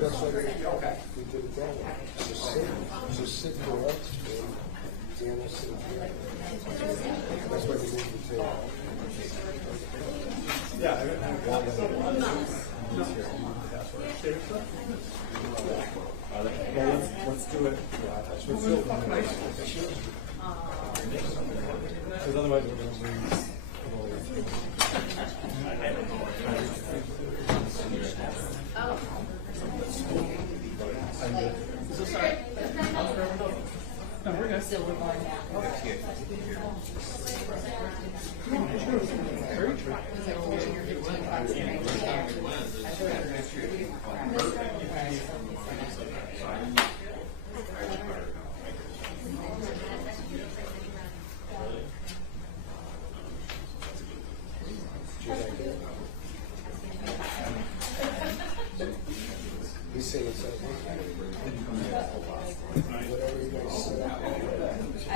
That's what we did it that way. Just sit for us, and Dan will sit here. That's why we moved the table. Yeah, let's do it. Because otherwise we're going to lose. So sorry. No, we're good. So we're going now. Very true. He's saying it's like, whatever you guys say.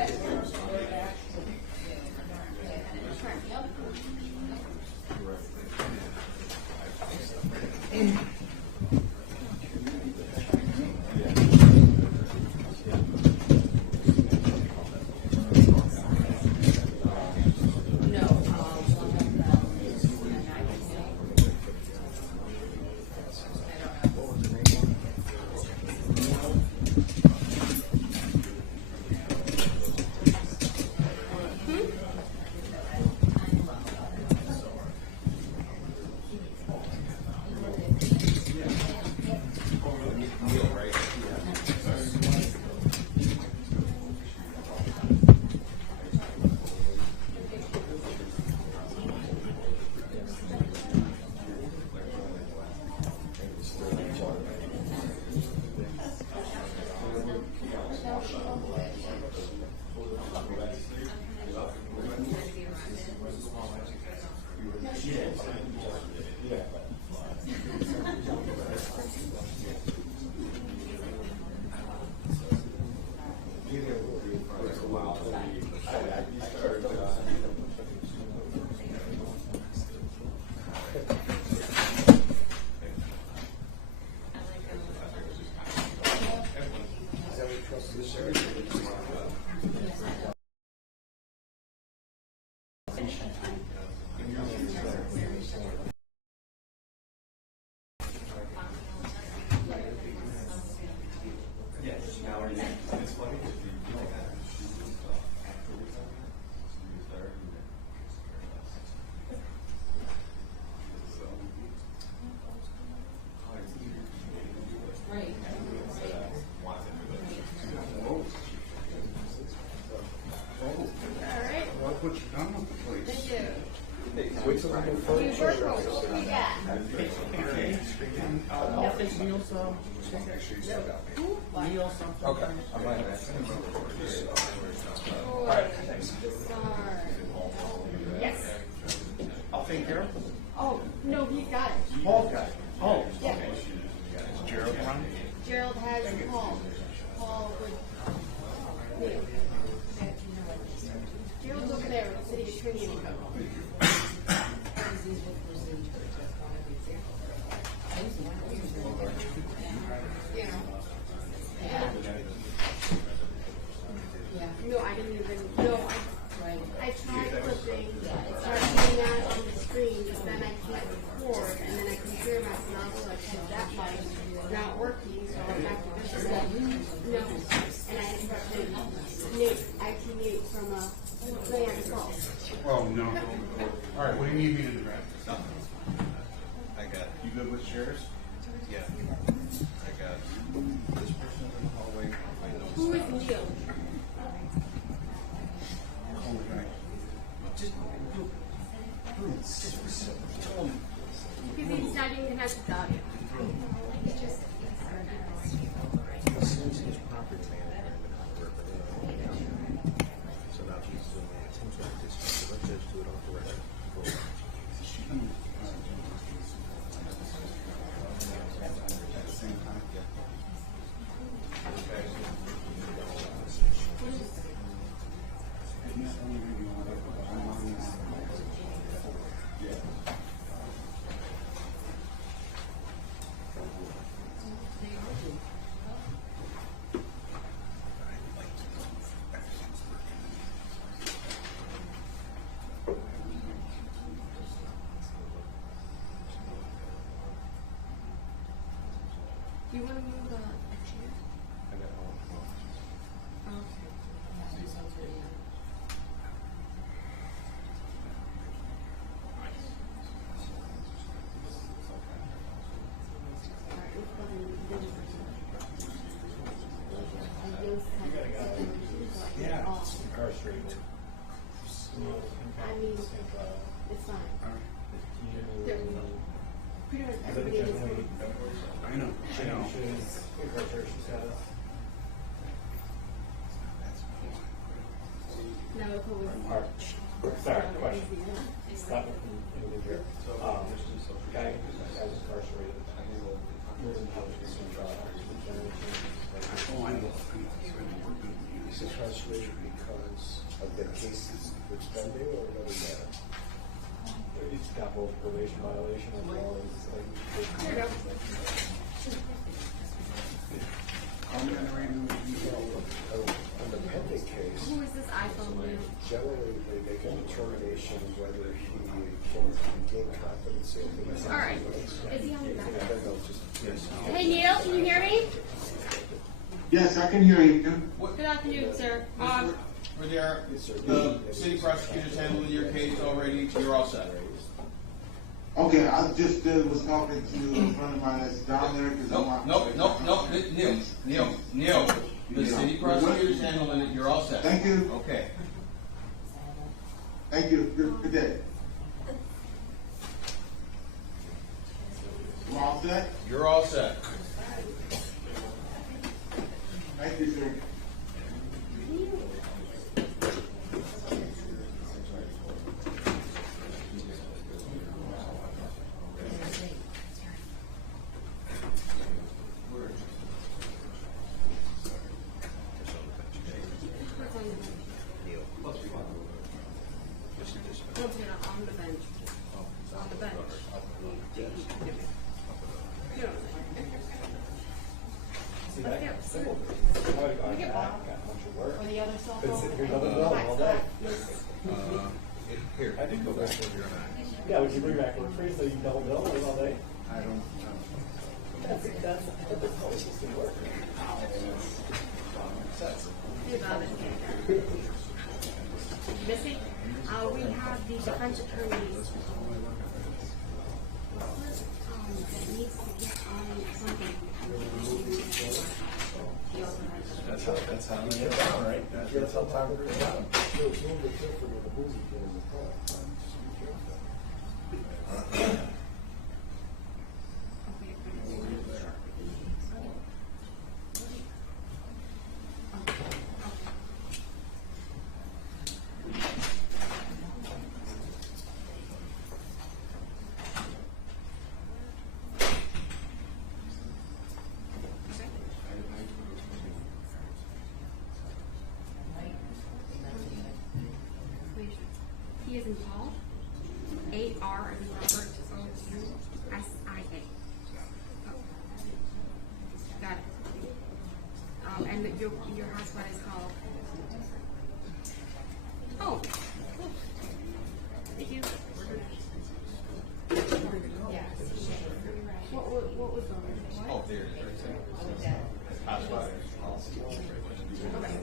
What you done with the place? Thank you. Wait till I go first. Yeah. Okay. Yes. I'll take care of it. Oh, no, he's got it. Paul got it. Oh, Yeah. okay. Is Gerald around? Gerald has Paul. Paul would. Yeah. Gerald's over there with the city attorney. Yeah. Yeah. No, I didn't even. No, I tried flipping. It started coming out on the screen, but then I can't record, and then I can hear myself, so I tried that mic. Not working, so I went back to this one. No, and I interrupted Nate, IT Nate from Land Falls. Oh, no. All right, what do you need me to do? Nothing. I got, You good with shares? yeah. I got this person in the hallway. I know Who is Neil? Oh, okay. Because he's not even connected to audio. Susie's property manager in the convert, so now she's doing the attention to this. So let's just do it off the record. She can Do you want to move a chair? I got all. Okay. Alright, let's go ahead and do this. Yeah. Incarcerated. I mean, it's fine. There- Pretty much everybody is. I know. Incarceration status. No, if it was. Sorry, question. Stop it in here. Guy's incarcerated. Oh, I know. He's incarcerated because of the cases which pending or another matter? He's got both probation violation as well as Here you go. Call me on the radio. on the pending case. Who is this iPhone with? Generally, they make a determination whether he can gain competency. All right. Is he on the back? I don't know, just. Hey Neil, can you hear me? Yes, I can hear you. Good afternoon, sir. There, the city prosecutor's handling your case already, you're all set. Okay, I just was talking to a friend of mine that's down there because I want. Nope, Neil, the city prosecutor's handling it, you're all set. Thank you. Okay. Thank you. Good day. You all set? You're all set. Thank you, sir. On the bench. On the bench. Let's get food. We get bottle. Or the other cell phone. Black stuff. Here, I didn't go back over your eye. Yeah, would you bring back work free so you don't bill all day? I don't know. That's how it's supposed to work. See about it. Missy, we have the defense attorneys. That needs to get on something. That's how they get down, right? That's how time goes down. It's a little bit different with the boozy kid in the car. He is in Paul. A-R as in Robert. O-U-S-I-A. Got it. And your hotspot is called. Oh. Cool. Thank you. Yeah. What was on there? Oh, there it is, right there. Hotspot. Okay.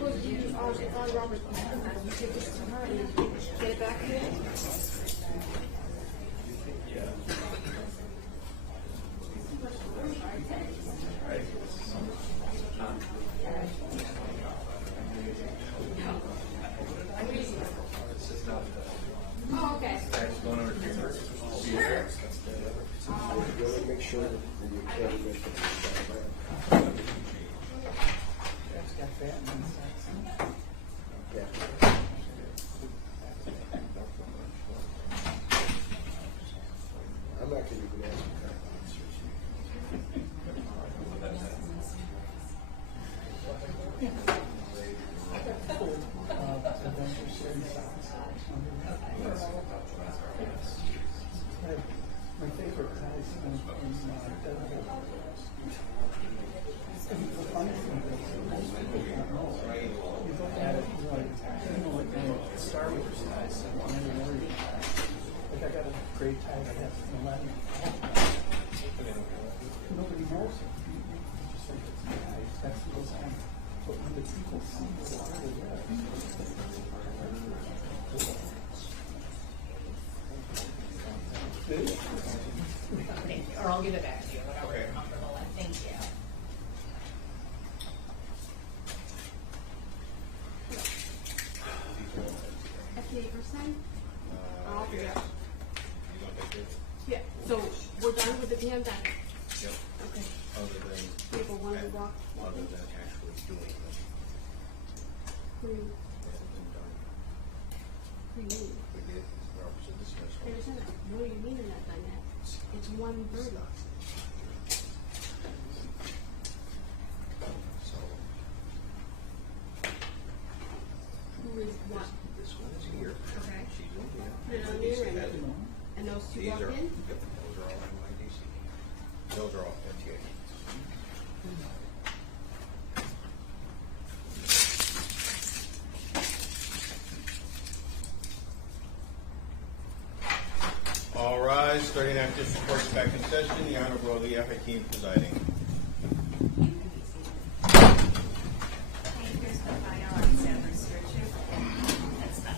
Well, it's on Robert's phone. You take this to her and get it back to you? Oh, okay. Going over to your Sure. Really make sure that you can't miss it. Yeah. I'm not going to even ask you that. Thank you. Or I'll give it back to you, whatever you're comfortable with. Thank you. FDA%? I'll be Yeah. there. You gonna take it? Yeah, so we're done with the PM done? Yep. Okay. Other than, Yeah, but when we walk. other than actually doing it. Hmm. Hasn't been done. What do you mean? We did, the officer dismissed. I understand that. What do you mean in that done yet? It's one verdict. So, Who is what? this one is here. Okay. She's in here. Put it on These your end. guys- And those two These walk are, in? yep, those are all NYDC. Those are all FTA. All rise, 39th District Court's back in session. The Honorable Leah Hakeem presiding. Here's the file on Sanford Stewardship. That's that.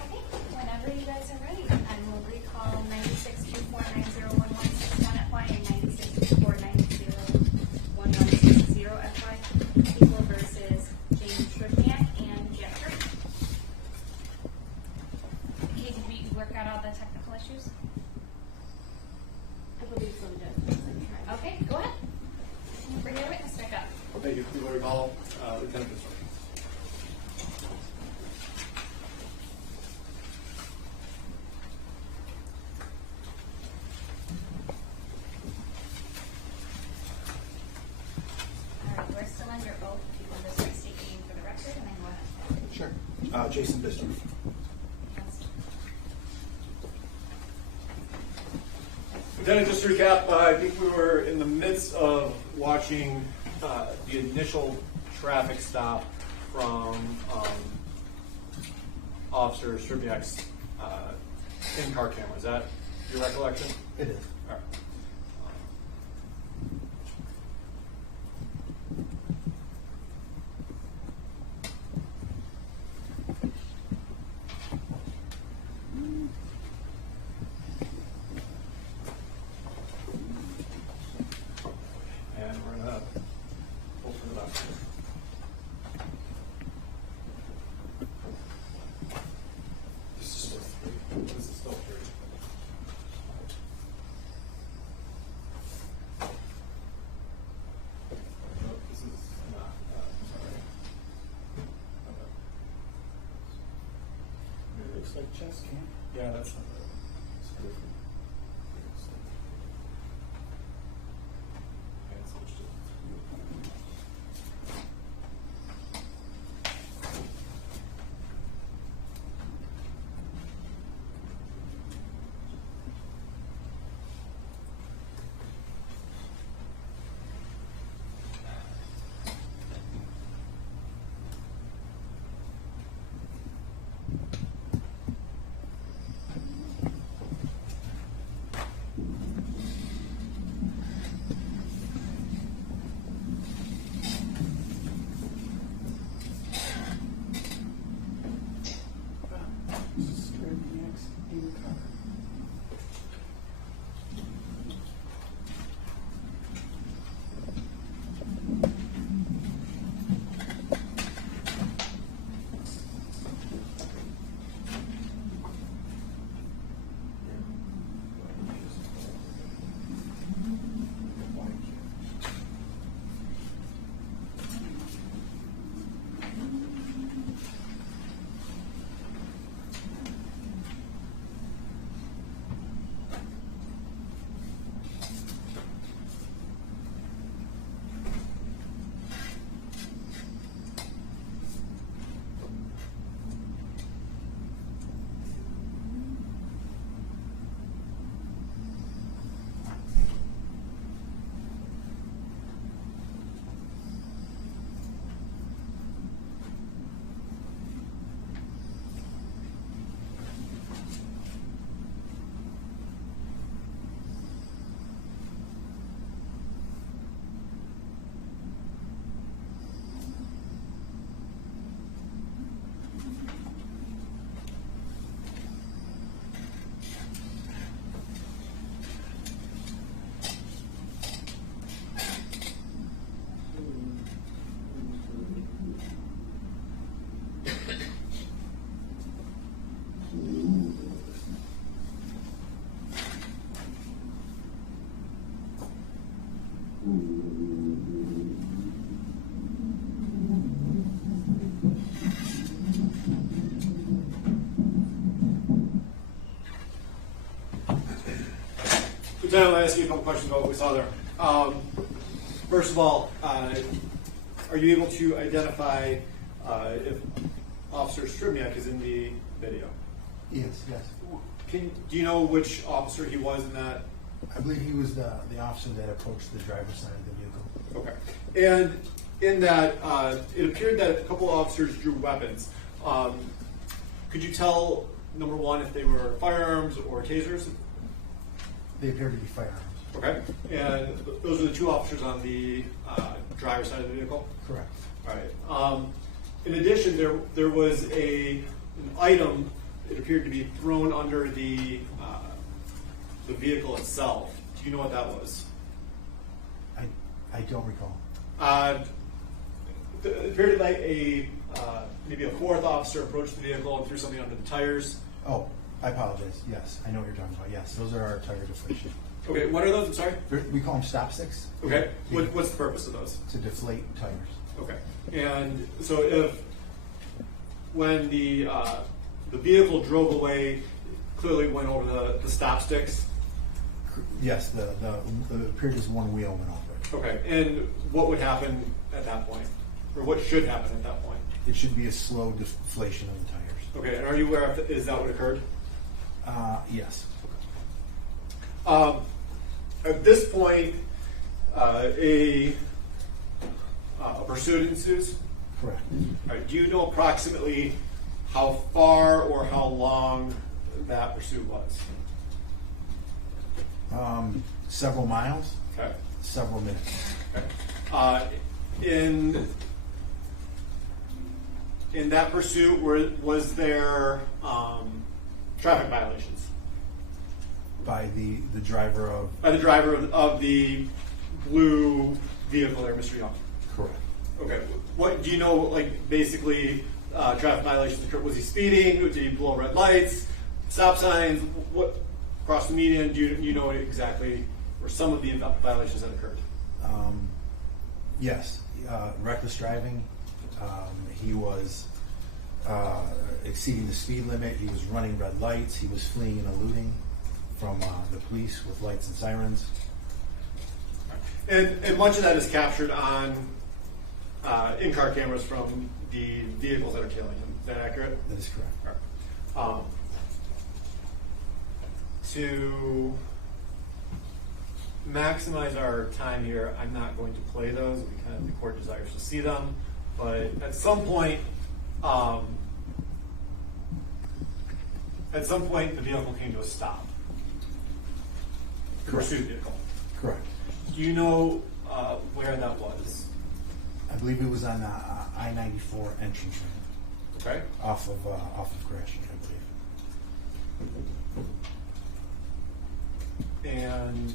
Okay, whenever you guys are ready, I will recall 9624901161 FY and 9624901160 FY. People versus James Sribniak and Jack Currie. Okay, did we work out all the technical issues? I believe so, Judge. I'm trying. Okay, go ahead. Bring your witness back up. Thank you. Larry Hall, Lieutenant Fisher. All right, we're still under oath. People just start stating for the record and then go ahead. Sure. Jason Bister. Lieutenant, just to recap, I think we were in the midst of watching the initial traffic stop from Officer Sribniak's in-car camera. Is that your recollection? It is. All right. And we're gonna open it up. This is still three. This is still three. No, this is not, sorry. Okay. It looks like chest cam. Yeah, that's not right. It's different. Okay, it's switched to- Lieutenant, I'll ask you a couple questions about what we saw there. First of all, are you able to identify if Officer Sribniak is in the video? Yes. Do you know which officer he was in that? I believe he was the officer that approached the driver's side of the vehicle. Okay. And in that, it appeared that a couple of officers drew weapons. Could you tell, number one, if they were firearms or tasers? They appeared to be firearms. Okay. And those are the two officers on the driver's side of the vehicle? Correct. All right. In addition, there was an item, it appeared to be thrown under the vehicle itself. Do you know what that was? I don't recall. It appeared like maybe a fourth officer approached the vehicle and threw something under the tires. Oh, I apologize. Yes, I know what you're talking about. Yes, those are our tire deflation. Okay, what are those? I'm sorry? We call them stop sticks. Okay, what's the purpose of those? To deflate tires. Okay, and so when the vehicle drove away, clearly went over the stop sticks. Yes, the appeared as one wheel went over it. Okay, and what would happen at that point, or what should happen at that point? It should be a slow deflation of the tires. Okay, and are you aware is that what occurred? Yes. At this point, a pursuit ensues. Correct. All right, do you know approximately how far or how long that pursuit was? Several miles. Okay. Several minutes. Okay. In that pursuit, was there traffic violations? By the driver of... By the driver of the blue vehicle there, Mr. Young? Correct. Okay. What do you know, like, basically, traffic violations occurred? Was he speeding? Did he blow red lights? Stop signs? What, across the median? Do you know exactly where some of the violations that occurred? Yes. Reckless driving. He was exceeding the speed limit. He was running red lights. He was fleeing and eluding from the police with lights and sirens. And much of that is captured on in-car cameras from the vehicles that are tailing him. Is that accurate? That is correct. All right. To maximize our time here, I'm not going to play those because the court desires to see them. But at some point, the vehicle came to a stop. The pursuit vehicle. Correct. Do you know where that was? I believe it was on I-94 entrance ramp. Okay. Off of Gratiot, I believe. And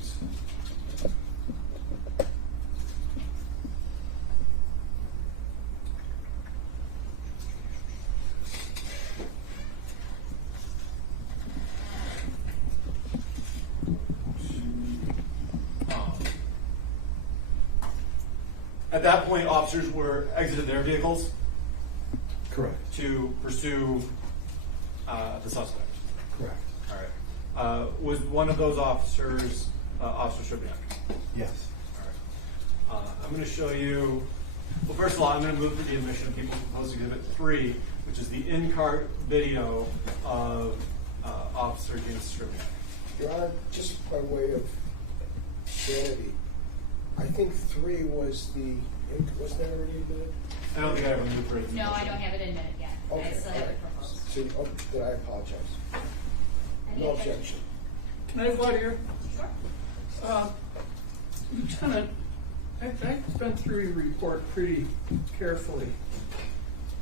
at that point, officers were exited their vehicles. Correct. To pursue the suspect. Correct. All right. Was one of those officers Officer Sribniak? Yes. All right. I'm going to show you. Well, first of all, I'm going to move to the admission of people proposed Exhibit 3, which is the in-car video of Officer James Sribniak. Your Honor, just by way of sanity, I think 3 was wasn't that already admitted? I don't think I ever moved for it. No, I don't have it admitted yet. Okay. I still have it proposed. So, then I apologize. No objection. Can I have water here? Sure. Lieutenant, I've been through your report pretty carefully,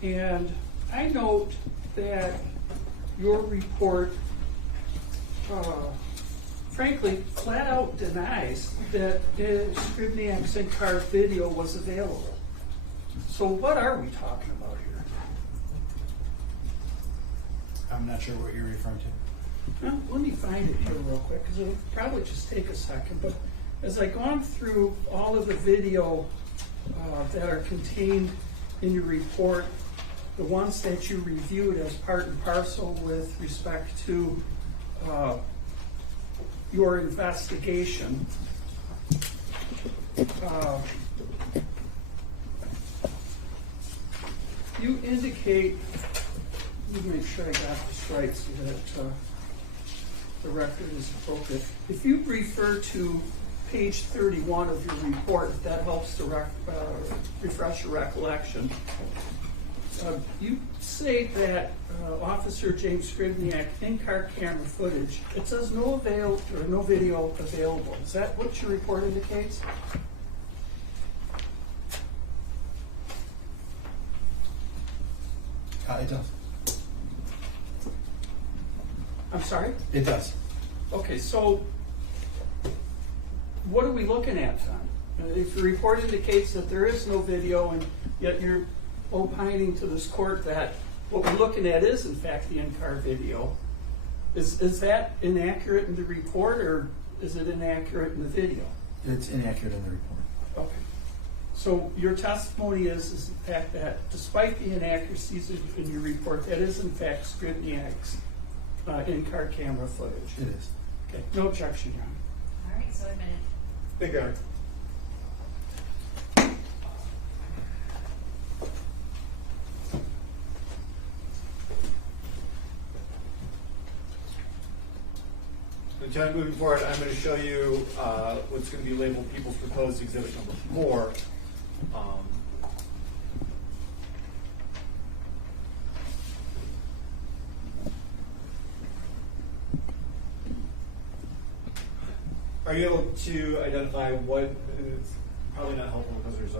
and I note that your report, frankly, flat out denies that Sribniak's in-car video was available. So what are we talking about here? I'm not sure what you're referring to. Well, let me find it here real quick, because it'll probably just take a second. But as I've gone through all of the video that are contained in your report, the ones that you reviewed as part and parcel with respect to your investigation, you indicate, let me make sure I got this right so that the record is appropriate. If you refer to page 31 of your report, if that helps to refresh your recollection, you say that Officer James Sribniak in-car camera footage, it says no video available. Is that what your report indicates? It does. I'm sorry? It does. Okay, so what are we looking at then? If your report indicates that there is no video and yet you're opining to this court that what we're looking at is in fact the in-car video, is that inaccurate in the report or is it inaccurate in the video? It's inaccurate in the report. Okay. So your testimony is the fact that despite the inaccuracies in your report, that is in fact Sribniak's in-car camera footage. It is. Okay, no objection, Your Honor. All right, so admitted. Thank you, Aaron. Lieutenant, moving forward, I'm going to show you what's going to be labeled People's Proposed Exhibit Number 4. Are you able to identify what is probably not helpful because there's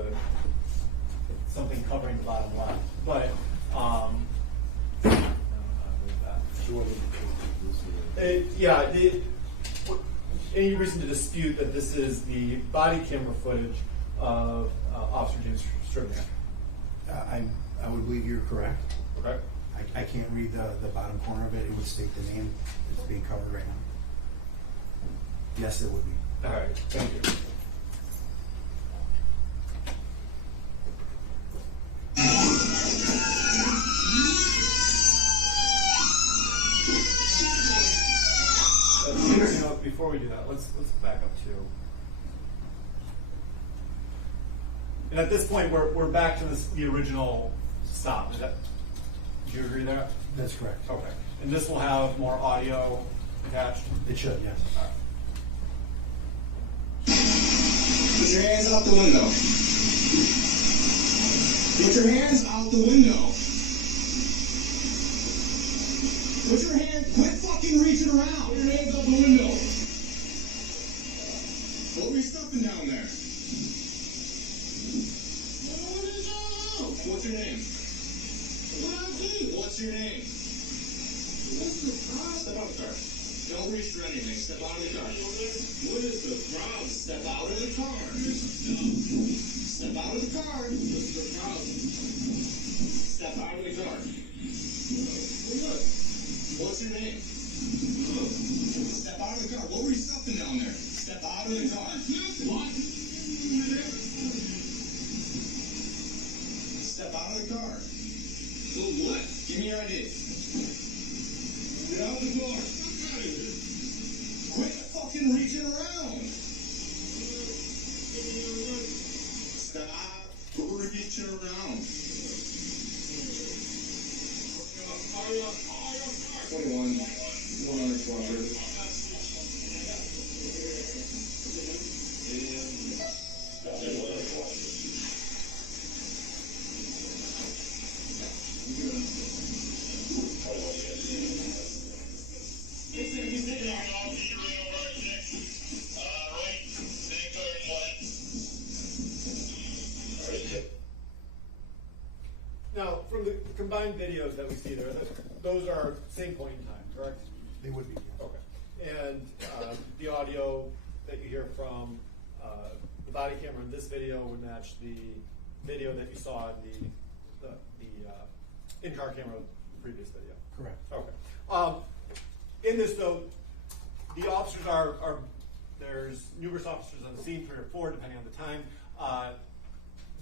something covering the bottom left, but any reason to dispute that this is the body camera footage of Officer James Sribniak? I would believe you're correct. Okay. I can't read the bottom corner of it. It would state the name that's being covered right now. Yes, it would be. All right, thank you. Before we do that, let's back up too. And at this point, we're back to the original stop. Do you agree there? That's correct. Okay. And this will have more audio attached? It should, yes. All right. Put your hands out the window. Put your hands out the window. Put your hands, quit fucking reaching around. Put your hands out the window. What were you stuffing down there? What's your name? What's your name? Step out of the car. Don't reach for anything. Step out of the car. What is the problem? Step out of the car. Step out of the car. What's the problem? Step out of the car. What's your name? Step out of the car. What were you stuffing down there? Step out of the car. What? Step out of the car. So what? Give me your ID. Get out the door. Quit fucking reaching around. Stop reaching around. 21. 112. Now, from the combined videos that we see there, those are same point in time, correct? They would be. Okay. And the audio that you hear from the body camera in this video would match the video that you saw in the in-car camera of the previous video. Correct. Okay. In this, though, the officers are there's numerous officers on the scene, 3 or 4, depending on the time.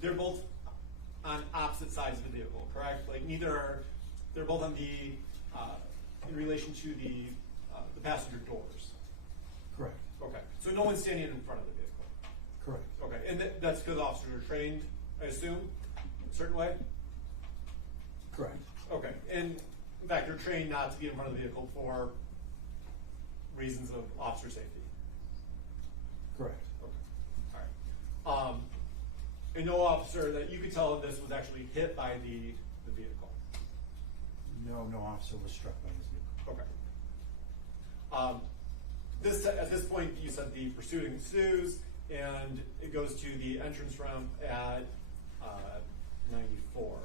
They're both on opposite sides of the vehicle, correct? Like they're both on the in relation to the passenger doors. Correct. Okay, so no one's standing in front of the vehicle? Correct. Okay, and that's because officers are trained, I assume, a certain way? Correct. Okay, and in fact, you're trained not to be in front of the vehicle for reasons of officer safety? Correct. Okay, all right. And no officer that you could tell this was actually hit by the vehicle? No officer was struck by this vehicle. Okay. At this point, you said the pursuit ensues, and it goes to the entrance ramp at 94.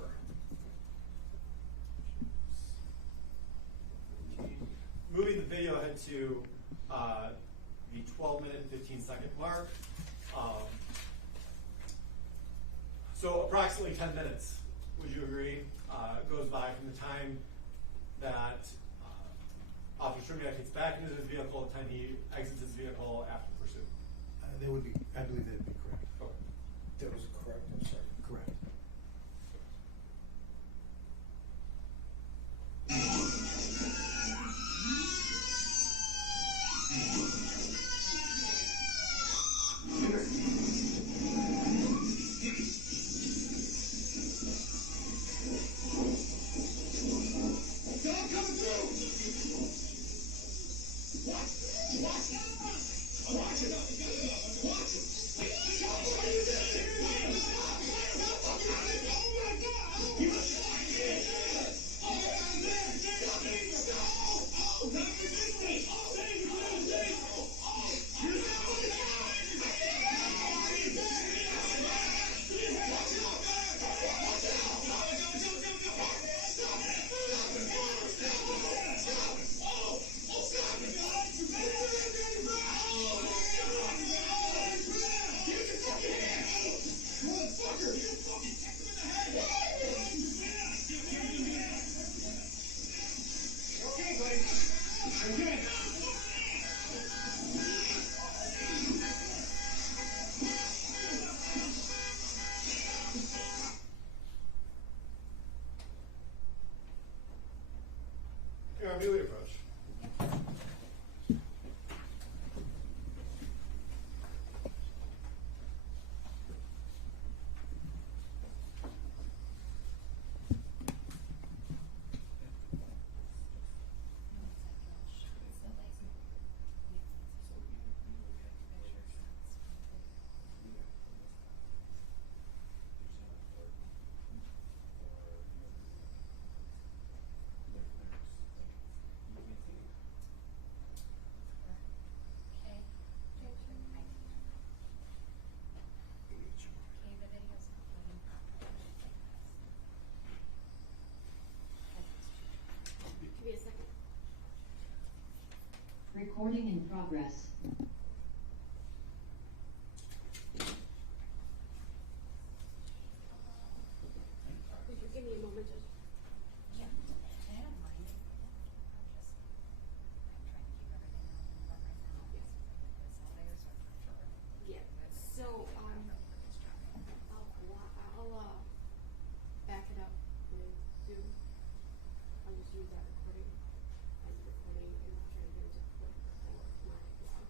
Moving the video ahead to the 12-minute, 15-second mark. So approximately 10 minutes, would you agree, goes by from the time that Officer Sribniak gets back into his vehicle to the time he exits his vehicle after the pursuit? They would be, I believe they'd be correct. Okay. That was correct, I'm sorry. Correct. Don't come through! Watch! Watch! I'm watching! Watch! What are you doing? Oh my God! You oh man! Oh, that's ridiculous! Oh, thank you! You're okay, buddy. I'm good. Yeah, Amelia approach. Give me a second. Recording in progress. Would you give me a moment to? Yeah, I don't mind. I'm trying to keep everything out in front right now. It's all theirs are for sure. Yeah. So I'll back it up with Zoom. I'll just use that recording as a recording, and I'll try to get it to clip for my blog.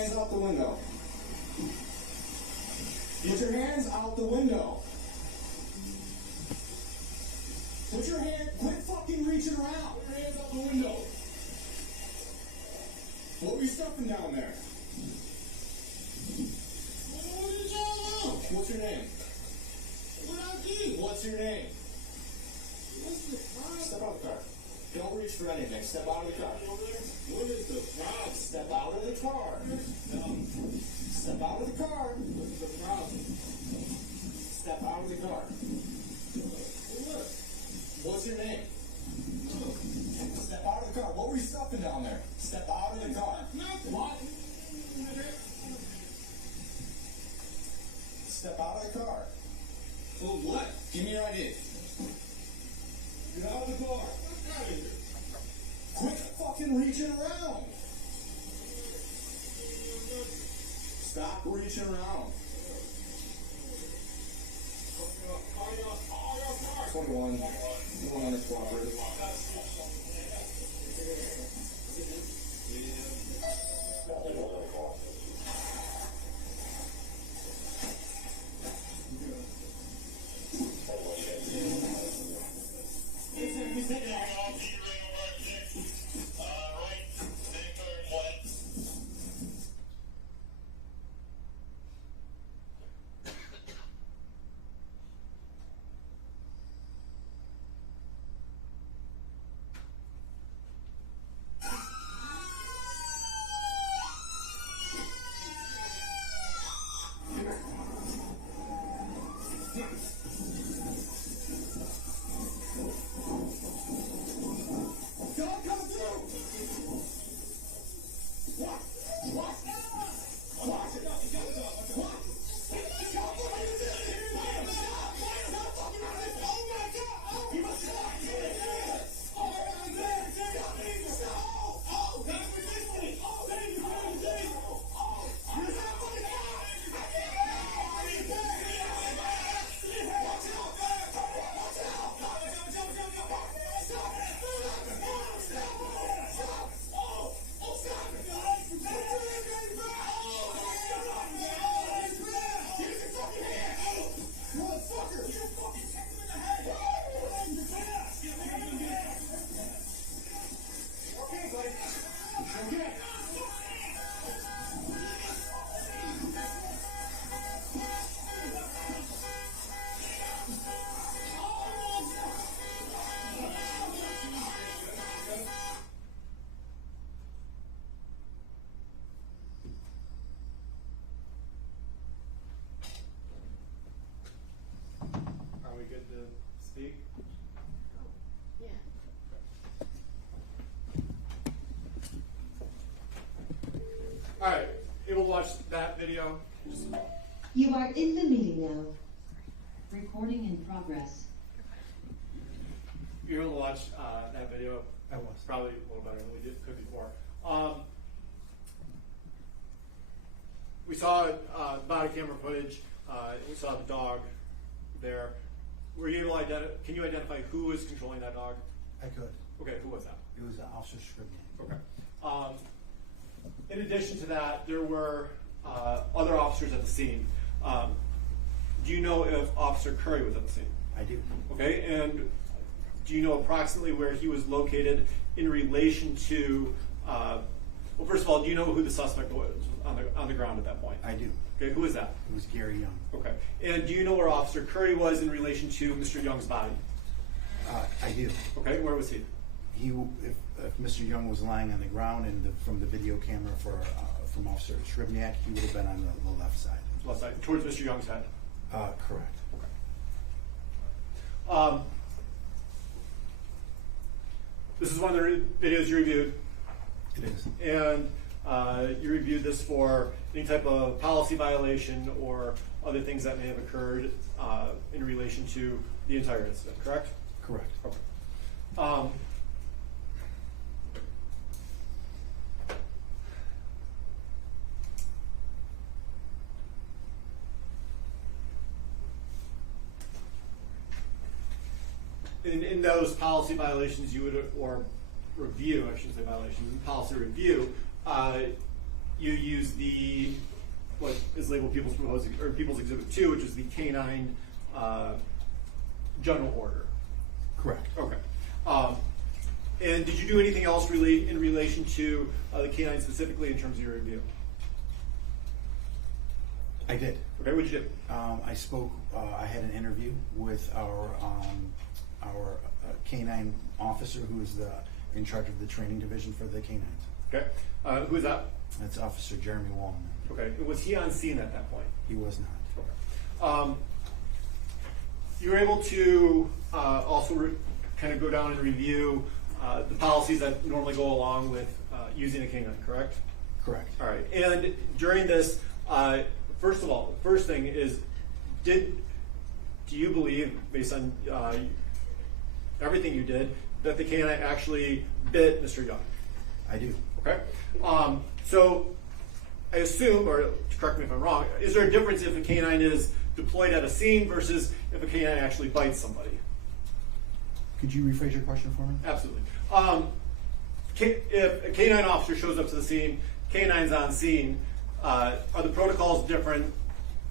Hands out the window. Get your hands out the window. Put your hand, quit fucking reaching around. Put your hands out the window. What were you stuffing down there? What's your name? What's your name? Step out of the car. Don't reach for anything. Step out of the car. What is the problem? Step out of the car. Step out of the car. What's the problem? Step out of the car. What? What's your name? Step out of the car. What were you stuffing down there? Step out of the car. What? Step out of the car. Well, what? Give me your ID. Get out of the car. Get out of here. Quit fucking reaching around. Stop reaching around. 21. You want to cooperate. Are we good to speak? Yeah. All right, able to watch that video? You are in the meeting now. Recording in progress. You're able to watch that video? I was. Probably a little better than we could before. We saw body camera footage. We saw the dog there. Were you able to can you identify who was controlling that dog? I could. Okay, who was that? It was Officer Sribniak. Okay. In addition to that, there were other officers at the scene. Do you know if Officer Currie was at the scene? I do. Okay, and do you know approximately where he was located in relation to? Well, first of all, do you know who the suspect was on the ground at that point? I do. Okay, who is that? It was Gary Young. Okay, and do you know where Officer Currie was in relation to Mr. Young's body? I do. Okay, where was he? If Mr. Young was lying on the ground, and from the video camera from Officer Sribniak, he would have been on the left side. Left side, towards Mr. Young's head. Correct. Okay. This is one of the videos you reviewed. It is. And you reviewed this for any type of policy violation or other things that may have occurred in relation to the entire incident, correct? Correct. Okay. In those policy violations, you would, or review, I shouldn't say violations, in policy review, you use the what is labeled People's Exhibit 2, which is the canine general order. Correct. Okay. And did you do anything else in relation to the canine specifically in terms of your review? I did. Okay, what'd you do? I spoke. I had an interview with our canine officer, who is in charge of the training division for the canines. Okay. Who is that? That's Officer Jeremy Wallman. Okay. And was he on scene at that point? He was not. Okay. You were able to also kind of go down and review the policies that normally go along with using a canine, correct? Correct. All right. And during this, first of all, the first thing is, do you believe, based on everything you did, that the canine actually bit Mr. Young? I do. Okay. So I assume, or correct me if I'm wrong, is there a difference if a canine is deployed at a scene versus if a canine actually bites somebody? Could you rephrase your question for me? Absolutely. If a canine officer shows up to the scene, canine's on scene, are the protocols different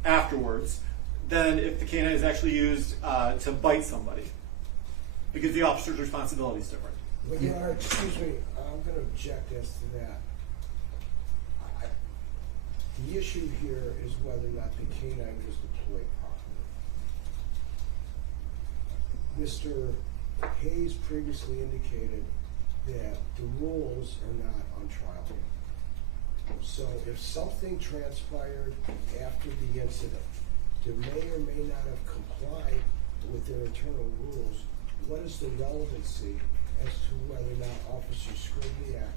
afterwards than if the canine is actually used to bite somebody? Because the officer's responsibility is different. Well, Your Honor, excuse me, I'm going to object as to that. The issue here is whether or not the canine was deployed properly. Mr. Hayes previously indicated that the rules are not on trial. So if something transpired after the incident that may or may not have complied with their internal rules, what is the relevancy as to whether or not Officer Sribniak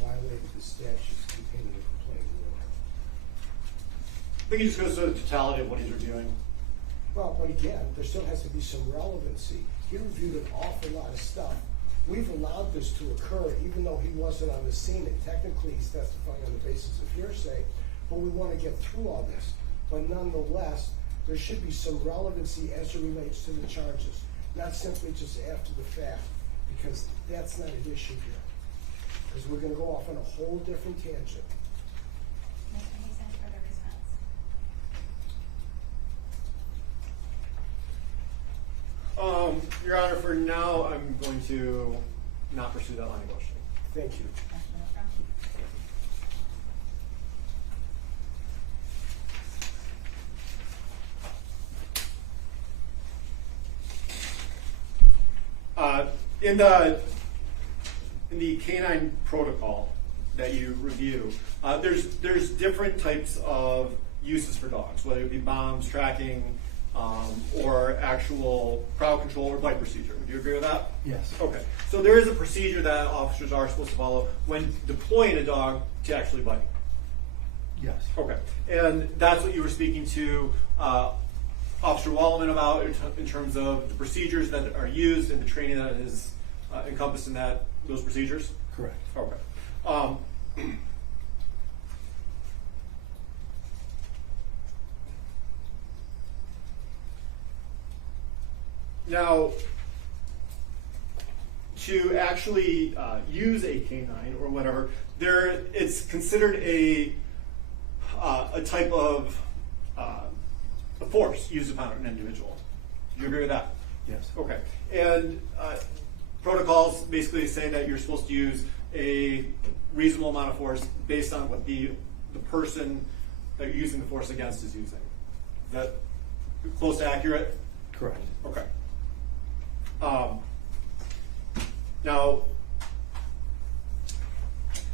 violated the statutes contained in the complaint rule? I think he just goes to the totality of what he's reviewing. Well, but again, there still has to be some relevancy. He reviewed an awful lot of stuff. We've allowed this to occur even though he wasn't on the scene, and technically he's testifying on the basis of hearsay, but we want to get through all this. But nonetheless, there should be some relevancy as it relates to the charges, not simply just after the fact, because that's not an issue here. Because we're going to go off on a whole different tangent. Mr. Hazen, for the response. Your Honor, for now, I'm going to not pursue that line of questioning. Thank you. In the canine protocol that you review, there's different types of uses for dogs, whether it be bombs, tracking, or actual crowd control or bite procedure. Would you agree with that? Yes. Okay. So there is a procedure that officers are supposed to follow when deploying a dog to actually bite. Yes. Okay. And that's what you were speaking to Officer Wallman about in terms of the procedures that are used and the training that is encompassed in those procedures? Correct. Okay. Now, to actually use a canine or whatever, it's considered a type of a force used upon an individual. Do you agree with that? Yes. Okay. And protocols basically say that you're supposed to use a reasonable amount of force based on what the person that you're using the force against is using. Is that close to accurate? Correct. Okay. Now,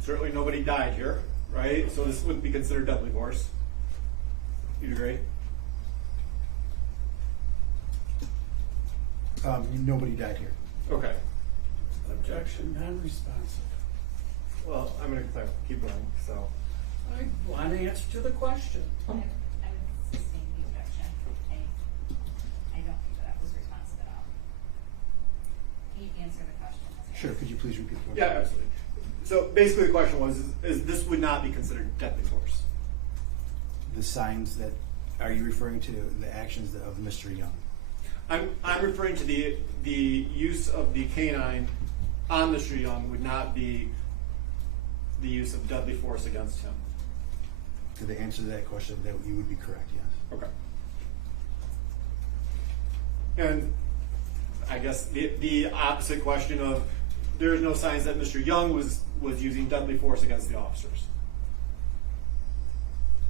certainly nobody died here, right? So this wouldn't be considered deadly force. You'd agree? Nobody died here. Okay. Objection, non-responsive. Well, I'm going to keep going. So, I want an answer to the question. I would sustain the objection. I don't think that was responsive at all. Can you answer the question? Sure. Could you please repeat the question? yeah, absolutely. So basically the question was, is this would not be considered deadly force? The signs that, are you referring to the actions of Mr. Young? I'm referring to the use of the canine on Mr. Young would not be the use of deadly force against him. To the answer to that question, that you would be correct, yes. Okay. And I guess the opposite question of, there's no signs that Mr. Young was using deadly force against the officers.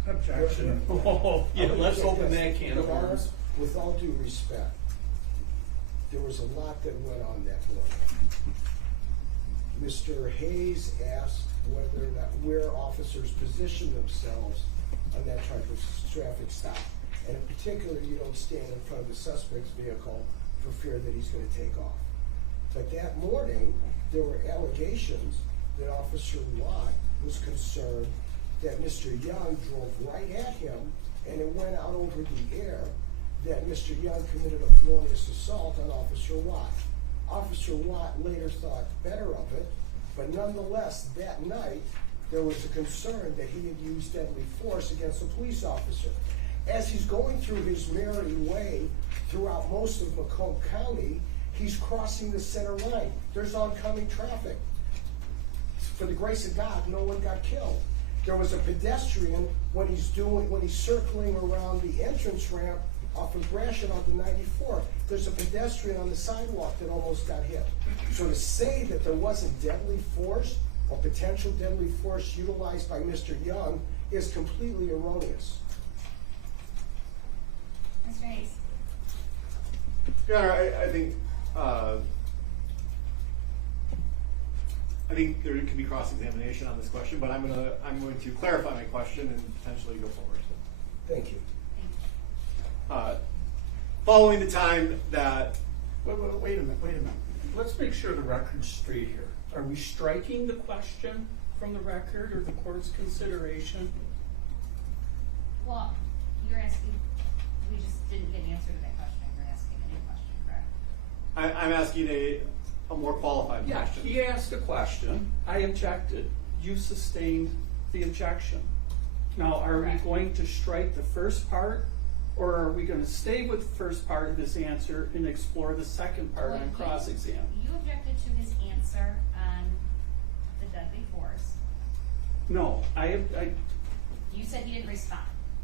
Objection. Oh, yeah, let's open that can of Your Honor, worms. with all due respect, there was a lot that went on that morning. Mr. Hayes asked whether or not where officers position themselves on that type of traffic stop. And in particular, you don't stand in front of the suspect's vehicle for fear that he's going to take off. But that morning, there were allegations that Officer Watt was concerned that Mr. Young drove right at him, and it went out over the air that Mr. Young committed a felonious assault on Officer Watt. Officer Watt later thought better of it, but nonetheless, that night, there was a concern that he had used deadly force against a police officer. As he's going through his merry way throughout most of Macomb County, he's crossing the center line. There's oncoming traffic. For the grace of God, no one got killed. There was a pedestrian when he's circling around the entrance ramp off of Gratiot on the 94. There's a pedestrian on the sidewalk that almost got hit. So to say that there wasn't deadly force or potential deadly force utilized by Mr. Young is completely erroneous. Mr. Hayes? Your Honor, I think there can be cross-examination on this question, but I'm going to clarify my question and potentially go forward. Thank you. Following the time that... Wait a minute. Let's make sure the record's straight here. Are we striking the question from the record or the court's consideration? Well, you're asking, we just didn't get an answer to that question. You're asking a new question, correct? I'm asking a more qualified question. Yeah, he asked a question. I objected. You sustained the objection. Now, are we going to strike the first part, or are we going to stay with the first part of his answer and explore the second part on cross-exam? You objected to his answer on the deadly force. No, You said he didn't respond.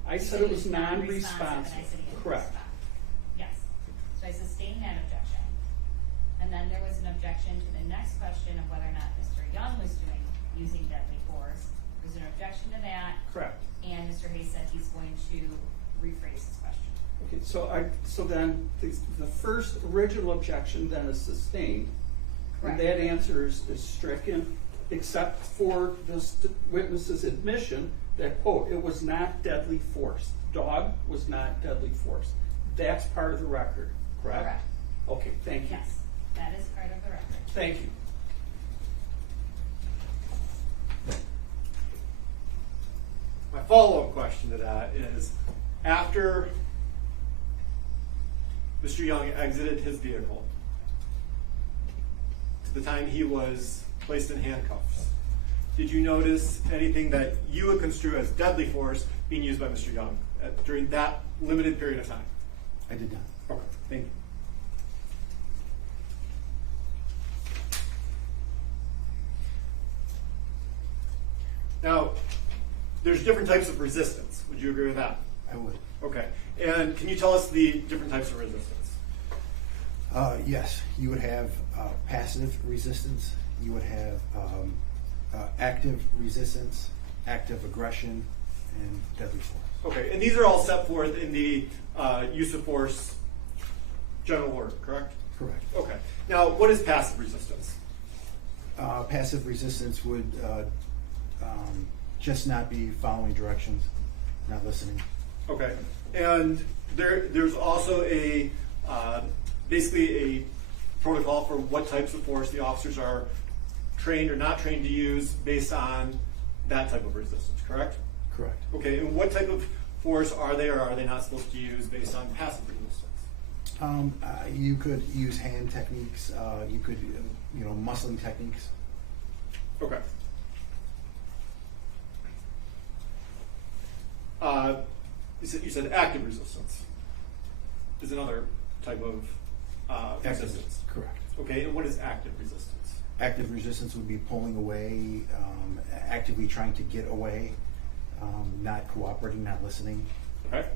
I You said it he was non-responsive, non-responsive. and I said he didn't Correct. respond. Yes. So I sustained that objection. And then there was an objection to the next question of whether or not Mr. Young was using deadly force. There's an objection to that. Correct. And Mr. Hayes said he's going to rephrase his question. Okay, so then the first original objection then is sustained. Correct. And that answer is stricken, except for this witness's admission that, quote, it was not deadly force. Dog was not deadly force. That's part of the record, correct? Correct. Okay, thank you. Yes, that is part of the record. Thank you. My follow-up question to that is, after Mr. Young exited his vehicle, to the time he was placed in handcuffs, did you notice anything that you would construe as deadly force being used by Mr. Young during that limited period of time? I did not. Okay, thank you. Now, there's different types of resistance. Would you agree with that? I would. Okay. And can you tell us the different types of resistance? Yes, you would have passive resistance. You would have active resistance, active aggression, and deadly force. Okay, and these are all set forth in the use of force general order, correct? Correct. Okay. Now, what is passive resistance? Passive resistance would just not be following directions, not listening. Okay. And there's also a basically a protocol for what types of force the officers are trained or not trained to use based on that type of resistance, correct? Correct. Okay, and what type of force are they or are they not supposed to use based on passive resistance? You could use hand techniques. You could, muscling techniques. Okay. You said active resistance is another type of resistance. Correct. Okay, and what is active resistance? Active resistance would be pulling away, actively trying to get away. not cooperating, not listening. Okay.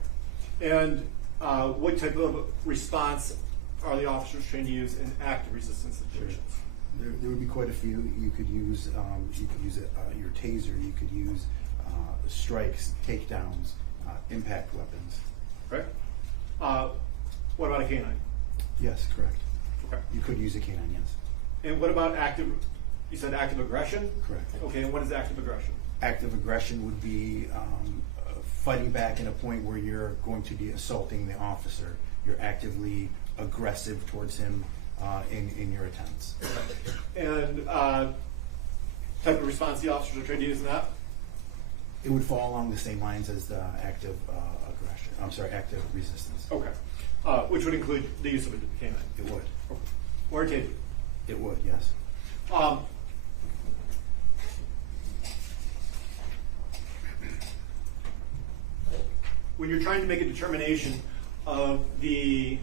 And what type of response are the officers trained to use in active resistance situations? There would be quite a few. You could use your taser. You could use strikes, takedowns, impact weapons. Okay. What about a canine? Yes, correct. Okay. You could use a canine, yes. And what about active? You said active aggression? Correct. Okay. And what is active aggression? Active aggression would be fighting back in a point where you're going to be assaulting the officer. You're actively aggressive towards him in your attempts. And type of response the officers are trained to use in that? It would fall along the same lines as the active aggression. I'm sorry, active resistance. Okay. Which would include the use of a canine? It would. Okay. Or a taser? It would, yes. When you're trying to make a determination of the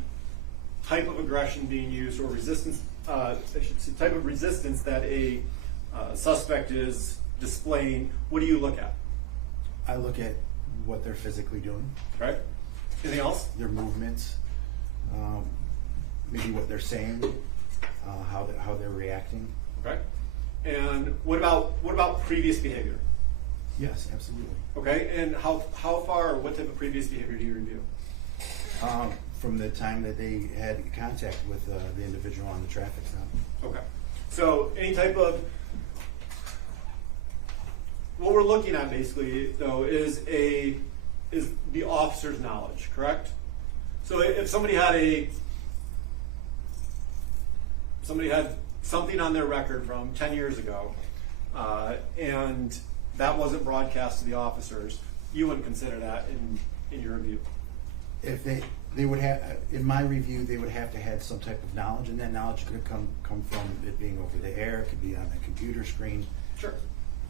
type of aggression being used or resistance, I should say, type of resistance that a suspect is displaying, what do you look at? I look at what they're physically doing. Okay. Anything else? Their movements, maybe what they're saying, how they're reacting. Okay. And what about previous behavior? Yes, absolutely. Okay. And how far or what type of previous behavior do you review? From the time that they had contact with the individual on the traffic stop. Okay. So any type of, what we're looking at basically though is the officer's knowledge, correct? So if somebody had something on their record from 10 years ago, and that wasn't broadcast to the officers, you wouldn't consider that in your review? If they would have, in my review, they would have to have some type of knowledge, and that knowledge could come from it being over the air, it could be on the computer screen. Sure.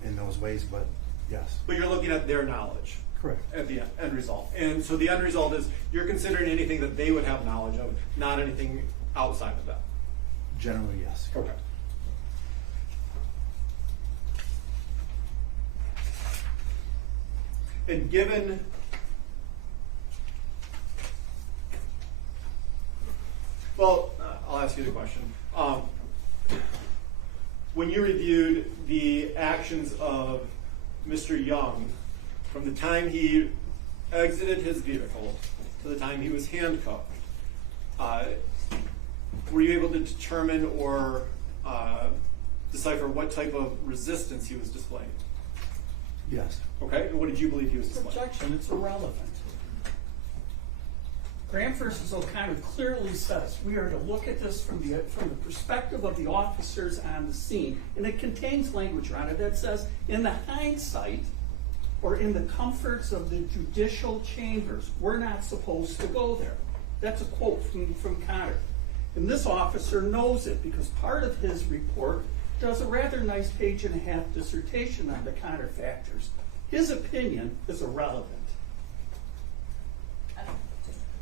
In those ways, but yes. But you're looking at their knowledge. Correct. At the end result. And so the end result is you're considering anything that they would have knowledge of, not anything outside of that. Generally, yes. Okay. And given I'll ask you the question. When you reviewed the actions of Mr. Young from the time he exited his vehicle to the time he was handcuffed, were you able to determine or decipher what type of resistance he was displaying? Yes. Okay, and what did you believe he was displaying? Objection, it's irrelevant. Graham versus O'Connor clearly says we are to look at this from the perspective of the officers on the scene, and it contains language around it that says, in the hindsight or in the comforts of the judicial chambers, we're not supposed to go there. That's a quote from Connor. And this officer knows it because part of his report does a rather nice 1.5-page dissertation on the Connor factors. His opinion is irrelevant.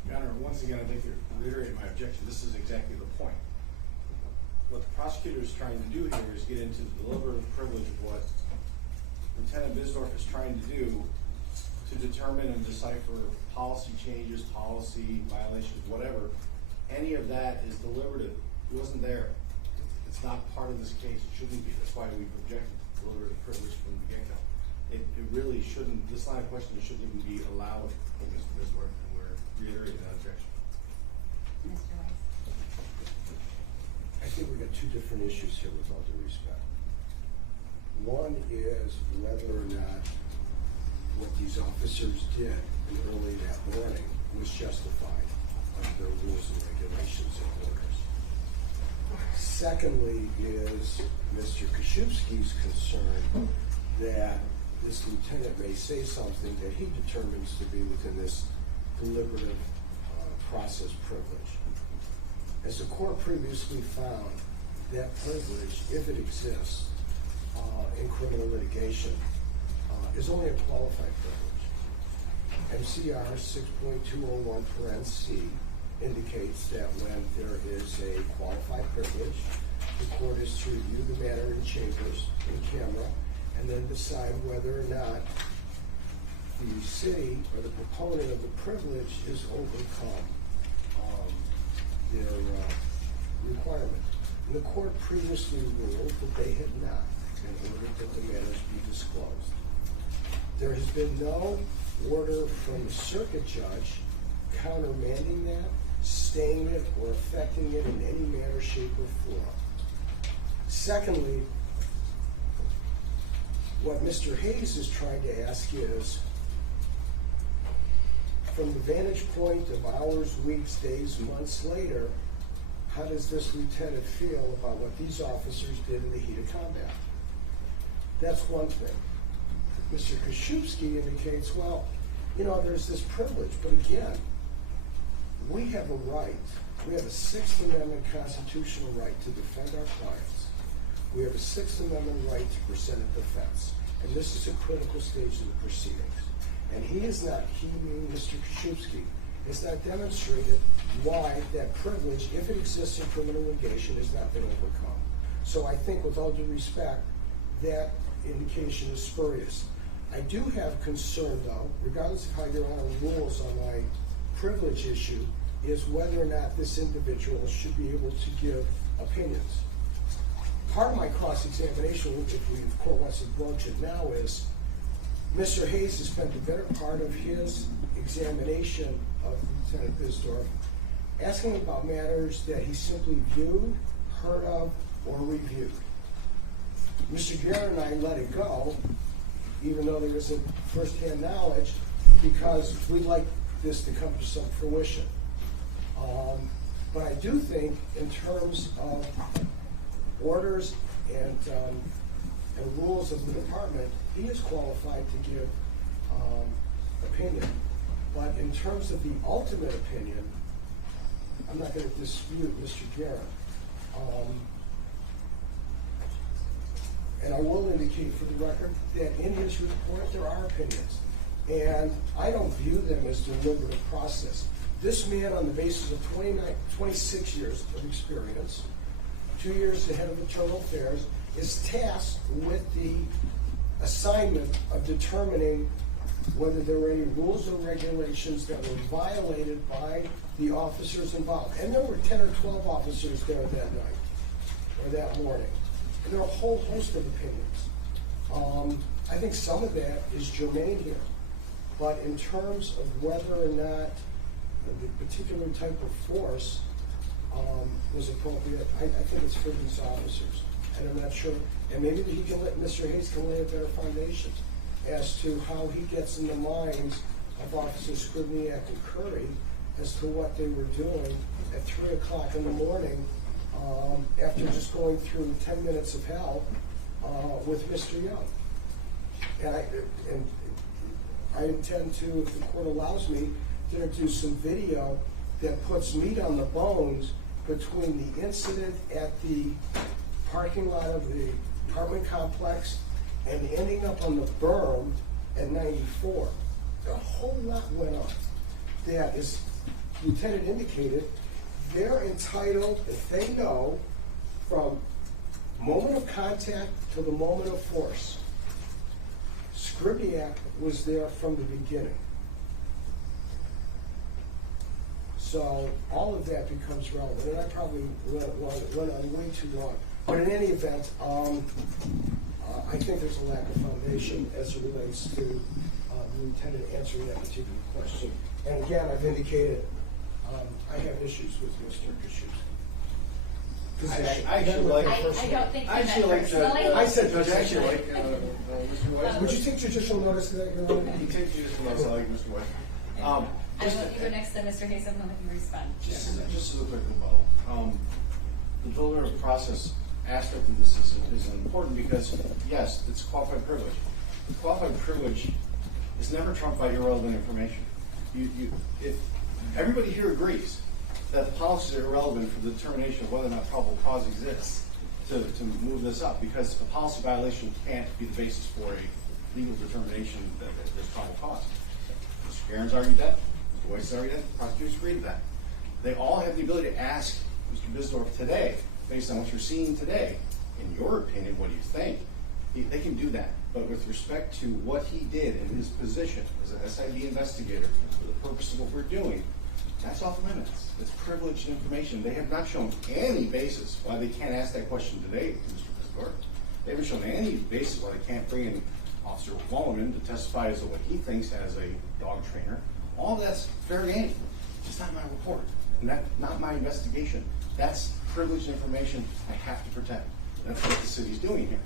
Your Honor, once again, I'd like to reiterate my objection. This is exactly the point. What the prosecutor is trying to do here is get into the deliberative privilege of what Lieutenant Bisdorf is trying to do to determine and decipher policy changes, policy violations, whatever. Any of that is deliberative. It wasn't there. It's not part of this case. It shouldn't be. That's why we've objected to deliberative privilege from the get-go. It really shouldn't, this line of questioning shouldn't even be allowed for Mr. Bisdorf, and we're reiterating that objection. Mr. Weiss? I think we've got two different issues here with all due respect. One is whether or not what these officers did early that morning was justified under their rules and regulations and orders. Secondly is Mr. Kashubsky's concern that this lieutenant may say something that he determines to be within this deliberative process privilege. As the court previously found, that privilege, if it exists in criminal litigation, is only a qualified privilege. MCR 6.201(c) indicates that when there is a qualified privilege, the court is to review the matter in chambers, in camera, and then decide whether or not the city or the proponent of the privilege is overcome their requirement. And the court previously ruled that they had not, in order that the matters be disclosed. There has been no order from the circuit judge countermanding that, staying it, or affecting it in any manner, shape, or form. Secondly, what Mr. Hayes is trying to ask is, from the vantage point of hours, weeks, days, months later, how does this lieutenant feel about what these officers did in the heat of combat? That's one thing. Mr. Koszewski indicates, well, you know, there's this privilege, but again, we have a right, we have a Sixth Amendment constitutional right to defend our clients. We have a Sixth Amendment right to present a defense. And this is a critical stage of the proceedings. And he is not, meaning Mr. Koszewski, has not demonstrated why that privilege, if it exists in criminal litigation, has not been overcome. So I think, with all due respect, that indication is spurious. I do have concern, though, regardless of how Your Honor rules on my privilege issue, is whether or not this individual should be able to give opinions. Part of my cross-examination, if the court wants to broach it now, is Mr. Hayes has spent the better part of his examination of Lieutenant Bisdorf asking about matters that he simply viewed, heard of, or reviewed. Mr. Garrett and I let it go, even though there isn't first-hand knowledge, because we'd like this to come to some fruition. But I do think, in terms of orders and rules of the department, he is qualified to give opinion. But in terms of the ultimate opinion, I'm not going to dispute Mr. Garrett. And I will indicate for the record that in his report there are opinions. And I don't view them as deliberative process. This man, on the basis of 26 years of experience, 2 years as the head of internal affairs, is tasked with the assignment of determining whether there were any rules or regulations that were violated by the officers involved. And there were 10 or 12 officers there that night, or that morning. And there are a whole host of opinions. I think some of that is germane here. But in terms of whether or not the particular type of force was appropriate, I think it's for these officers. And I'm not sure, and maybe he can Mr. Hayes can lay a better foundation as to how he gets in the minds of Officers Sribniak and Currie as to what they were doing at 3 o'clock in the morning after just going through 10 minutes of hell with Mr. Young. And I intend to, if the court allows me, to introduce some video that puts meat on the bones between the incident at the parking lot of the apartment complex and ending up on the berm at 94. A whole lot went on. That, as Lieutenant indicated, they're entitled, if they know, from moment of contact to the moment of force. Sribniak was there from the beginning. So all of that becomes relevant, and I probably went on way too long. But in any event, I think there's a lack of foundation as it relates to the lieutenant answering that particular question. And again, I've indicated I have issues with Mr. Koszewski. I actually like. I don't think I actually like. I said Judge. I actually like Mr. White. Would you take judicial notice of that, Your Honor? He takes judicial notice. I like Mr. White. I will let you go next to Mr. Hayes. I'm going to let you respond. Just as a quick rebuttal. The deliberative process aspect of this is important because, yes, it's qualified privilege. The qualified privilege is never trumped by irrelevant information. If everybody here agrees that the policies are irrelevant for the determination of whether or not probable cause exists to move this up, because a policy violation can't be the basis for a legal determination that there's probable cause. Mr. Garen's argued that. Mr. Weiss argued that. Prosecutors agreed to that. They all have the ability to ask Mr. Bisdorf today, based on what you're seeing today, in your opinion, what do you think? They can do that. But with respect to what he did in his position as an SID investigator for the purpose of what we're doing, that's off limits. It's privileged information. They have not shown any basis why they can't ask that question today to Mr. Pistor. They haven't shown any basis why they can't bring in Officer Wallerman to testify as to what he thinks as a dog trainer. All that's fair game. It's not my report. And that's not my investigation. That's privileged information I have to protect. That's what the city's doing here.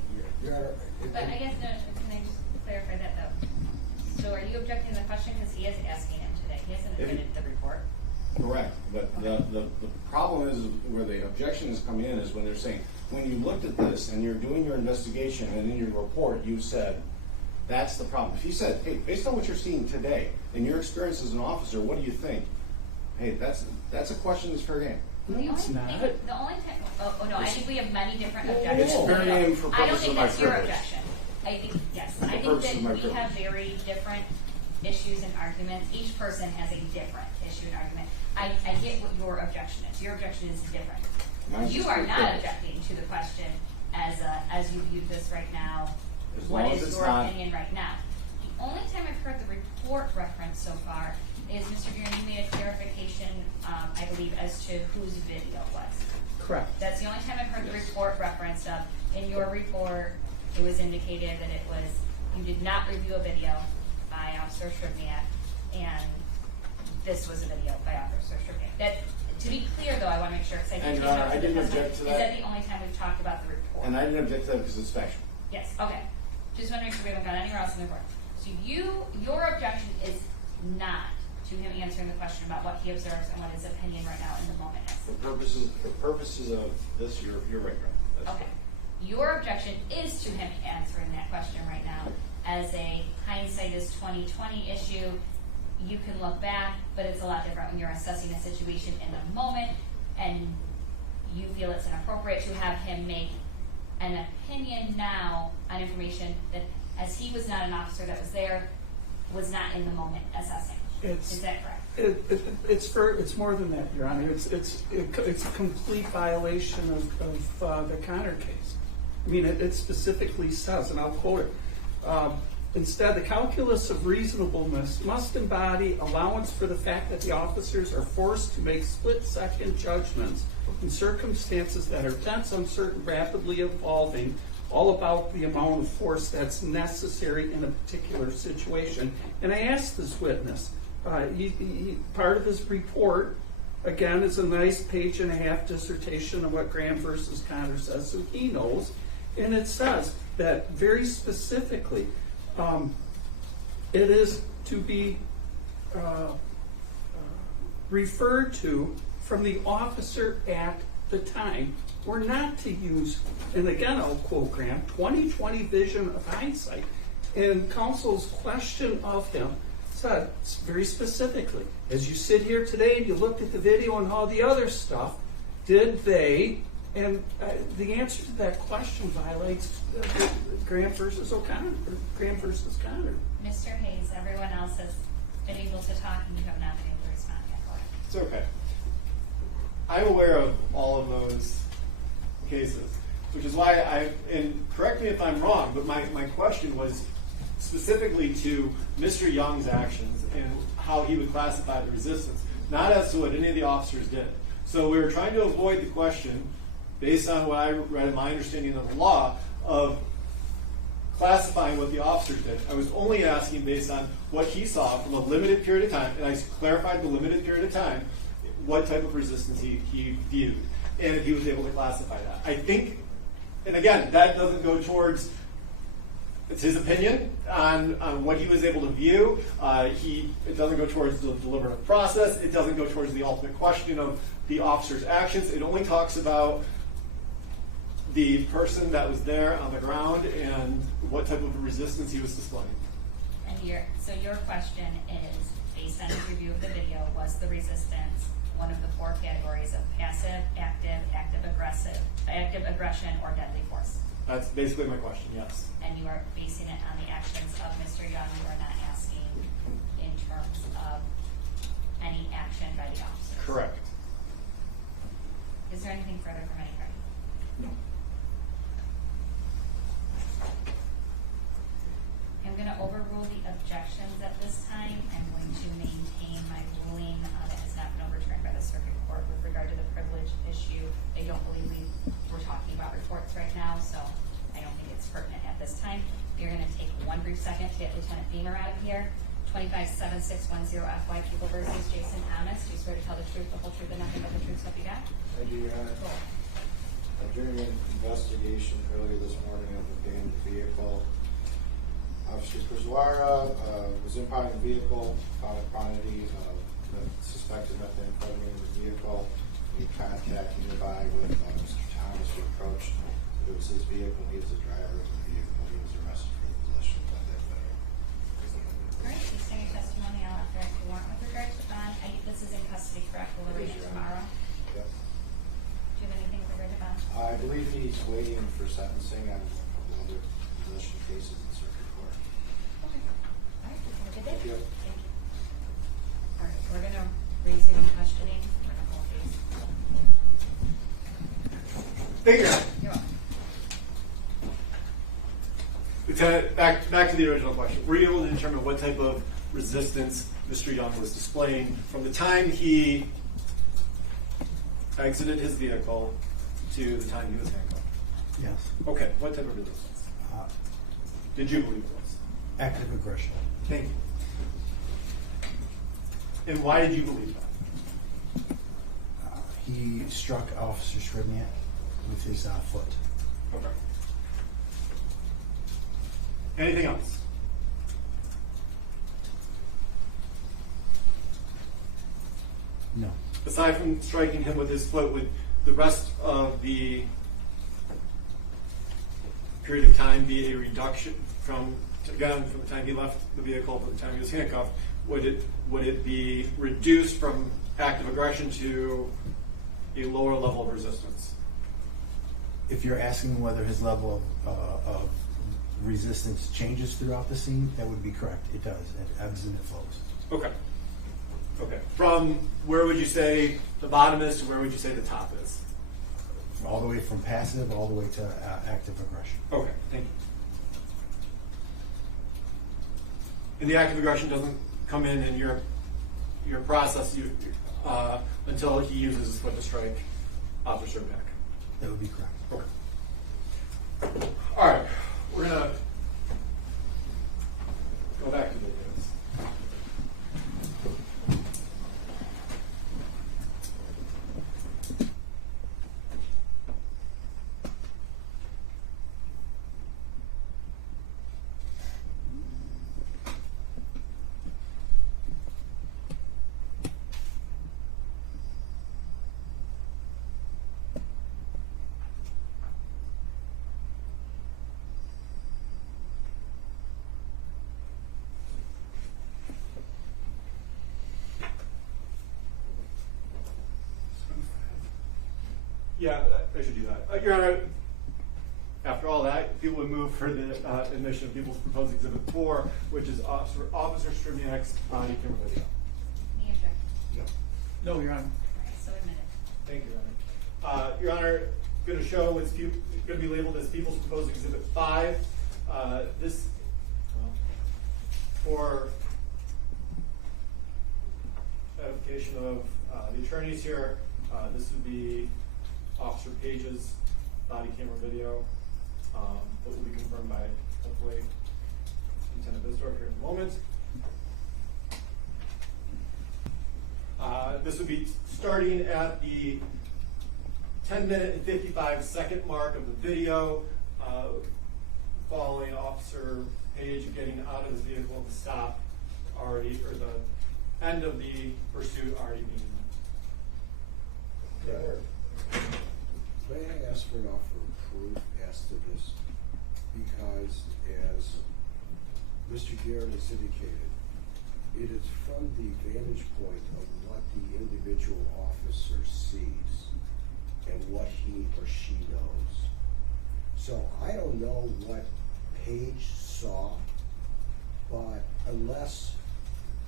But I guess, no, can I just clarify that though? So are you objecting to the question because he is asking him today? He hasn't admitted the report. Correct. But the problem is where the objection has come in is when they're saying, when you looked at this and you're doing your investigation and in your report you said, that's the problem. If you said, hey, based on what you're seeing today and your experience as an officer, what do you think? Hey, that's a question that's fair game. No, it's not. The only time, oh no, I think we have many different objections. It's fair game for I don't purposes think of my that's your privilege. objection. I think, yes, I think purposes of my that we privilege. have very different issues and arguments. Each person has a different issue and argument. I get what your objection is. Your objection is different. Mine's You just are for not privilege. objecting to the question as you view this right now. As What long as is it's your not- opinion right now? The only time I've heard the report reference so far is Mr. Buren, you made a clarification, I believe, as to whose video it was. Correct. That's the only time I've heard the report referenced of. In your report, it was indicated that it was, you did not review a video by Officer Sribniak, and this was a video by Officer Sribniak. That, to be clear though, I want to make sure, because I think And, you know I didn't object to is that. that the only time we've talked about the report? And I didn't object to that because it's factual. Yes, okay. Just want to make sure we haven't gone anywhere else in the report. So your objection is not to him answering the question about what he observes and what his opinion right now in the moment is. For purposes of this, you're right, Grant. That's Okay. Your objection is to him answering that question right now as a hindsight is 20/20 issue. You can look back, but it's a lot different when you're assessing a situation in the moment and you feel it's inappropriate to have him make an opinion now on information that, as he was not an officer that was there, was not in the moment assessing. Is that correct? It's more than that, Your Honor. It's a complete violation of the Connor case. I mean, it specifically says, and I'll quote it. Instead, the calculus of reasonableness must embody allowance for the fact that the officers are forced to make split-second judgments in circumstances that are tense, uncertain, rapidly evolving, all about the amount of force that's necessary in a particular situation. And I asked this witness, part of his report, again, is a nice page-and-a-half dissertation of what Graham versus Connor says, so he knows. And it says that very specifically, it is to be referred to from the officer at the time, or not to use, and again I'll quote Graham, 20/20 vision of hindsight. And counsel's question of him said very specifically, as you sit here today and you looked at the video and all the other stuff, did they, and the answer to that question violates Graham versus O'Connor, or Graham versus Connor. Mr. Hayes, everyone else has been able to talk and you have not been able to respond yet. Go ahead. It's okay. I'm aware of all of those cases, which is why and correct me if I'm wrong, but my question was specifically to Mr. Young's actions and how he would classify the resistance, not as to what any of the officers did. So we were trying to avoid the question, based on what I read in my understanding of the law, of classifying what the officers did. I was only asking based on what he saw from a limited period of time, and I clarified the limited period of time, what type of resistance he viewed, and if he was able to classify that. I think, and again, that doesn't go towards, it's his opinion on what he was able to view. It doesn't go towards the deliberative process. It doesn't go towards the ultimate question of the officer's actions. It only talks about the person that was there on the ground and what type of resistance he was displaying. And your question is, based on his review of the video, was the resistance one of the 4 categories of passive, active, active aggression, or deadly force? That's basically my question, yes. And you are basing it on the actions of Mr. Young. You are not asking in terms of any action by the officers. Correct. Is there anything further from anybody? No. now, so I don't think it's pertinent at this time. You're gonna take one brief second to get Lieutenant Beamer out of here. 257610 FY People versus Jason Thomas. Do you swear to tell the truth, the whole truth, and nothing but the truth, so help you God? I do, Your Honor. During an investigation earlier this morning of the abandoned vehicle, Officer Kurzwara was impounding the vehicle, found a quantity of suspected methamphetamine in the vehicle. He contacted nearby with Mr. Thomas, who approached. It was his vehicle. He was the driver of the vehicle. He was arrested for the possession of methamphetamine. All right, you say your testimony. I'll have to act the warrant with regard to bond. This is in custody, correct? We'll arrange it tomorrow. Yep. Do you have anything with regard to bond? I believe he's waiting for sentencing on a couple other possession cases in circuit court. Okay. All right, have a good day. Thank you. Thank you. All right, we're gonna resume questioning. We're gonna hold these. Thank you. You're welcome. Lieutenant, back to the original question. Were you able to determine what type of resistance Mr. Young was displaying from the time he exited his vehicle to the time he was handcuffed? Yes. Okay, what type of resistance? Did you believe it was? Active aggression. Thank you. And why did you believe that? He struck Officer Sribniak with his foot. Okay. Anything else? No. Aside from striking him with his foot, would the rest of the period of time be a reduction from the time he left the vehicle to the time he was handcuffed? Would it be reduced from active aggression to a lower level of resistance? If you're asking whether his level of resistance changes throughout the scene, that would be correct. It does. It ebbs and it flows. Okay. Okay. From where would you say the bottom is to where would you say the top is? All the way from passive all the way to active aggression. Okay. Thank you. And the active aggression doesn't come in your process until he uses his foot to strike Officer Sribniak. That would be correct. Okay. All right. We're gonna go back to the videos. Yeah, I should do that. Your Honor, after all that, people would move for the admission of People's Proposed Exhibit 4, which is Officer Sribniak's body camera video. Any objection? No. No, Your Honor. All right, so admitted. Thank you, Your Honor. Your Honor, going to show it's going to be labeled as People's Proposed Exhibit 5. This for edification of the attorneys here. This would be Officer Page's body camera video that will be confirmed by, hopefully, Lieutenant Bisdorf here in a moment. This would be starting at the 10-minute and 55-second mark of the video, following Officer Page getting out of his vehicle at the stop already, or the end of the pursuit already being. May I ask for an offer of proof as to this? Because as Mr. Garrett has indicated, it is from the vantage point of what the individual officer sees and what he or she knows. So I don't know what Page saw, but unless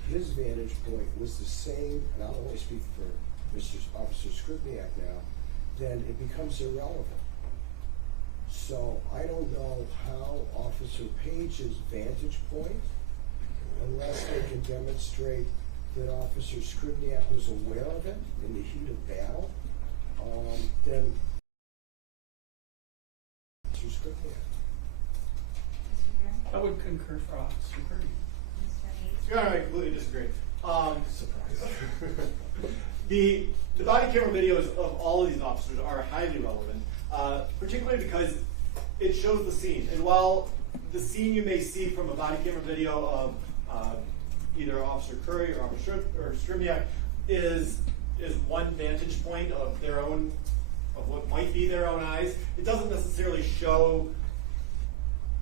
his vantage point was the same, and I'll only speak for Mr. Officer Sribniak now, then it becomes irrelevant. So I don't know how Officer Page's vantage point, unless they can demonstrate that Officer Sribniak was aware of it in the heat of battle, then Officer I would concur for Officer Currie. Your Honor, I completely disagree. Surprise. The body camera videos of all of these officers are highly relevant, particularly because it shows the scene. And while the scene you may see from a body camera video of either Officer Currie or Officer Sribniak is one vantage point of their own, of what might be their own eyes, it doesn't necessarily show,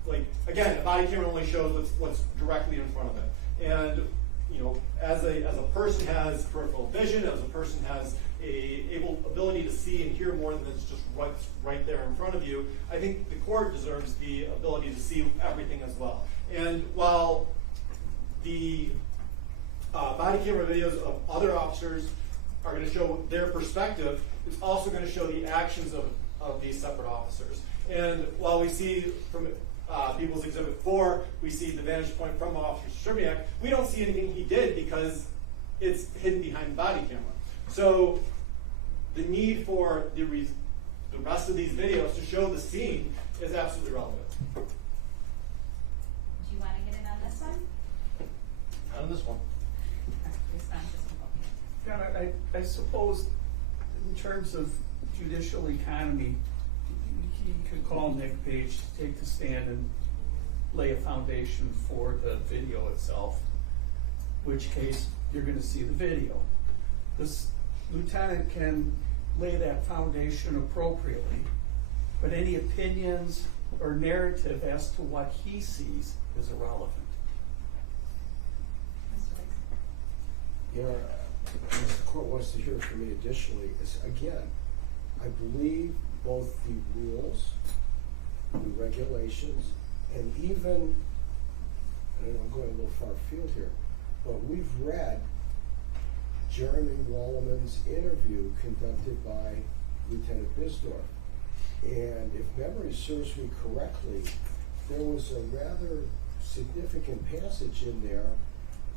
like, again, a body camera only shows what's directly in front of it. And, you know, as a person has peripheral vision, as a person has a ability to see and hear more than it's just what's right there in front of you, I think the court deserves the ability to see everything as well. And while the body camera videos of other officers are going to show their perspective, it's also going to show the actions of these separate officers. And while we see from People's Exhibit 4, we see the vantage point from Officer Sribniak, we don't see anything he did because it's hidden behind the body camera. So the need for the rest of these videos to show the scene is absolutely relevant. Do you want to get in on this one? Not on this one. God, I suppose in terms of judicial economy, he could call Nick Page to take the stand and lay a foundation for the video itself, which case you're going to see the video. This lieutenant can lay that foundation appropriately, but any opinions or narrative as to what he sees is irrelevant. You know, what the court wants to hear from me additionally is, again, I believe both the rules, the regulations, and even, I know I'm going a little far afield here, but we've read Jeremy Walleman's interview conducted by Lieutenant Bisdorf. And if memory serves me correctly, there was a rather significant passage in there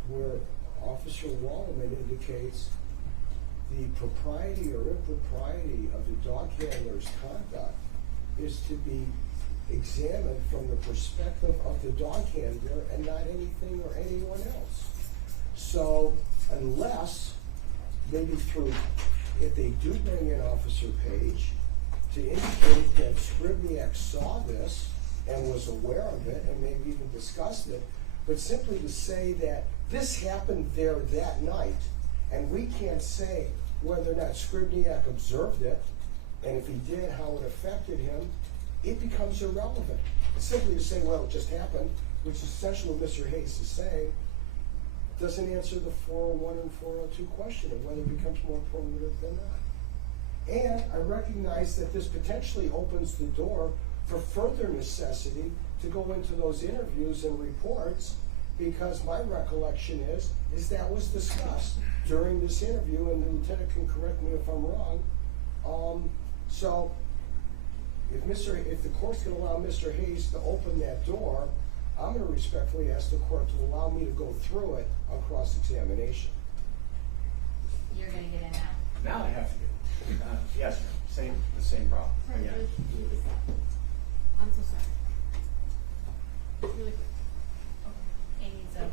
where Officer Walleman indicates the propriety or impropriety of the dog handler's conduct is to be examined from the perspective of the dog handler and not anything or anyone else. So unless, maybe through, if they do bring in Officer Page to indicate that Sribniak saw this and was aware of it and maybe even discussed it, but simply to say that this happened there that night, and we can't say whether or not Sribniak observed it, and if he did, how it affected him, it becomes irrelevant. Simply to say, well, it just happened, which is essentially what Mr. Hayes is saying, doesn't answer the 401 and 402 question of whether it becomes more probative than not. And I recognize that this potentially opens the door for further necessity to go into those interviews and reports, because my recollection is that was discussed during this interview, and the lieutenant can correct me if I'm wrong. So if the court's going to allow Mr. Hayes to open that door, I'm going to respectfully ask the court to allow me to go through it on cross-examination. You're going to get in now. Now I have to get it. Yes, sir. The same problem. Again. I'm so sorry. Really quick. It needs a minute.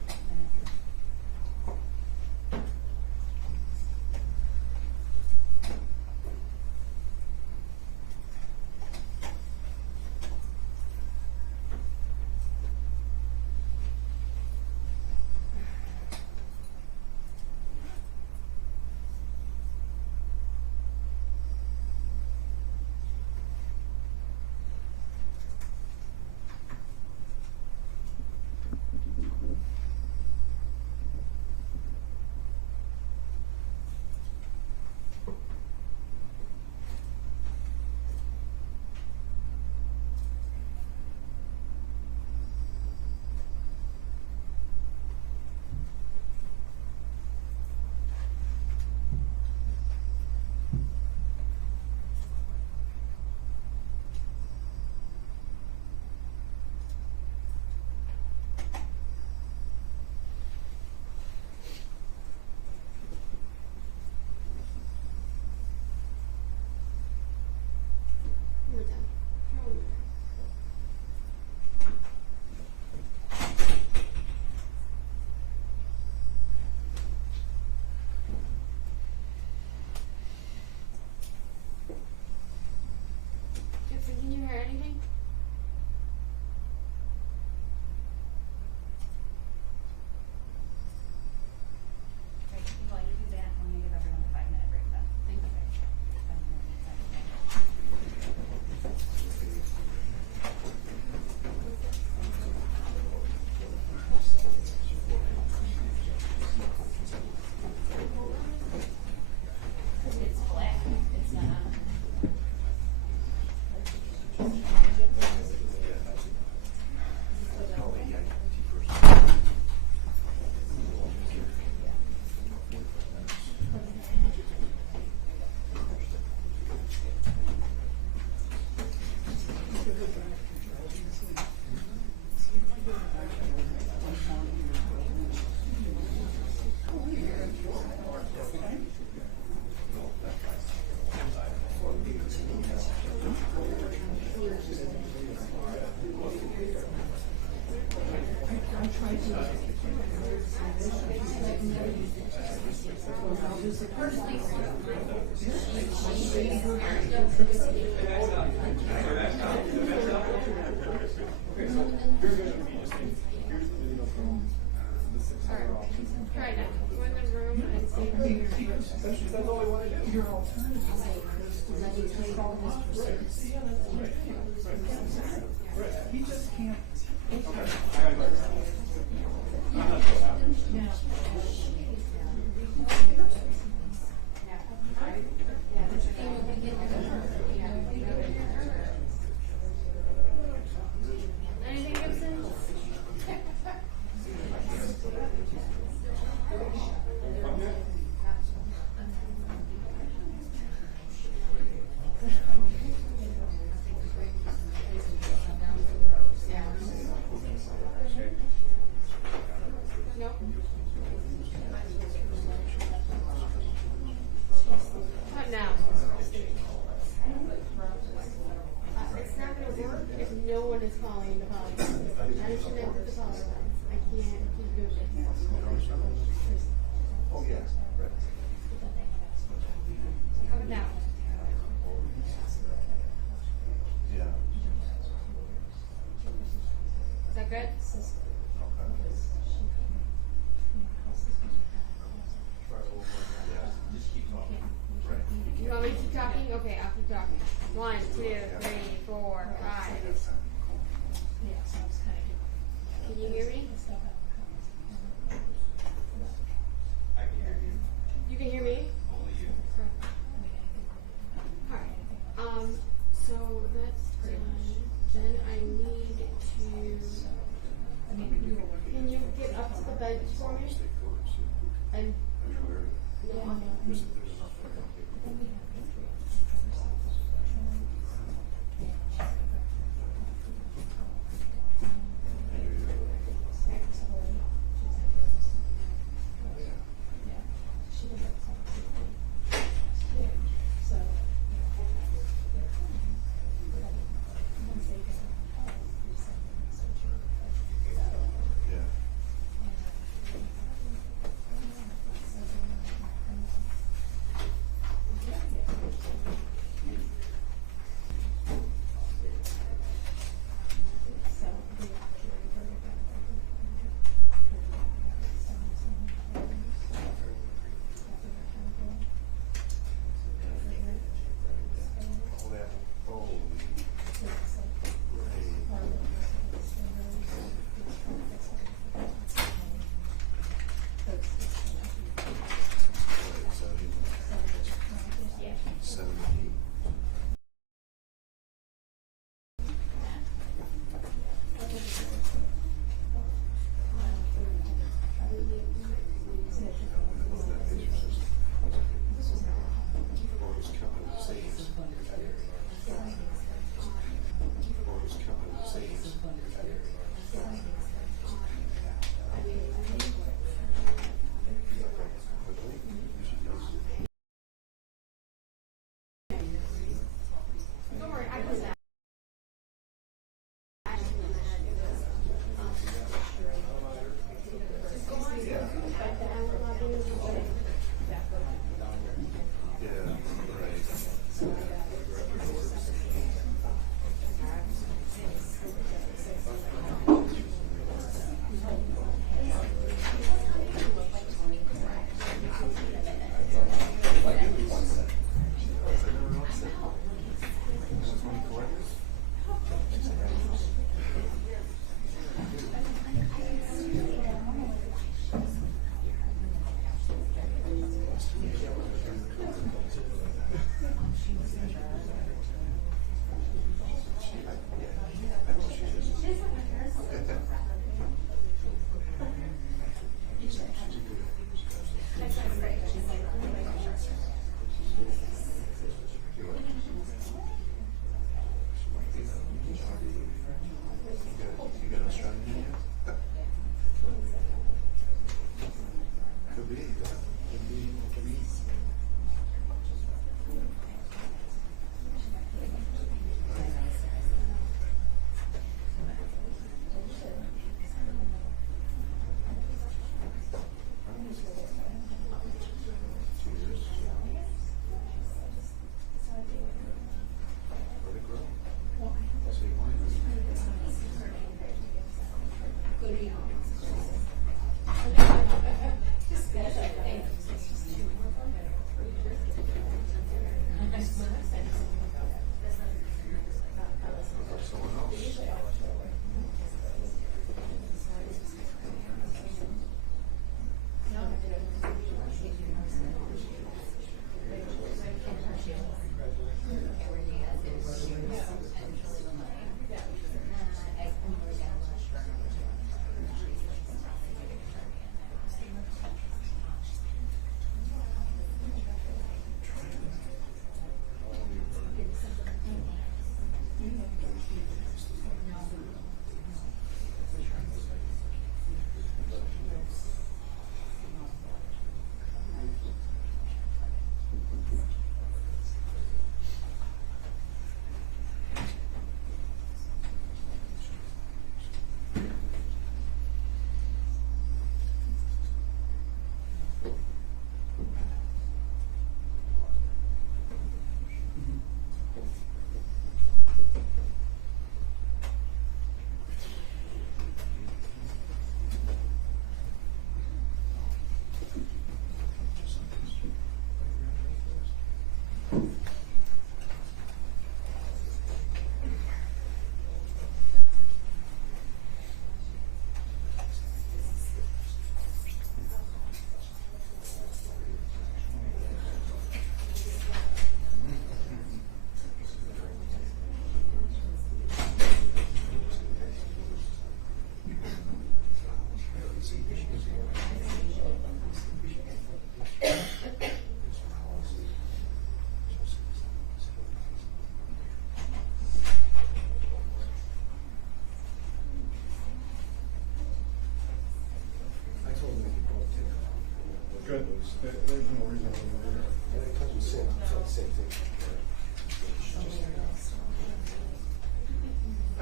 anything? Okay, while you do that, I'm gonna give everyone a 5-minute break then. Thank you. It's black, it's not. Try that. Go in the room and see. That's all I want to do. He just can't. Anything, Gibson? Nope. What now? It's not gonna work if no one is calling the policy. I just connect with the policy. I can't keep doing this. Oh, yeah. How about now? Yeah. Is that good? You want me to keep talking? Okay, I'll keep talking. 1, 2, 3, 4, 5. Can you hear me? I can hear you. You can hear me? Only you. Alright. So that's done. Then I need to. Can you get up to the bench for me? And. No.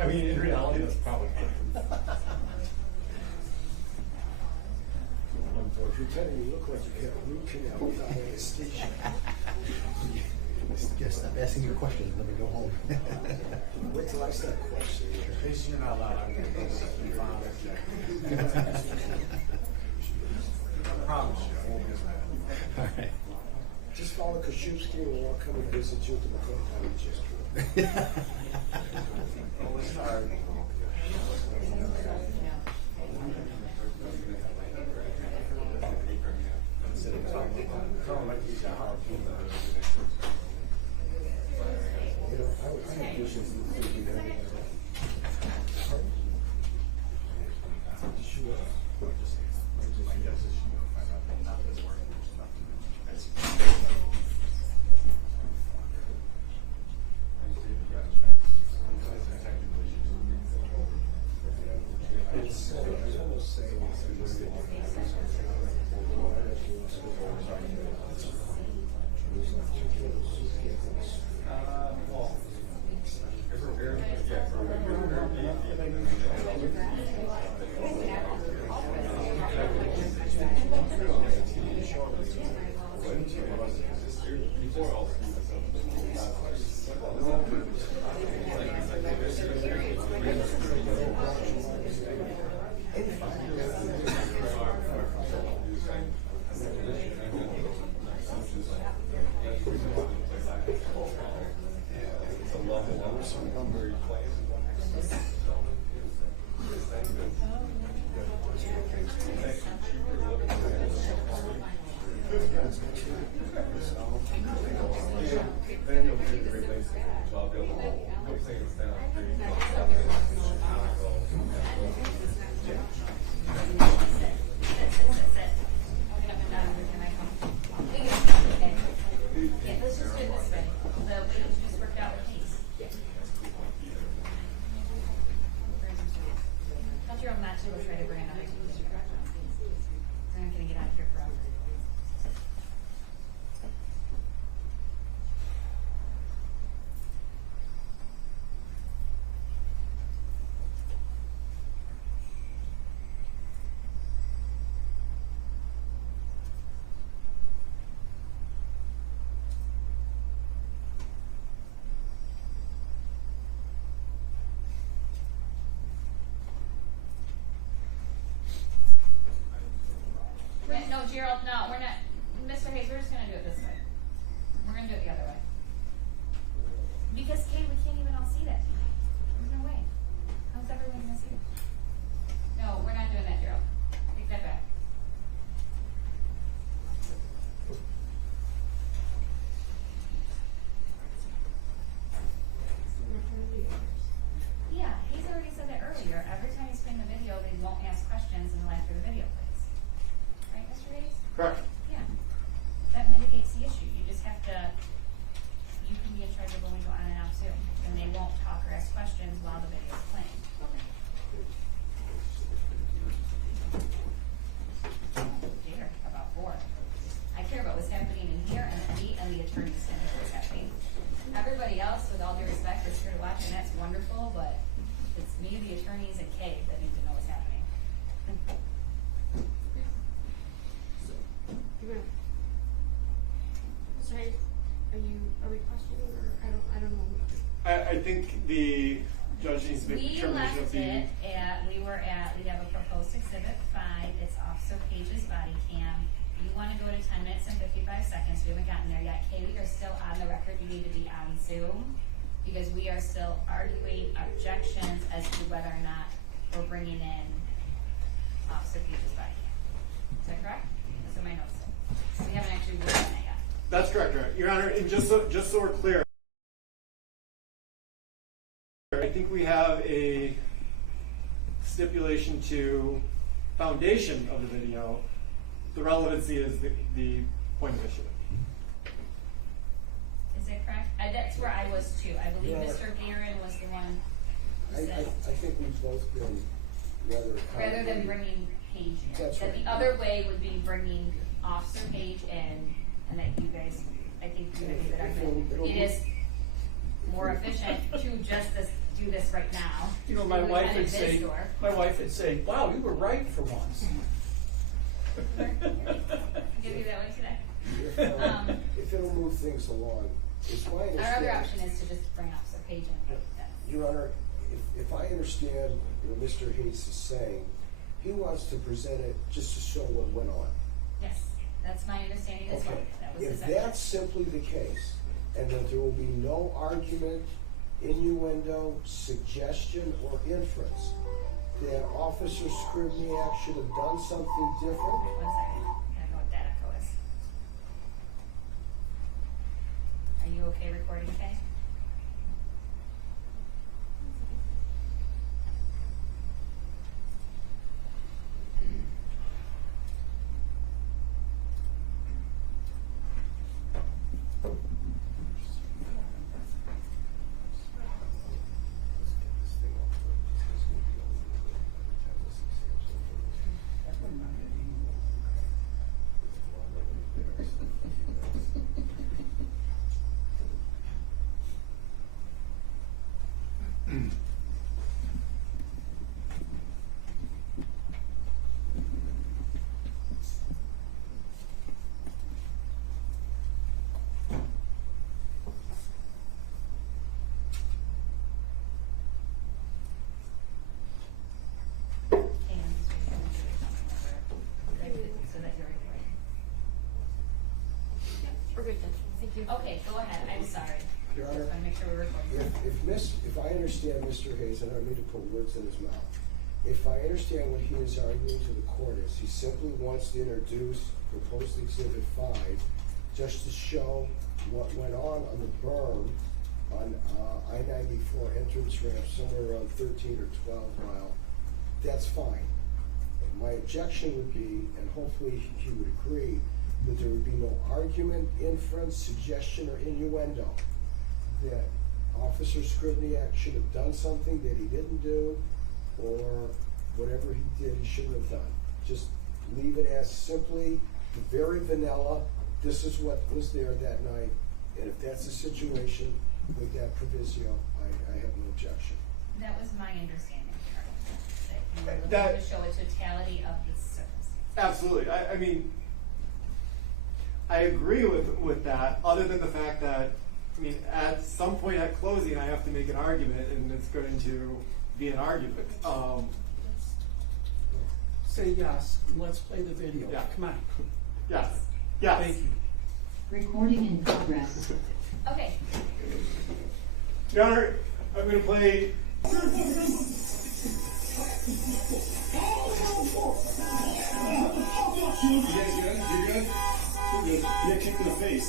I mean, in reality, that's probably fine. Lieutenant, you look like you got a root canal without anesthesia. Just stop asking your questions. Let me go home. Wait till I start questioning. Patient out loud, I'm going to go sit and I promise you, I won't miss that. All right. Just follow Kashubsky and we'll all come and visit you at the McCoy County Jail. Oh, it's hard. No, Gerald, no, we're not. Mr. Hayes, we're just going to do it this way. We're going to do it the other way. Because, Kate, we can't even all see that. There's no way. How's everyone going to see it? No, we're not doing that, Gerald. Take that back. Yeah, he's already said that earlier. Every time you spin the video, they won't ask questions until after the video plays. Right, Mr. Hayes? Correct. Yeah. That mitigates the issue. You just have to, you can be in charge of when we go on and off Zoom. And they won't talk or ask questions while the video is playing. Care about 4. I care about what's happening in here, and me and the attorneys can know what's happening. Everybody else, with all due respect, is here to watch, and that's wonderful, but it's me, the attorneys, and Kay that need to know what's happening. Sorry, are we questioning or I don't know. I think the judge needs to make a We determination left of the. we have a proposed exhibit 5, it's Officer Page's body cam. You wanna go to 10 minutes and 55 seconds, we haven't gotten there yet. Kay, we are still on the record, you need to be on Zoom, because we are still arguing objections as to whether or not we're bringing in Officer Page's body cam. Is that correct? That's what my notes say. We haven't actually voted on that yet. That's correct, Your Honor. And just so we're clear, I think we have a stipulation to foundation of the video. The relevancy is the point of issue. Is that correct? That's where I was too. I believe Yeah. Mr. Guerin was the one who I said. think we've both been Rather than bringing Page in. That's That right. the other way would be bringing Officer Page in, and that you guys, I think you're gonna be the argument. It is more efficient to just do this right now. You know, my We wife had a would say, visitor. wow, you were right for once. Give you that one today. If it'll move things along, it's my understanding. Our other option is to just bring Officer Page in. Your Honor, if I understand what Mr. Hayes is saying, he wants to present it just to show what went on. Yes, that's my understanding as well. Okay, That was if his that's simply the case, and that there will be no argument, innuendo, suggestion, or inference, then Officer Sribniak should have done something different. 1 second. Gotta know what that echo is. Are you okay recording, okay? Okay, go ahead. I'm sorry. Your Just Honor, want to make sure we're recording. if I understand Mr. Hayes, and I don't mean to put words in his mouth, if I understand what he is arguing to the court is, he simply wants to introduce proposed Exhibit 5 just to show what went on the berm on I-94 entrance ramp somewhere around 13 or 12 mile. That's fine. My objection would be, and hopefully he would agree, that there would be no argument, inference, suggestion, or innuendo that Officer Sribniak should have done something that he didn't do, or whatever he did, he shouldn't have done. Just leave it as simply very vanilla. This is what was there that night, and if that's the situation with that proviso, I have no objection. That was my understanding, Charlie, that you were That- looking to show a totality of the circumstances. Absolutely. I mean, I agree with that, other than the fact that, I mean, at some point at closing, I have to make an argument, and it's going to be an argument. Say yes, and let's play the video. Yeah. Come on. Yes. Yes. Thank you. Recording in progress. Okay. Your Honor, I'm going to play. You guys good? You good? We're good. Get kicked in the face.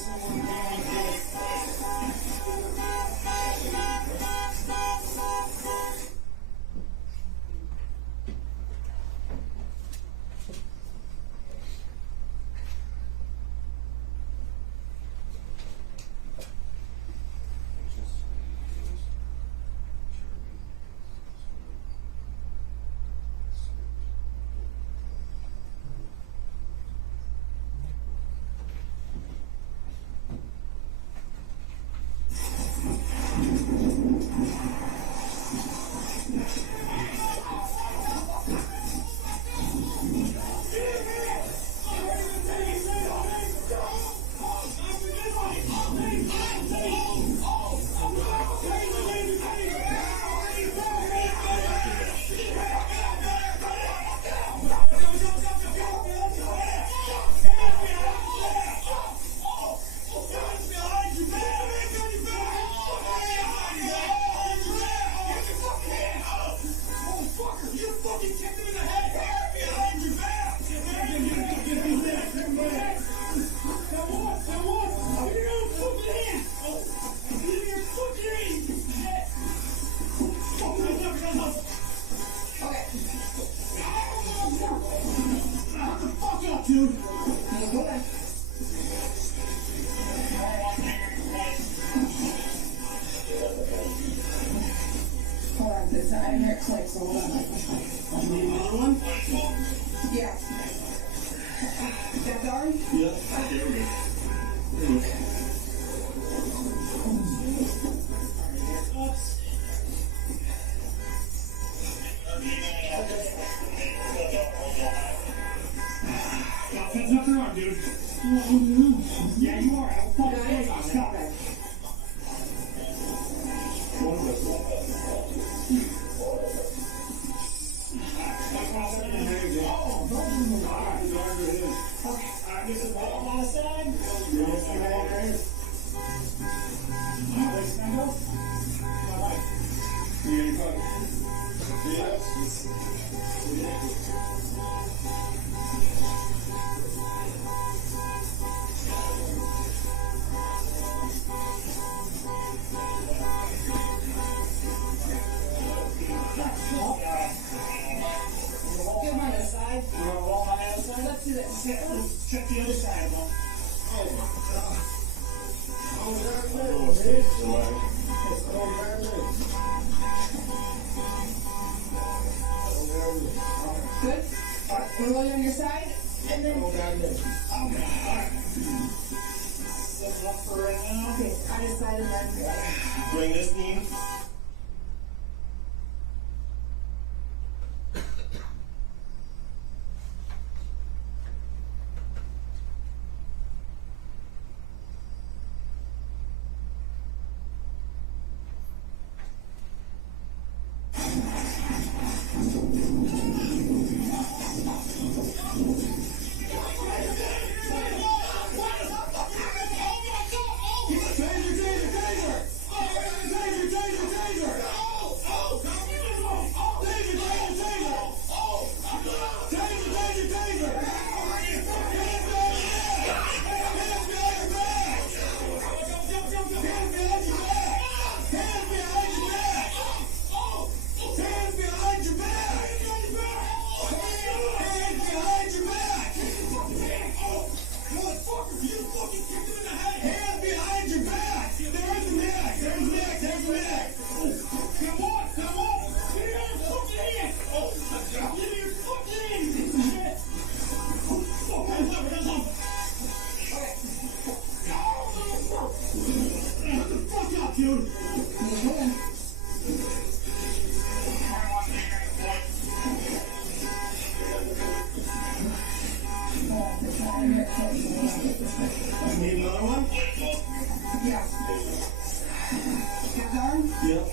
dude. Yeah, you are. I'll fucking say on that. Let's check the other side, bro. Oh my god. Oh, good. All right, put it on your side, and then. Oh, God, no. Okay, all right. Set it up for right now. Okay, I decided that. Bring this knee. Need another one? Yeah. Get down? Yeah.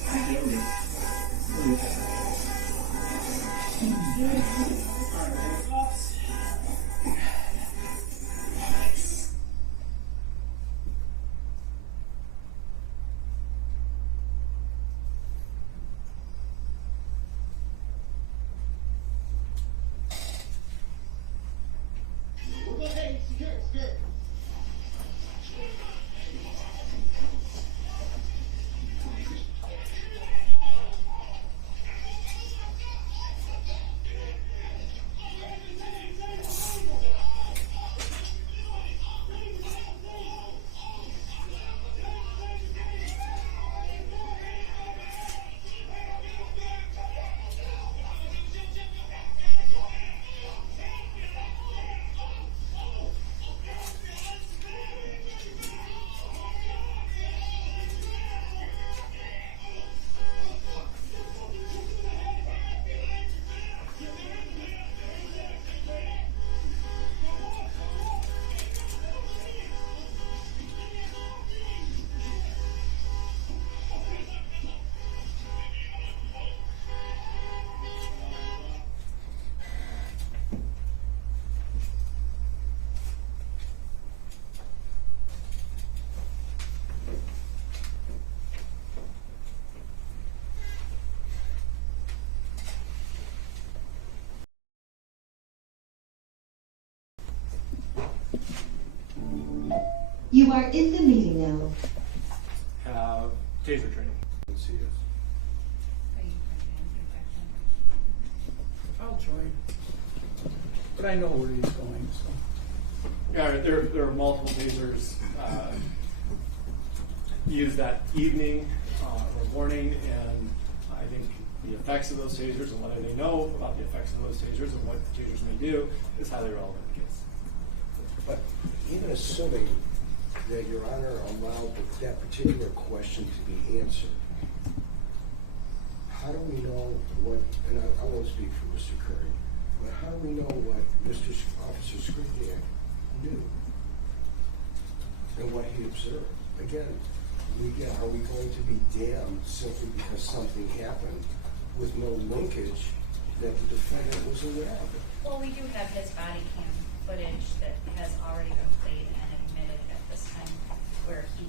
You are in the meeting now. Have taser training. Let's see this. I'll join. But I know where he's going, so. Yeah, there are multiple tasers used that evening or morning, and I think the effects of those tasers and whether they know about the effects of those tasers and what the tasers may do is highly relevant to the case. But even assuming that Your Honor allowed that particular question to be answered, how do we know what, and I won't speak for Mr. Currie, but how do we know what Officer Sribniak knew and what he observed. Again, are we going to be damned simply because something happened with no linkage that the defendant was aware of it? Well, we do have his body cam footage that has already been played and admitted at this time, where you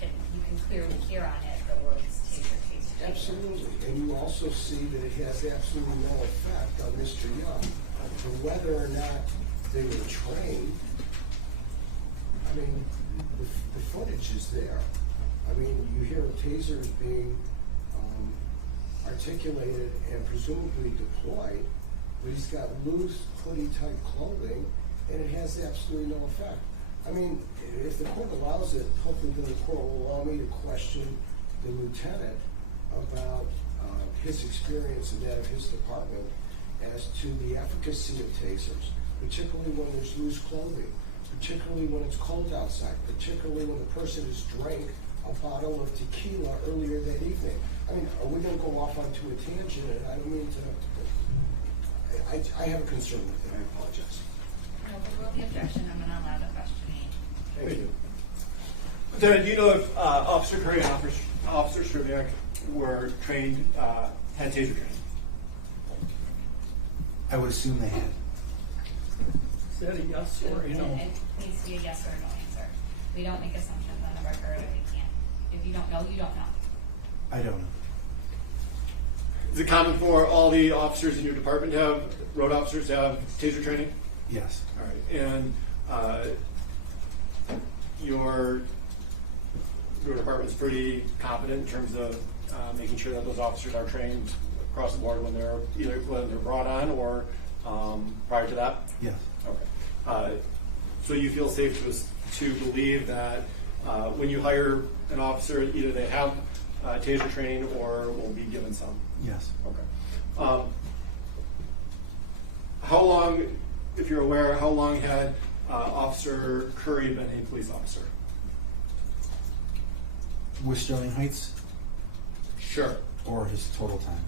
can clearly hear on it the words taser, taser, taser. Absolutely, and you also see that it has absolutely no effect on Mr. Young. For whether or not they were trained, I mean, the footage is there. I mean, you hear tasers being articulated and presumably deployed, but he's got loose, hoodie-type clothing, and it has absolutely no effect. I mean, if the court allows it, hopefully the court will allow me to question the lieutenant about his experience and that of his department as to the efficacy of tasers, particularly when there's loose clothing, particularly when it's cold outside, particularly when the person has drank a bottle of tequila earlier that evening. I mean, are we going to go off onto a tangent? And I don't mean to. I have a concern with it. I apologize. No, but with the objection, I'm going to allow the questioning. Thank you. Lieutenant, do you know if Officer Currie and Officer Sribniak were trained, had taser training? I would assume they had. Is that a yes or a no? It needs to be a yes or a no answer. We don't make assumptions on the record, and we can't. If you don't know, you don't know. I don't know. Is it common for all the officers in your department to have, road officers to have taser training? Yes. All right. And your department is pretty competent in terms of making sure that those officers are trained across the board when they're either when they're brought on or prior to that? Yes. Okay. So you feel safe to believe that when you hire an officer, either they have taser training or will be given some? Yes. Okay. How long, if you're aware, how long had Officer Currie been a police officer? With Sterling Heights? Sure. Or his total time?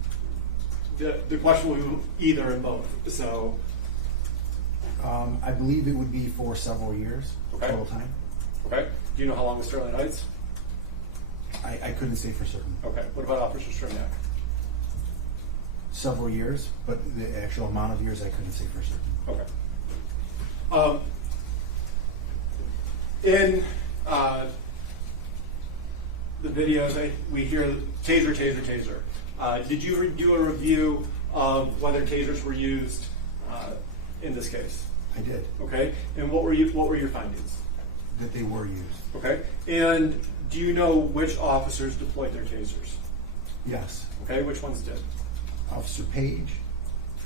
The question will be either and both. So, I believe it would be for several years, okay. Total time. Okay. Do you know how long was Sterling Heights? I couldn't say for certain. Okay. What about Officer Sribniak? Several years, but the actual amount of years I couldn't say for certain. Okay. In the videos, we hear taser, taser, taser. Did you do a review of whether tasers were used in this case? I did. Okay. And what were your findings? That they were used. Okay. And do you know which officers deployed their tasers? Yes. Okay. Which ones did? Officer Page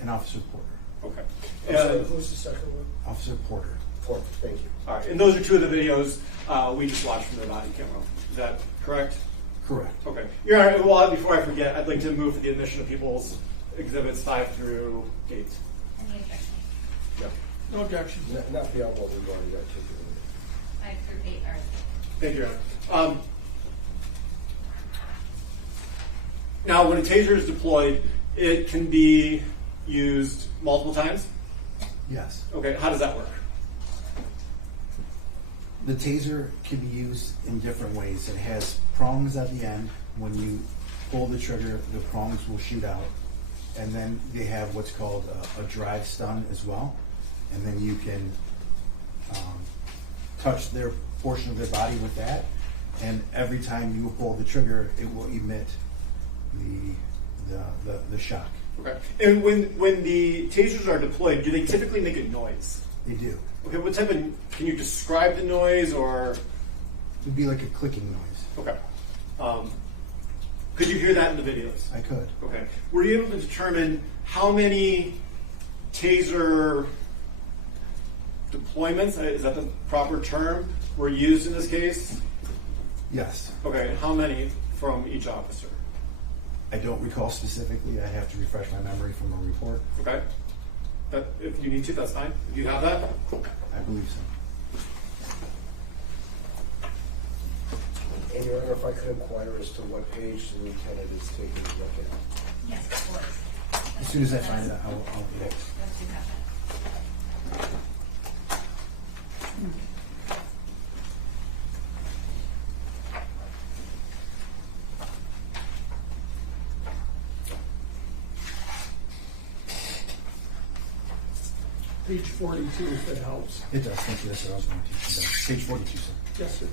and Officer Porter. Okay. And who's the second one? Officer Porter. Porter. Thank you. All right. And those are two of the videos we just watched from their body camera. Is that correct? Correct. Okay. Your Honor, well, before I forget, I'd like to move for the admission of people's exhibits 5 through 8. Any objection? Yep. No objection. Not beyond what we've already articulated. 5 through 8 are. Thank you, Your Honor. Now, when a taser is deployed, it can be used multiple times? Yes. Okay, how does that work? The taser can be used in different ways. It has prongs at the end. When you pull the trigger, the prongs will shoot out. And then they have what's called a drive stun as well. And then you can touch their portion of their body with that. And every time you pull the trigger, it will emit the shock. Okay. And when the tasers are deployed, do they typically make a noise? They do. Okay, what type of, can you describe the noise or? It would be like a clicking noise. Okay. Could you hear that in the videos? I could. Okay. Were you able to determine how many taser deployments, is that the proper term, were used in this case? Yes. Okay, how many from each officer? I don't recall specifically. I have to refresh my memory from a report. Okay. But if you need to, that's fine. If you have that? I believe so. And Your Honor, if I could inquire as to what page the lieutenant is taking a look at. Yes, of course. As soon as I find it, I'll Let's do that. page 42 if it helps. It does, thank you, that's what I was going to. It does. Page 42, sir. Yes, sir.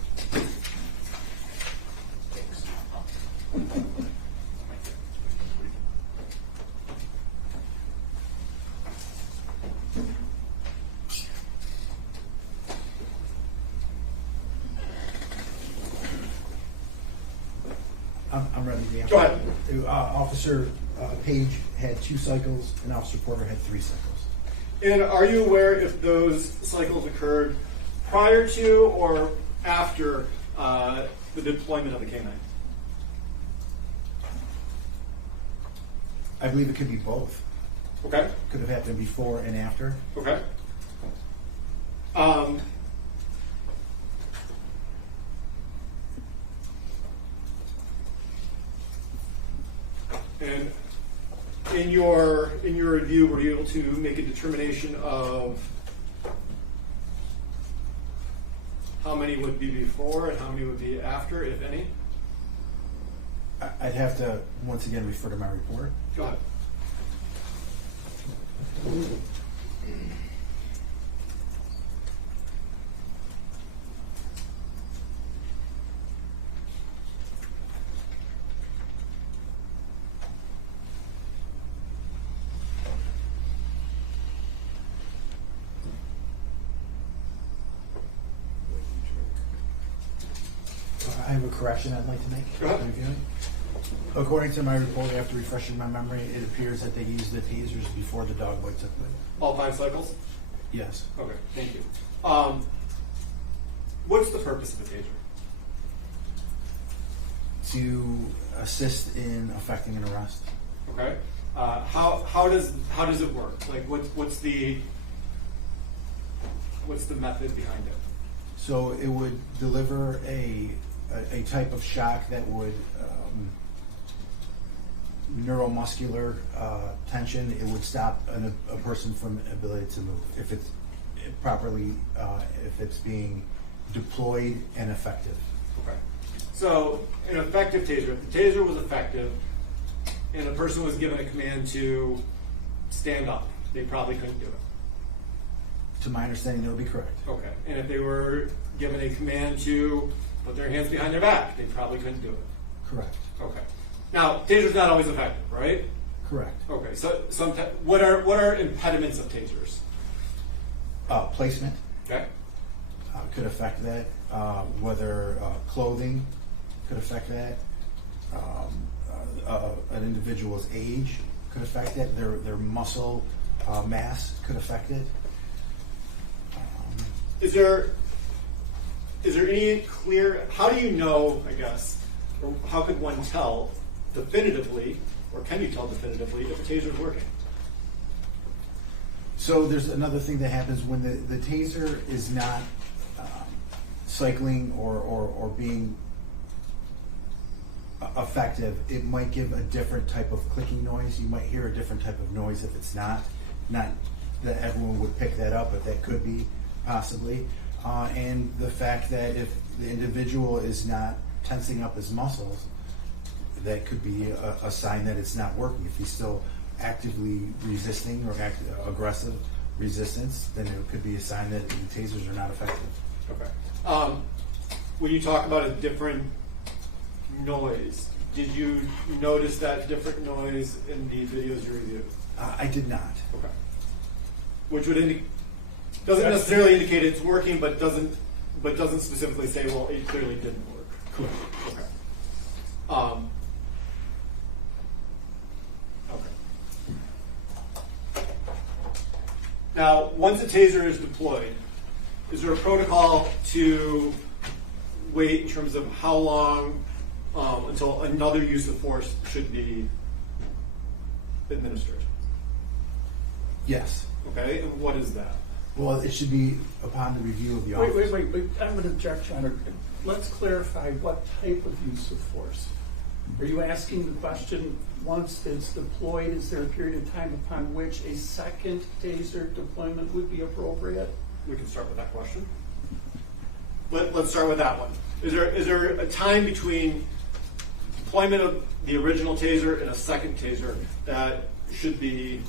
I'm ready to be. Go ahead. Officer Page had 2 cycles, and Officer Porter had 3 cycles. And are you aware if those cycles occurred prior to or after the deployment of the K-9? I believe it could be both. Okay. Could have happened before and after. Okay. And in your review, were you able to make a determination of how many would be before and how many would be after, if any? I'd have to once again refer to my report. Go ahead. I have a correction I'd like to make. Go ahead. Reviewing. According to my report, after refreshing my memory, it appears that they used the tasers before the dog bite took place. All 5 cycles? Yes. Okay, thank you. What's the purpose of a taser? To assist in effecting an arrest. Okay. How does it work? Like, what's the method behind it? So it would deliver a type of shock that would neuromuscular tension. It would stop a person from ability to move if it's properly if it's being deployed and effective. Okay. So an effective taser, if the taser was effective and a person was given a command to stand up, they probably couldn't do it. To my understanding, that would be correct. Okay. And if they were given a command to put their hands behind their back, they probably couldn't do it. Correct. Okay. Now, taser's not always effective, right? Correct. Okay. So what are impediments of tasers? Placement Okay. could affect that. Whether clothing could affect that. An individual's age could affect it. Their muscle mass could affect it. Is there any clear, how do you know, I guess, or how could one tell definitively, or can you tell definitively if a taser is working? So there's another thing that happens when the taser is not cycling or being effective. It might give a different type of clicking noise. You might hear a different type of noise if it's not that everyone would pick that up, but that could be possibly. And the fact that if the individual is not tensing up his muscles, that could be a sign that it's not working. If he's still actively resisting or aggressive resistance, then it could be a sign that the tasers are not effective. Okay. When you talk about a different noise, did you notice that different noise in the videos you reviewed? I did not. Okay. Which would doesn't necessarily indicate it's working, but doesn't specifically say, well, it clearly didn't work. Correct. Okay. Okay. Now, once a taser is deployed, is there a protocol to wait in terms of how long until another use of force should be administered? Yes. Okay, and what is that? Well, it should be upon the review of the officer. Wait. I'm going to object, Your Honor. Let's clarify what type of use of force. Are you asking the question, once it's deployed, is there a period of time upon which a second taser deployment would be appropriate? We can start with that question. Let's start with that one. Is there a time between deployment of the original taser and a second taser that should be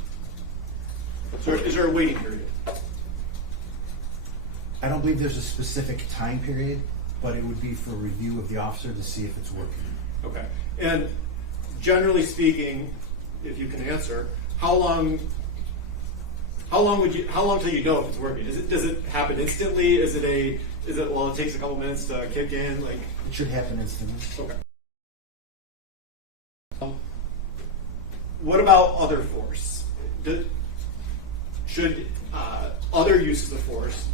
So is there a waiting period? I don't believe there's a specific time period, but it would be for review of the officer to see if it's working. Okay. And generally speaking, if you can answer, how long till you know if it's working? Does it happen instantly? Is it it takes a couple minutes to kick in? Like, It should happen instantly. okay. What about other force? Should other uses of force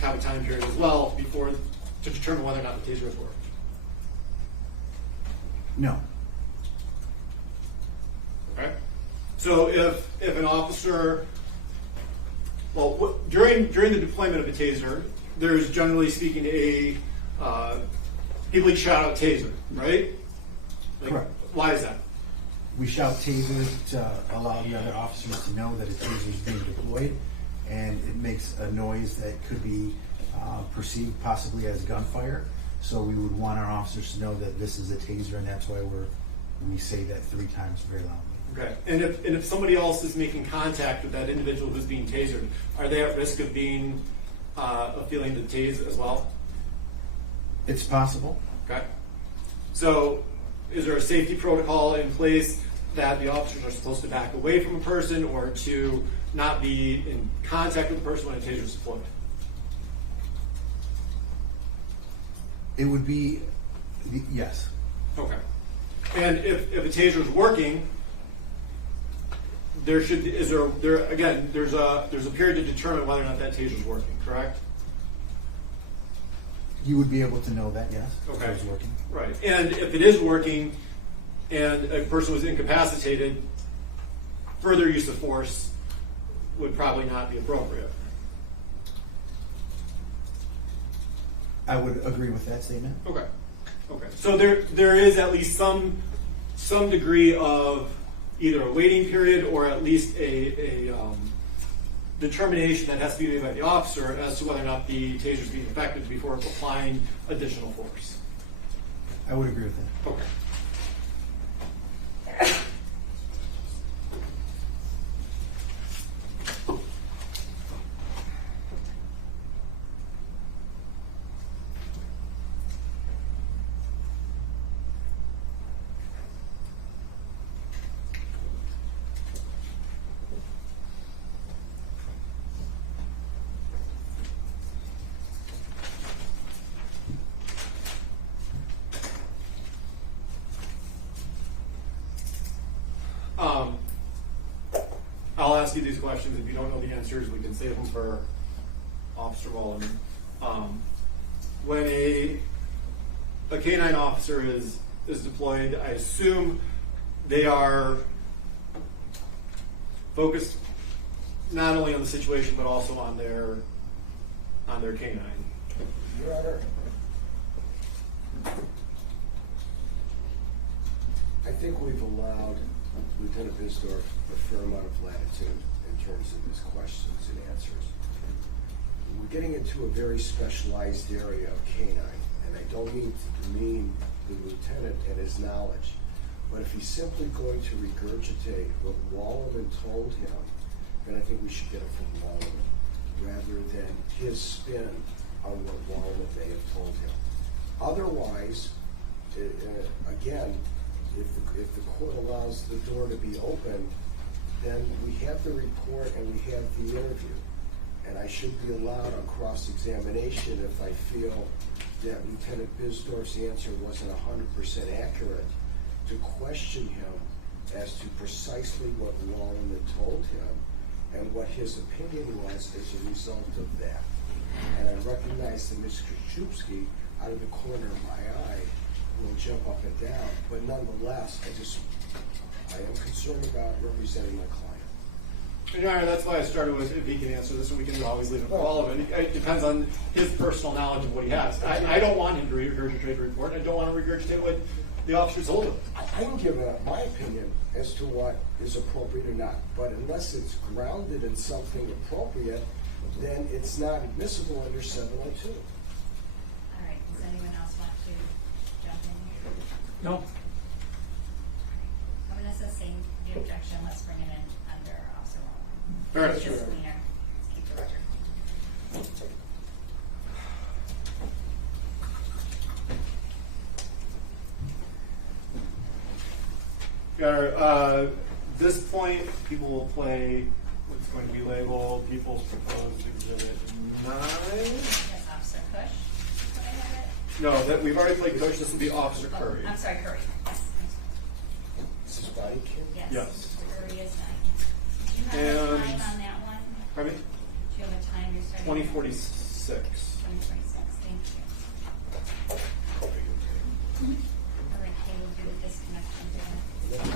have a time period as well before to determine whether or not the taser has worked? No. Okay. So if an officer, during the deployment of a taser, there's generally speaking people shout out taser, right? Correct. Why is that? We shout taser to allow the other officers to know that a taser is being deployed, and it makes a noise that could be perceived possibly as gunfire. So we would want our officers to know that this is a taser, and that's why we say that 3 times very loudly. Okay. And if somebody else is making contact with that individual who's being tasered, are they at risk of feeling the tase as well? It's possible. Okay. So is there a safety protocol in place that the officers are supposed to back away from a person or to not be in contact with the person when a taser is deployed? It would be, yes. Okay. And if a taser is working, there's a period to determine whether or not that taser is working, correct? You would be able to know that, yes. Okay. If it was working. Right. And if it is working and a person was incapacitated, further use of force would probably not be appropriate. I would agree with that statement. Okay. Okay. So there is at least some degree of either a waiting period or at least a determination that has to be made by the officer as to whether or not the taser is being effective before applying additional force. I would agree with that. Okay. I'll ask you these questions. If you don't know the answers, we can save them for Officer Wallen. When a canine officer is deployed, I assume they are focused not only on the situation but also on their canine. Your Honor, I think we've allowed Lieutenant Bisdorf a fair amount of latitude in terms of his questions and answers. We're getting into a very specialized area of canine, and I don't mean to demean the lieutenant and his knowledge, but if he's simply going to regurgitate what Wallerman told him, then I think we should get it from Wallerman, rather than his spin on what Wallerman may have told him. Otherwise, again, if the court allows the door to be open, then we have the report and we have the interview. And I should be allowed on cross-examination if I feel that Lieutenant Bisdorf's answer wasn't 100% accurate, to question him as to precisely what Wallerman told him and what his opinion was as a result of that. And I recognize that Mr. Krzyzewski, out of the corner of my eye, will jump up and down, but nonetheless, I am concerned about representing my client. Your Honor, that's why I started with if he can answer this, and we can always leave it for all of it. It depends on his personal knowledge of what he has. I don't want him to regurgitate the report. I don't want to regurgitate what the officer told him. I can give my opinion as to what is appropriate or not, but unless it's grounded in something appropriate, then it's not admissible under 702. All right, does anyone else want to jump in here? No. I'm going to sustain the objection. Let's bring it in under Officer Wallen. All right, It's sure. just cleaner. Let's keep the record. This point, people will play what's going to be labeled People's Proposed Exhibit 9. Yes, Officer Cush. Did I have it? No, that we've already played Coach. This will be Officer Oh, Curry. I'm sorry, Curry. Yes. This is body cam? Yes. Yes. Curry is 9. Do you have a And- time on that one? Pardon me? Do you have a time you're starting? 2046. 2026. Thank you. All right, Kay, we'll do the disconnection there.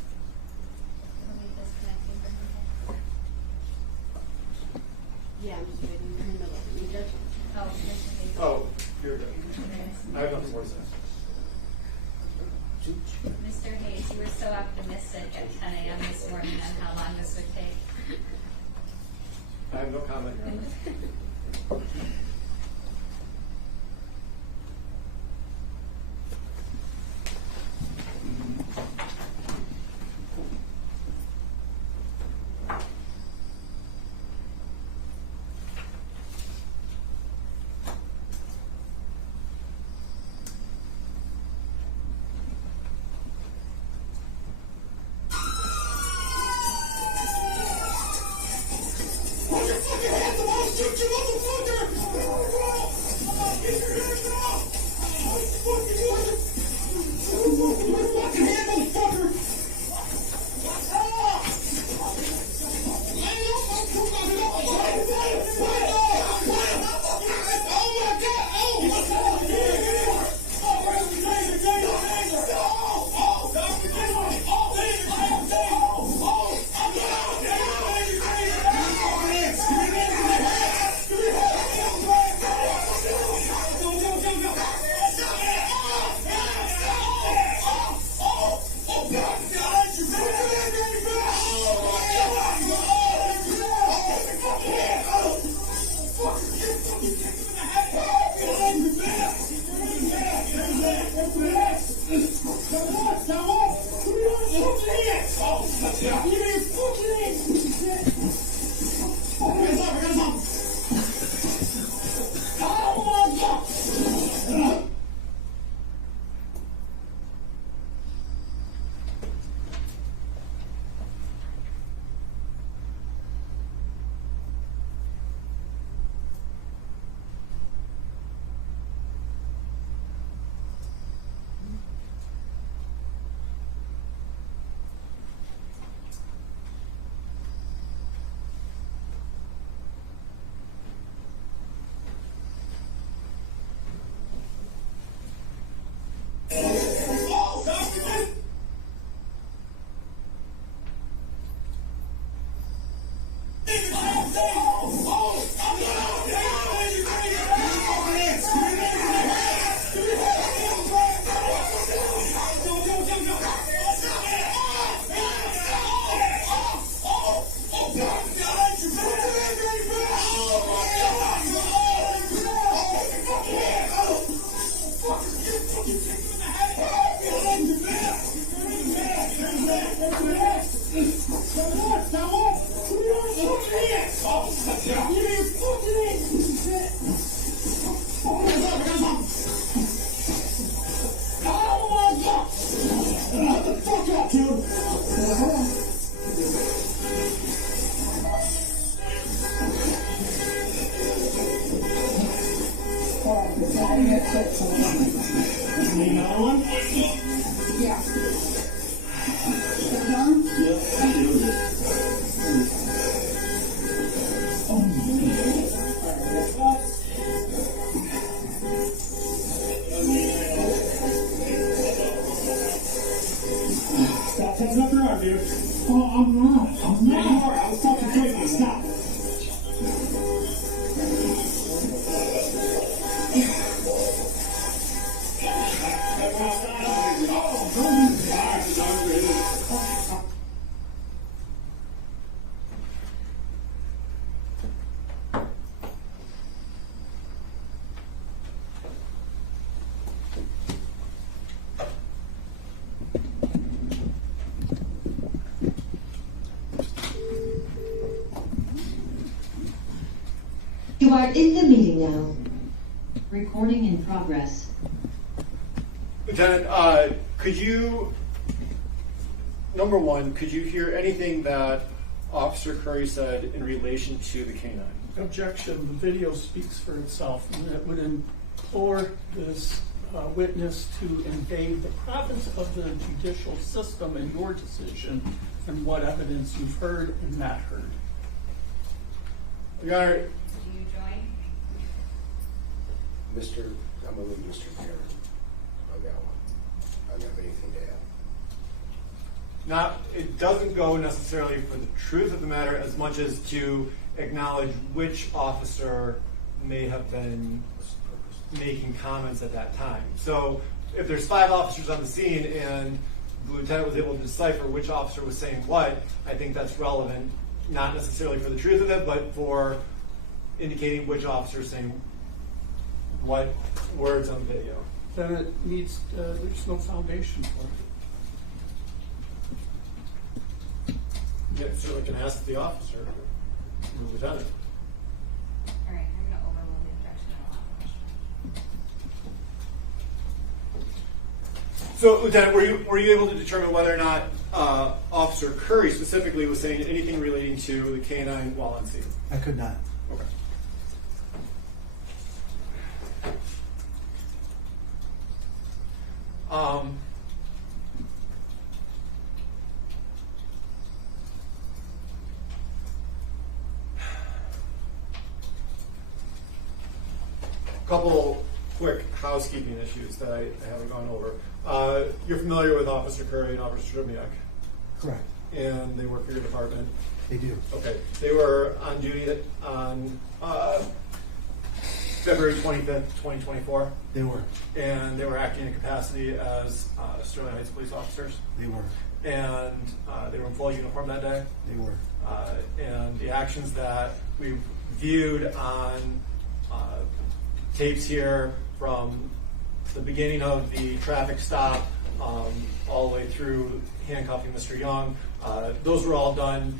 Are we disconnecting from here? Yeah, I'm just waiting for him to let me judge. Oh, Mr. Hayes. Oh, you're good. I have nothing more to say. Mr. Hayes, you were so optimistic at 10 a.m. this morning on how long this would take. I have no comment, Your Honor. Stop taking up your arm, dude. Oh, I'm not. I'm not. I was talking to you. Stop. You are in the meeting now. Recording in progress. Lieutenant, could you, number one, could you hear anything that Officer Currie said in relation to the canine? Objection, the video speaks for itself, and it would implore this witness to invade the province of the judicial system and your decision and what evidence you've heard and not heard. Your Honor. Do you join? I'm gonna leave Mr. Karen on that one. I don't have anything to add. It doesn't go necessarily for the truth of the matter as much as to acknowledge which officer may have been making comments at that time. So if there's 5 officers on the scene and the lieutenant was able to decipher which officer was saying what, I think that's relevant, not necessarily for the truth of it, but for indicating which officer is saying what words on the video. Then it needs, there's no foundation for it. Yeah, certainly can ask the officer, the lieutenant. All right, I'm going to overrule the objection and allow the question. So, Lieutenant, were you able to determine whether or not Officer Currie specifically was saying anything relating to the canine while on scene? I could not. Okay. Couple quick housekeeping issues that I haven't gone over. You're familiar with Officer Currie and Officer Sribniak, Correct. and they work for your department. They do. Okay. They were on duty on February 25th, 2024. They were. And they were acting in capacity as Sterling Heights police officers. They were. And they were in full uniform that day. They were. And the actions that we viewed on tapes here from the beginning of the traffic stop all the way through handcuffing Mr. Young, those were all done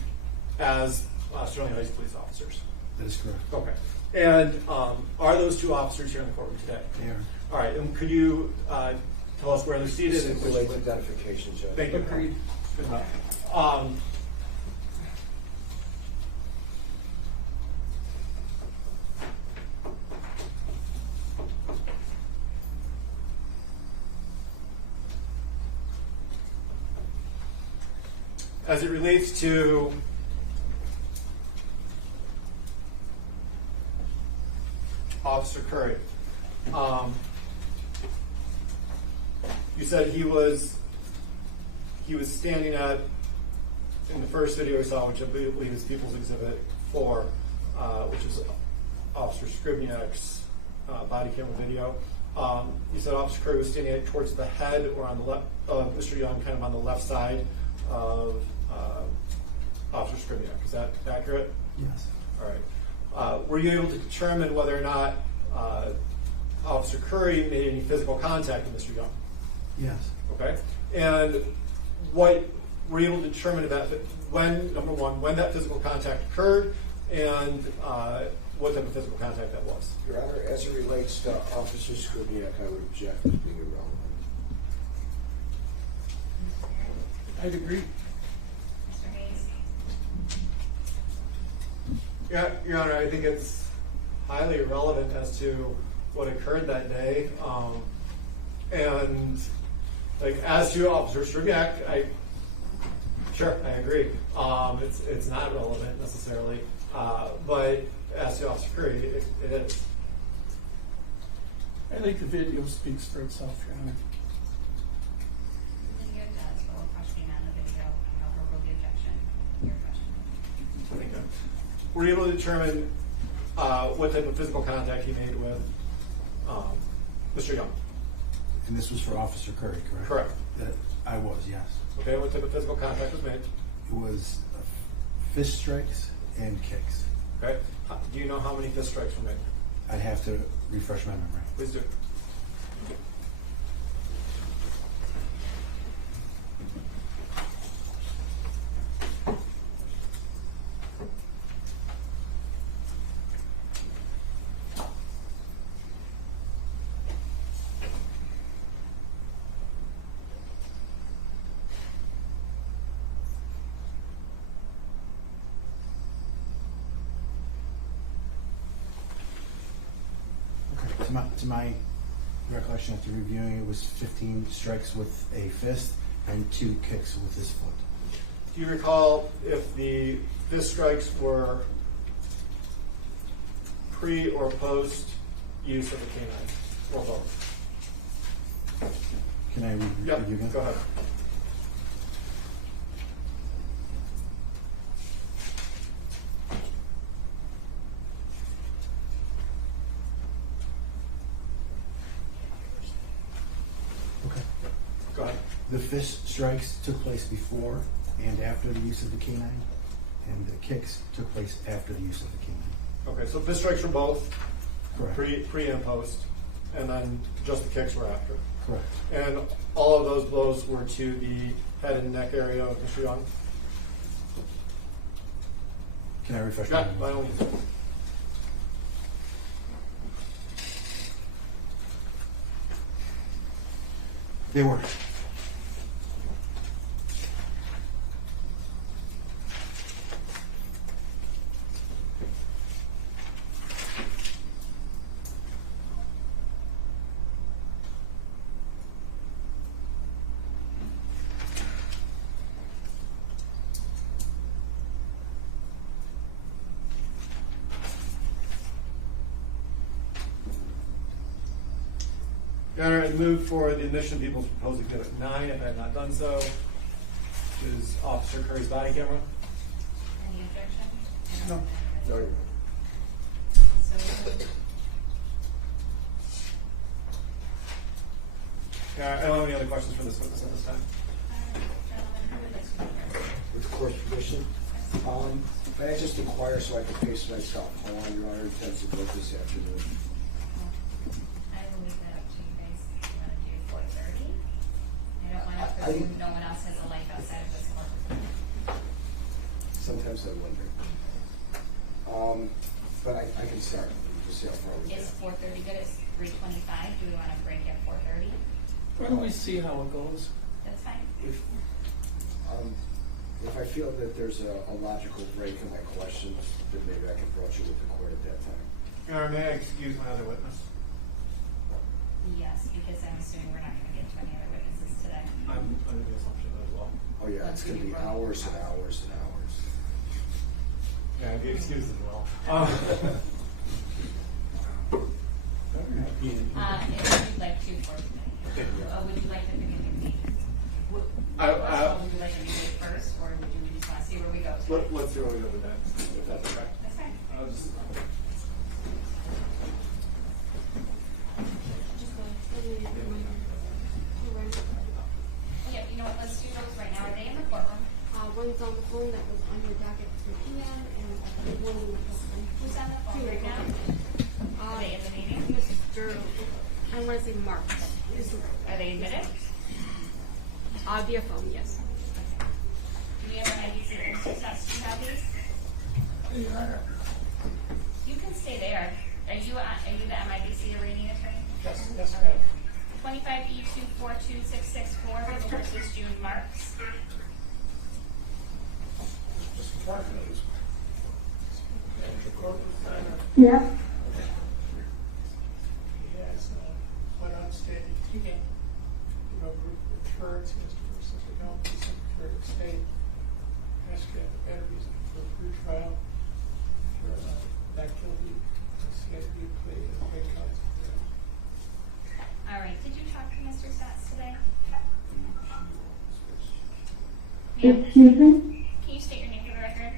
as Sterling Heights police officers. That is correct. Okay. And are those 2 officers here in the courtroom today? They are. All right. And could you tell us where they're seated? Simple identification, Judge. Thank you. Agreed. Good enough. As it relates to Officer Currie, you said he was standing at, in the first video we saw, which I believe is People's Exhibit 4, which is Officer Sribniak's body camera video. You said Officer Currie was standing towards the head or on the left of Mr. Young, kind of on the left side of Officer Sribniak. Is that accurate? Yes. All right. Were you able to determine whether or not Officer Currie made any physical contact with Mr. Young? Yes. Okay. And what were you able to determine about when, number one, when that physical contact occurred, and what type of physical contact that was? Your Honor, as it relates to Officer Sribniak, I would object as being irrelevant. I'd agree. Mr. Hayes? Yeah, Your Honor, I think it's highly irrelevant as to what occurred that day. And like as to Officer Sribniak, sure, I agree. It's not relevant necessarily, but as to Officer Currie, it is. I think the video speaks for itself, Your Honor. The video does, but we're questioning on the video. I'll overrule the objection. Your question. Thank you. Were you able to determine what type of physical contact he made with Mr. Young? And this was for Officer Currie, correct? Correct. That I was, yes. Okay, what type of physical contact was made? It was fist strikes and kicks. Okay. Do you know how many fist strikes were made? I have to refresh my memory. Please do. To my recollection after reviewing, it was 15 strikes with a fist and 2 kicks with his foot. Do you recall if the fist strikes were pre or post use of the canine, or both? Can I review again? Go ahead. Okay. Go ahead. The fist strikes took place before and after the use of the canine, and the kicks took place after the use of the canine. Okay, so fist strikes were both Correct. pre and post, and then just the kicks were after. Correct. And all of those blows were to the head and neck area of Mr. Young? Can I refresh Yeah, my by all memory? means. They were. Your Honor, I move for the admission of people's proposed exhibit 9, if I have not done so, which is Officer Curry's body camera. Any objection? No. Sorry. So, I don't have any other questions for this witness at this time. gentlemen, who would like to be here? With the court's permission, may I just inquire so I can pace myself? How long Your Honor intends to vote this afternoon? I will leave that up to you guys. Do you want to do 4:30? I don't want to presume no one else has a life outside of this court. Sometimes I wonder. But I can start. Just see how far we Is get. 4:30 good? It's 3:25. Do we want to break at 4:30? Why don't we see how it goes? That's fine. If I feel that there's a logical break in my questions, then maybe I can broach it with the court at that time. Your Honor, may I excuse my other witness? Yes, because I'm assuming we're not going to get to any other witnesses today. I'm under the assumption as well. Oh, yeah, it's going to be hours and hours and hours. Yeah, I'd be excused as well. If you'd like to, for would you like to begin your meeting? Would you like to meet first, or would you just want to see where we go? Let's see where we go with that, if that's okay. That's fine. I'll just, Yeah, you know what, let's do those right now. Are they in the courtroom? One's on the phone that was under docket 3 p.m. and one in the phone. Who's on the phone right now? Are they in the meeting? Mr. I want to say Mark. Are they admitted? Via phone, yes. Do we have an IDC that Mr. Sutz, do you have these? You can stay there. Are you the MIDC arraigning attorney? Yes, yes, Okay. 25E242664 people versus June Marks. Yeah. He has went on stage. You can refer to Mr. Sribniak, the Secretary of State, ask you a better reason for a free trial for not guilty. CID plea and big cuts. All right. Did you talk to Mr. Sutz today? Excuse me? Can you state your name for the record?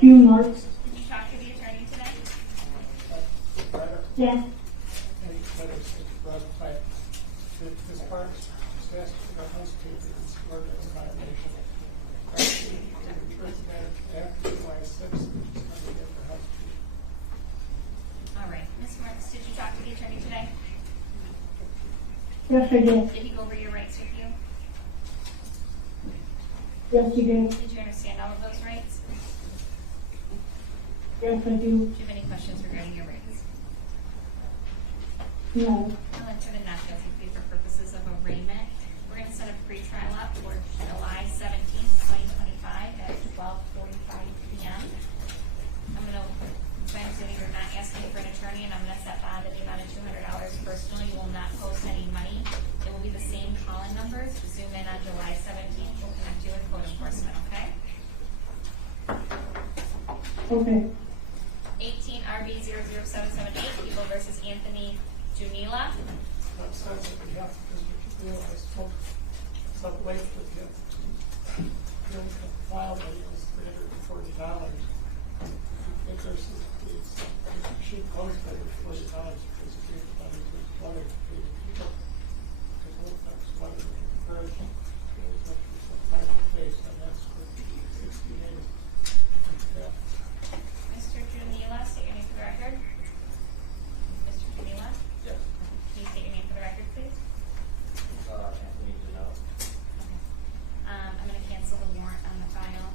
June Marks? Did you talk to the attorney today? Yes. Ms. Parks, just ask for the housekeeper this court as a violation. After July 6th, just come to get the housekeeper. All right. Ms. Marks, did you talk to the attorney today? Yes, I did. Did he go over your rights with you? Yes, you did. Did you understand all of those rights? Yes, I do. Do you have any questions regarding your rights? No. I'll enter the not guilty plea for purposes of arraignment. We're going to set a pre-trial up for July 17th, 2025 at 12:45 p.m. I'm going to, if I'm assuming you're not asking Okay. 18 RB 00778, People versus Anthony Junila. That sounds like we have to, because we realize it's up late with him. The only file that was $340. If there's she posted $40 because he was wanting to pay the people. Because that was one of the encouraged. It was much for some time to face, and that's for 60 days. Yeah. Mr. Junila, state your name for the record. Mr. Junila? Yes. Can you state your name for the record, please? Anthony Janelle. Okay. I'm going to cancel the warrant on the file.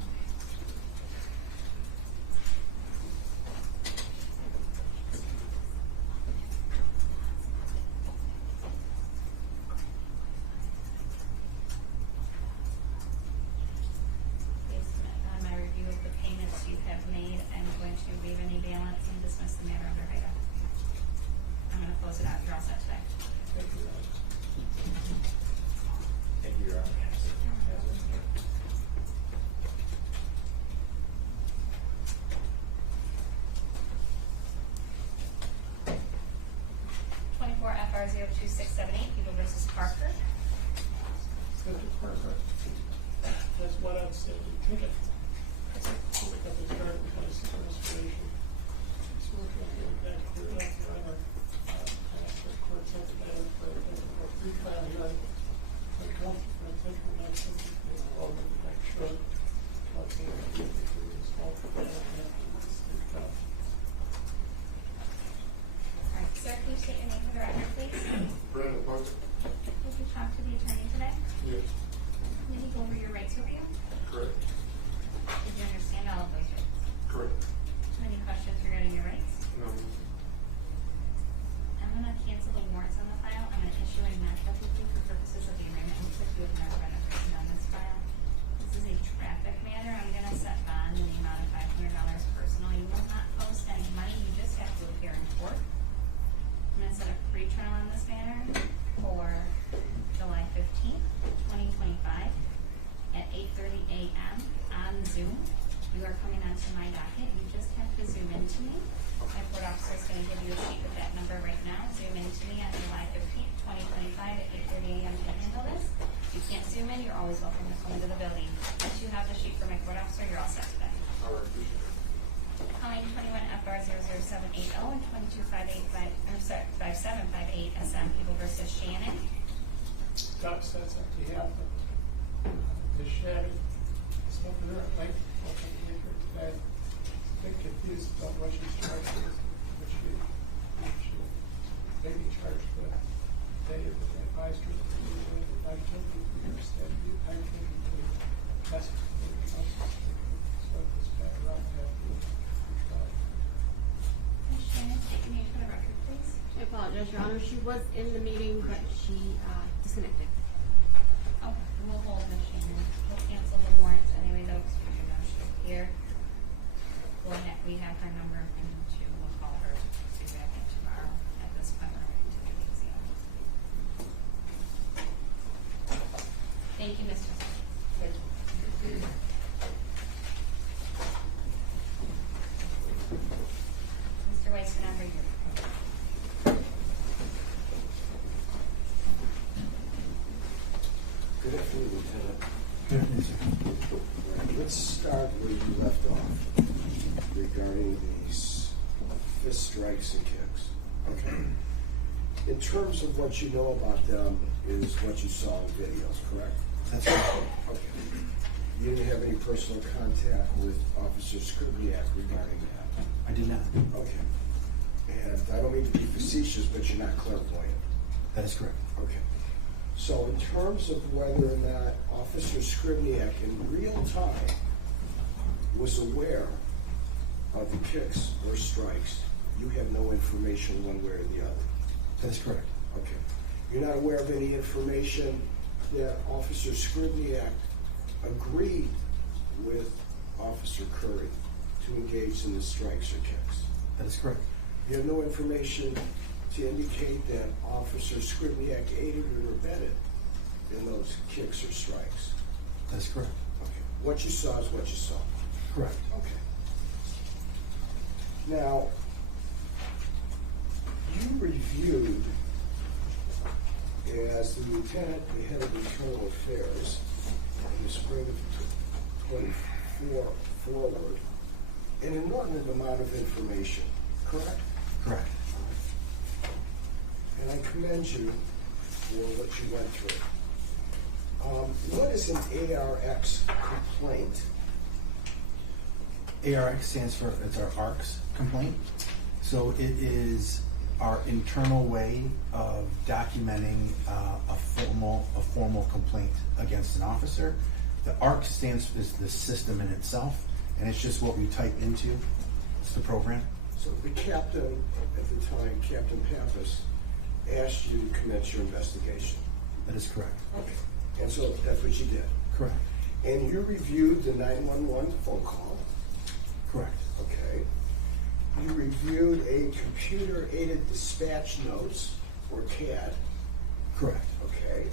Based on my review of the payments you have made, I'm going to waive any balance and dismiss the matter under HIDA. I'm going to close it out. You're all set today. Thank you. Thank you, Your Honor. 24 FR 02678, People versus Parker. Mr. Parker, that's what I'm saying. You take it. Look at the chart and kind of see the restoration. It's working on getting back to the left runner. And that's what court said to that for a free trial hearing. I come for a technical action. All the next show. I'll say that you install for that and free trial. All right, sir, can you state your name for the record, please? Brandon Parker. Did you talk to the attorney today? Yes. Did he go over your rights with you? Correct. Did you understand all of those rights? Correct. Any questions regarding your rights? No. I'm going to cancel the warrants on the file. I'm going to issue a non-public for purposes of the agreement. Looks like you have never been agreed on this file. This is a traffic matter. I'm going to set bond in the amount of $500 personal. You will not post any money. You just have to appear in court. I'm going to set a pre-trial on this matter for July 15th, 2025 at 8:30 a.m. on Zoom. You are coming onto my docket. You just have to zoom into me. My court officer is going to give you a sheet with that number right now. Zoom into me on July 15th, 2025 at 8:30 a.m. to handle this. If you can't zoom in, you're always welcome to come into the building. Once you have the sheet for my court officer, you're all set today. All right, appreciate it. Calling 21 FR 00780 and 5758 SM People versus Shannon. Doc says on behalf of Ms. Shannon, stuff in her life, welcome to make her today. A bit confused about what she's charged with, what she may be charged with. They advised her to do it. I told you to understand, I told you to test the counsel. So this matter out to have you. Ms. Shannon, state your name for the record, please. I apologize, Your Honor. She was in the meeting, but she disconnected. Okay, we'll hold Ms. Shannon. We'll cancel the warrants anyway, though, because we do know she's here. We have her number and we'll call her to be back in tomorrow. At this point, we're ready to do the exam. Thank you, Mr. Thank you. Mr. Weiss, whenever you're ready. Good afternoon, Lieutenant. Right, let's start where you left off regarding these fist strikes and kicks. Okay. In terms of what you know about them is what you saw in videos, correct? That's right. Okay. You didn't have any personal contact with Officer Sribniak regarding that? I did not. Okay. And I don't mean to be facetious, but you're not clairvoyant. That is correct. Okay. So in terms of whether or not Officer Sribniak in real time was aware of the kicks or strikes, you have no information one way or the other. That is correct. Okay. You're not aware of any information that Officer Sribniak agreed with Officer Currie to engage in the strikes or kicks. That is correct. You have no information to indicate that Officer Sribniak aided or abetted in those kicks or strikes. That is correct. Okay. What you saw is what you saw. Correct. Okay. Now, you reviewed, as the lieutenant, the head of internal affairs, in the spring of 24 forward, an inordinate amount of information, correct? Correct. And I commend you for what you went through. What is an ARX complaint? ARX stands for, it's our ARCS complaint. So it is our internal way of documenting a formal complaint against an officer. The ARC stands for the system in itself, and it's just what we type into. It's the program. So the captain at the time, Captain Pappas, asked you to commence your investigation. That is correct. Okay. And so that's what you did. Correct. And you reviewed the 911 phone call. Correct. Okay. You reviewed a computer-aided dispatch notes, or CAD. Correct. Okay.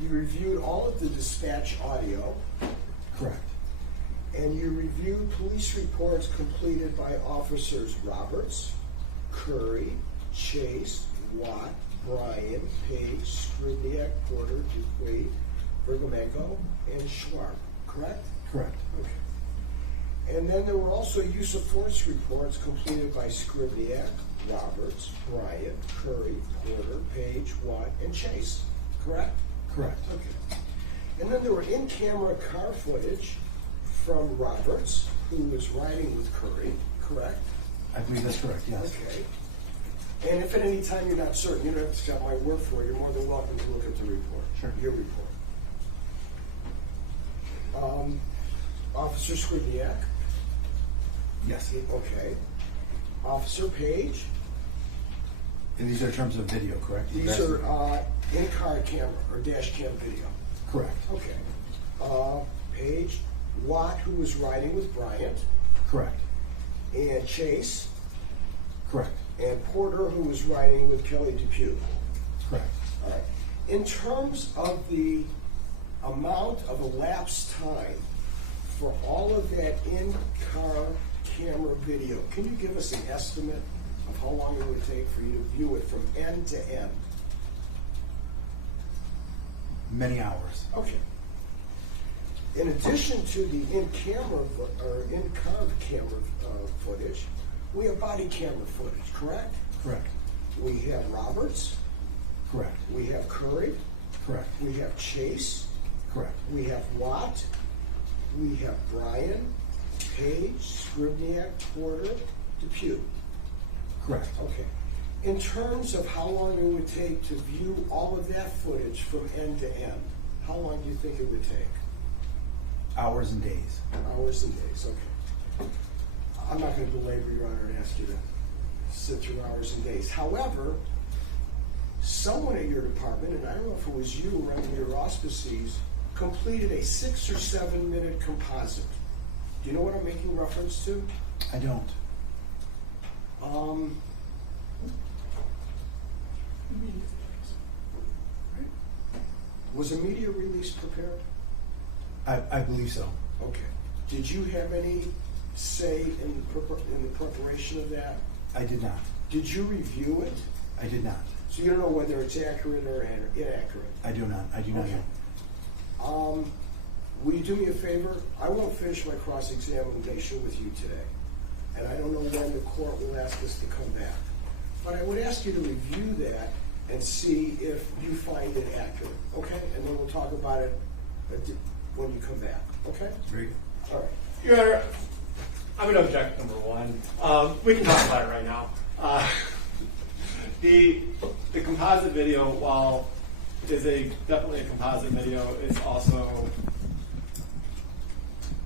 You reviewed all of the dispatch audio. Correct. And you reviewed police reports completed by officers Roberts, Currie, Chase, Watt, Bryan, Page, Sribniak, Porter, Dupuy, Bergamenko, and Schwarb. Correct? Correct. Okay. And then there were also use of force reports completed by Sribniak, Roberts, Bryan, Currie, Porter, Page, Watt, and Chase. Correct? Correct. Okay. And then there were in-camera car footage from Roberts, who was riding with Currie. Correct? I believe that's correct, yes. Okay. And if at any time you're not certain, you don't have to got my word for it, you're more than welcome to look at the report. Sure. Your report. Officer Sribniak? Yes. Okay. Officer Page? And these are terms of video, correct? These are in-car camera or dash cam video. Correct. Okay. Page, Watt, who was riding with Bryant. Correct. And Chase. Correct. And Porter, who was riding with Kelly Depew. Correct. All right. In terms of the amount of elapsed time for all of that in-car camera video, can you give us an estimate of how long it would take for you to view it from end to end? Many hours. Okay. In addition to the in-camera or in-car camera footage, we have body camera footage, correct? Correct. We have Roberts. Correct. We have Currie. Correct. We have Chase. Correct. We have Watt. We have Bryan, Page, Sribniak, Porter, Depew. Correct. Okay. In terms of how long it would take to view all of that footage from end to end, how long do you think it would take? Hours and days. Hours and days, okay. I'm not going to belabor Your Honor and ask you to sit through hours and days. However, someone at your department, and I don't know if it was you or under your auspices, completed a 6 or 7 minute composite. Do you know what I'm making reference to? I don't. Was a media release prepared? I believe so. Okay. Did you have any say in the preparation of that? I did not. Did you review it? I did not. So you don't know whether it's accurate or inaccurate? I do not. I do not Okay. know. Will you do me a favor? I won't finish my cross-examination with you today. And I don't know when the court will ask us to come back. But I would ask you to review that and see if you find it accurate, okay? And then we'll talk about it when you come back, okay? Very good. All right. Your Honor, I'm going to object, number one. We can talk about it right now. The composite video, while it is definitely a composite video, it's also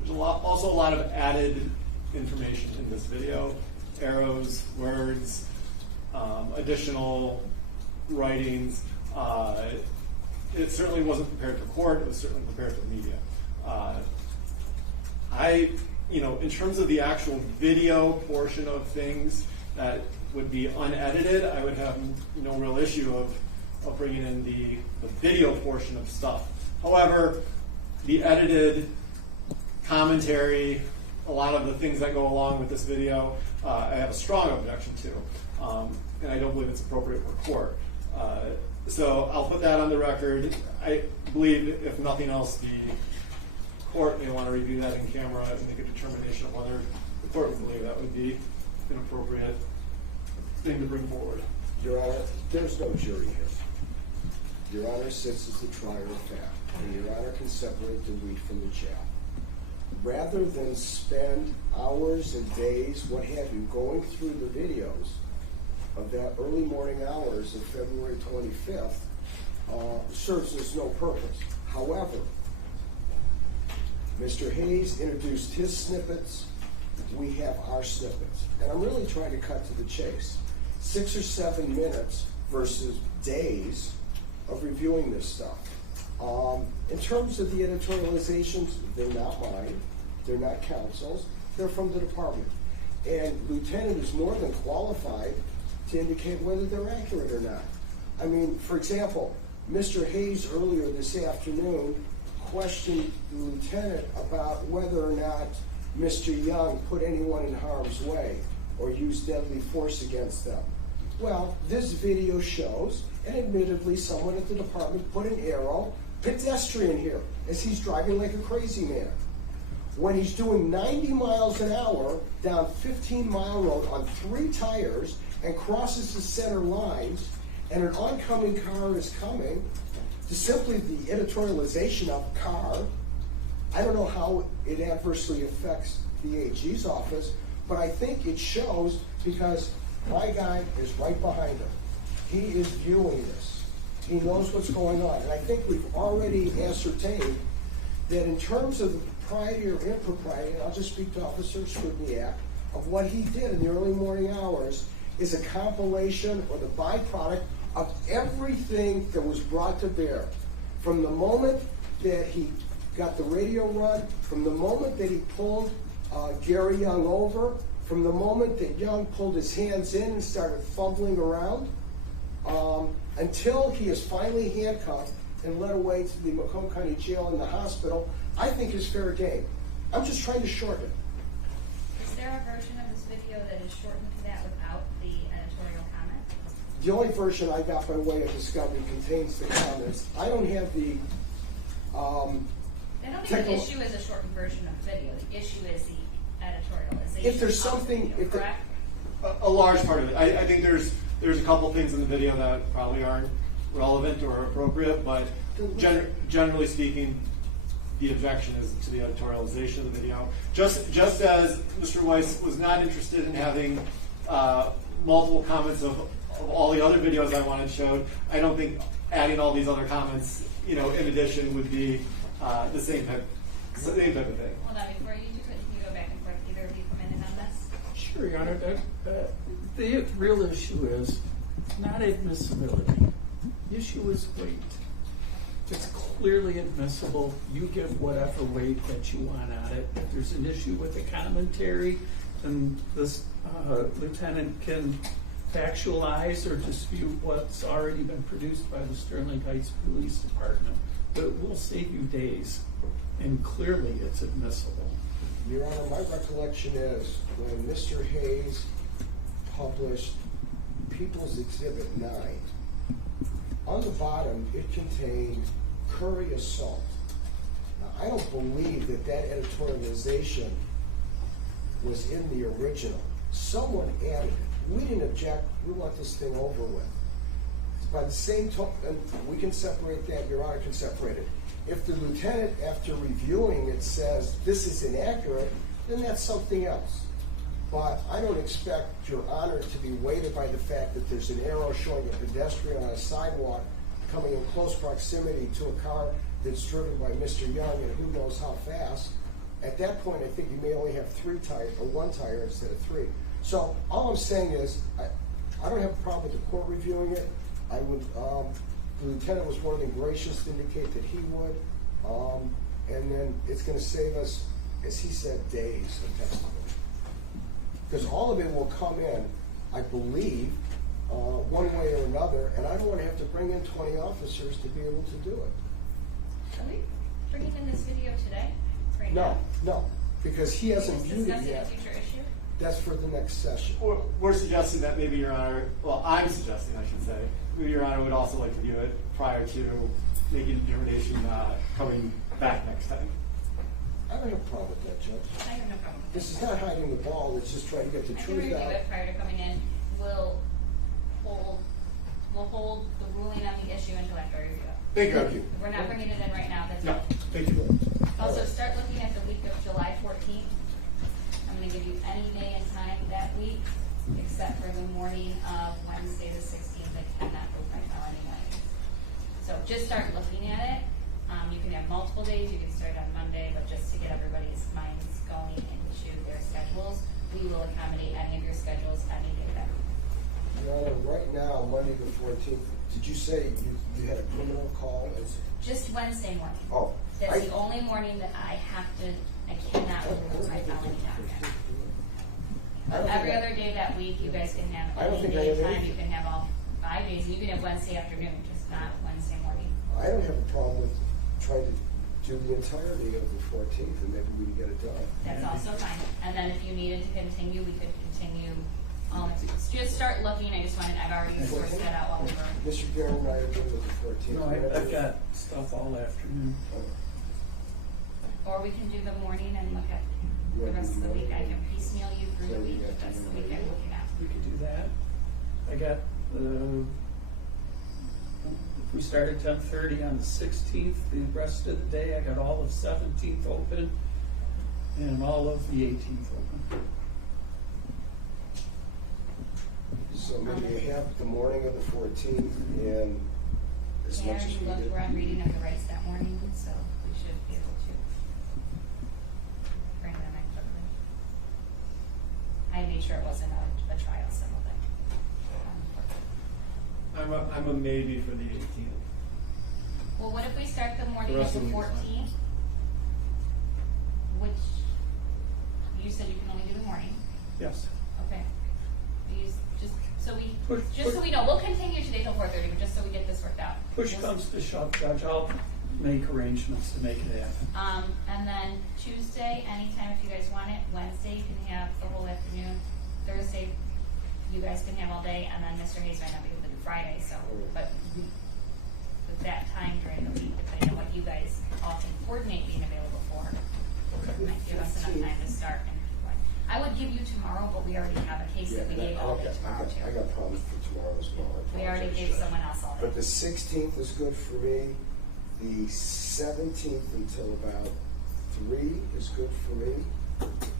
there's also a lot of added information in this video: arrows, words, additional writings. It certainly wasn't prepared for court. It was certainly prepared for the media. In terms of the actual video portion of things that would be unedited, I would have no real issue of bringing in the video portion of stuff. However, the edited commentary, a lot of the things that go along with this video, I have a strong objection to, and I don't believe it's appropriate for court. So I'll put that on the record. I believe, if nothing else, the court may want to review that in camera and make a determination of whether the court would believe that would be an appropriate thing to bring forward. Your Honor, there's no jury here. Your Honor sits as the trier of fact, and Your Honor can separate the wheat from the chaff. Rather than spend hours and days, what have you, going through the videos of that early morning hours of February 25th, serves us no purpose. However, Mr. Hayes introduced his snippets, we have our snippets. And I'm really trying to cut to the chase. 6 or 7 minutes versus days of reviewing this stuff. In terms of the editorializations, they're not mine, they're not counsel's, they're from the department. And Lieutenant is more than qualified to indicate whether they're accurate or not. I mean, for example, Mr. Hayes earlier this afternoon questioned the lieutenant about whether or not Mr. Young put anyone in harm's way or used deadly force against them. Well, this video shows, and admittedly someone at the department put an arrow, pedestrian here, as he's driving like a crazy man. When he's doing 90 miles an hour down 15-mile road on 3 tires and crosses the center lines, and an oncoming car is coming, to simply the editorialization of car, I don't know how it adversely affects the AG's office, but I think it shows because my guy is right behind him. He is viewing this. He knows what's going on. And I think we've already ascertained that in terms of the propriety or impropriety, and I'll just speak to Officer Sribniak, of what he did in the early morning hours is a compilation or the byproduct of everything that was brought to bear. From the moment that he got the radio run, from the moment that he pulled Gary Young over, from the moment that Young pulled his hands in and started fumbling around, until he is finally handcuffed and led away to the Macomb County Jail and the hospital, I think is fair game. I'm just trying to shorten it. Is there a version of this video that is shortened to that without the editorial comment? The only version I got by way of discovery contains the comments. I don't have the I don't think the issue is a shortened version of the video. The issue is the editorialization. If there's something, if correct? A large part of it. I think there's a couple things in the video that probably aren't relevant or appropriate, but generally speaking, the objection is to the editorialization of the video. Just as Mr. Weiss was not interested in having multiple comments of all the other videos I wanted showed, I don't think adding all these other comments, in addition would be the same type of thing. Hold on, before you can you go back and forth, either of you come in on this? Sure, Your Honor. The real issue is not admissibility. The issue is weight. It's clearly admissible. You give whatever weight that you want on it. If there's an issue with the commentary, then this lieutenant can factualize or dispute what's already been produced by the Sterling Heights Police Department. But it will save you days, and clearly it's admissible. Your Honor, my recollection is when Mr. Hayes published People's Exhibit 9, on the bottom it contained Currie assault. Now, I don't believe that editorialization was in the original. Someone added it. We didn't object. We want this thing over with. By the same token, we can separate that. Your Honor can separate it. If the lieutenant, after reviewing it, says this is inaccurate, then that's something else. But I don't expect Your Honor to be weighted by the fact that there's an arrow showing a pedestrian on a sidewalk coming in close proximity to a car that's driven by Mr. Young and who knows how fast. At that point, I think you may only have 3 tires or 1 tire instead of 3. So all I'm saying is I don't have a problem with the court reviewing it. I would, the lieutenant was more than gracious to indicate that he would, and then it's going to save us, as he said, days of testimony. Because all of it will come in, I believe, one way or another, and I don't want to have to bring in 20 officers to be able to do it. Are we bringing in this video today? Right No, now? no, because he hasn't Can we viewed it discuss yet. a future issue? That's for the next session. We're suggesting that maybe Your Honor, well, I'm suggesting, I should say, maybe Your Honor would also like to view it prior to making a determination coming back next time. I don't have a problem with that, Judge. I have no problem with This is not hiding the ball, it's just trying to get the I can truth review out. it prior to coming in. We'll hold the ruling on the issue until after I review it. Thank you. We're not bringing it in right now, that's No, it. thank you. Also, start looking at the week of July 14th. I'm gonna give you any day and time that week, except for the morning of Wednesday the 16th. I cannot book right now anyway. So just start looking at it. You can have multiple days, you can start on Monday, but just to get everybody's minds going into their schedules, we will accommodate any of your schedules any day that week. Your Honor, right now, Monday the 14th, did you say you had a criminal call? Just Wednesday morning. Oh. That's the only morning that I cannot remove my felony docket. Every other day that week, you guys can have any day and time, you can have all 5 days, and you can have Wednesday afternoon, just not Wednesday morning. I don't have a problem with trying to do the entirety of the 14th, and maybe we can get it done. That's also fine. And then if you needed to continue, we could continue. Just start looking. I've already sourced that out while we were. Mr. Garrett and I are good with the 14th. No, I've got stuff all afternoon. Or we can do the morning and look at the rest of the week. I can piecemeal you through the week. That's the week I'm looking at. We could do that. I got if we start at 10:30 on the 16th, the rest of the day, I got all of 17th open and all of the 18th open. So maybe you have the morning of the 14th and as much as we did. We're on reading of the rights that morning, so we should be able to bring them in quickly. I made sure it wasn't a trial civil thing. I'm a maybe for the 18th. Well, what if we start the morning The of rest the of the week's 14th? Which, you said you can only do the morning. Yes. Okay. Just so we know, we'll continue today till 4:30, but just so we get this worked out. Push comes to shove, Judge, I'll make arrangements to make it happen. And then Tuesday, anytime if you guys want it. Wednesday, you can have the whole afternoon. Thursday, you guys can have all day, and then Mr. Hayes might not be able to do Friday, so, but with that time during the week, depending on what you guys all can coordinate being available for, might give us enough time to start. I would give you tomorrow, but we already have a case that we gave all day tomorrow too. I got problems for tomorrow as well. We already gave someone else all day. But the 16th is good for me. The 17th until about 3 is good for me,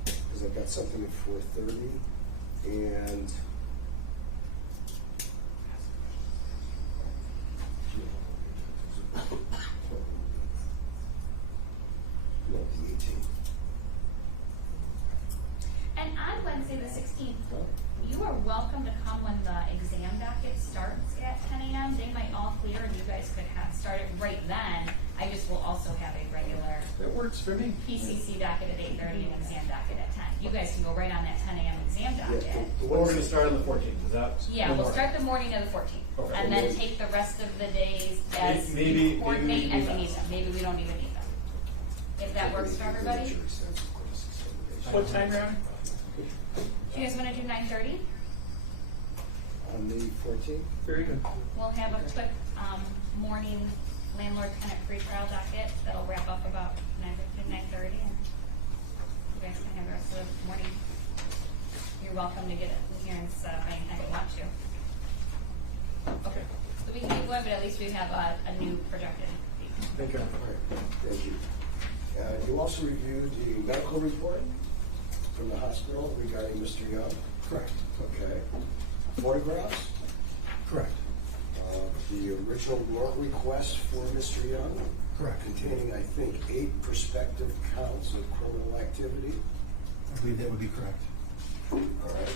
because I've got something at 4:30. And no, the 18th. And on Wednesday the 16th, you are welcome to come when the exam docket starts at 10 a.m. They might all clear and you guys could have started right then. I just will also have a regular That works for me. PCC docket at 8:30 and exam docket at 10. You guys can go right on that 10 a.m. exam docket. We're going to start on the 14th. Is that? Yeah, we'll start the morning of the 14th. Okay. And then take the rest of the days as Maybe- you coordinate maybe as we we need need them. Maybe we don't even need them. If that works for everybody. What time, Ron? Do you guys want to do 9:30? On the 14th? Very good. We'll have a quick morning landlord-tenant free trial docket that'll wrap up about 9:15, 9:30, and you guys can have the rest of the morning. You're welcome to get it in here and set up anytime you want to. Okay. So we can keep going, but at least we have a new projected date. Thank you. Thank you. You also reviewed the medical report from the hospital regarding Mr. Young? Correct. Okay. Photographs? Correct. The original warrant request for Mr. Young? Correct. Containing, I think, 8 prospective counts of criminal activity? I believe that would be correct. All right.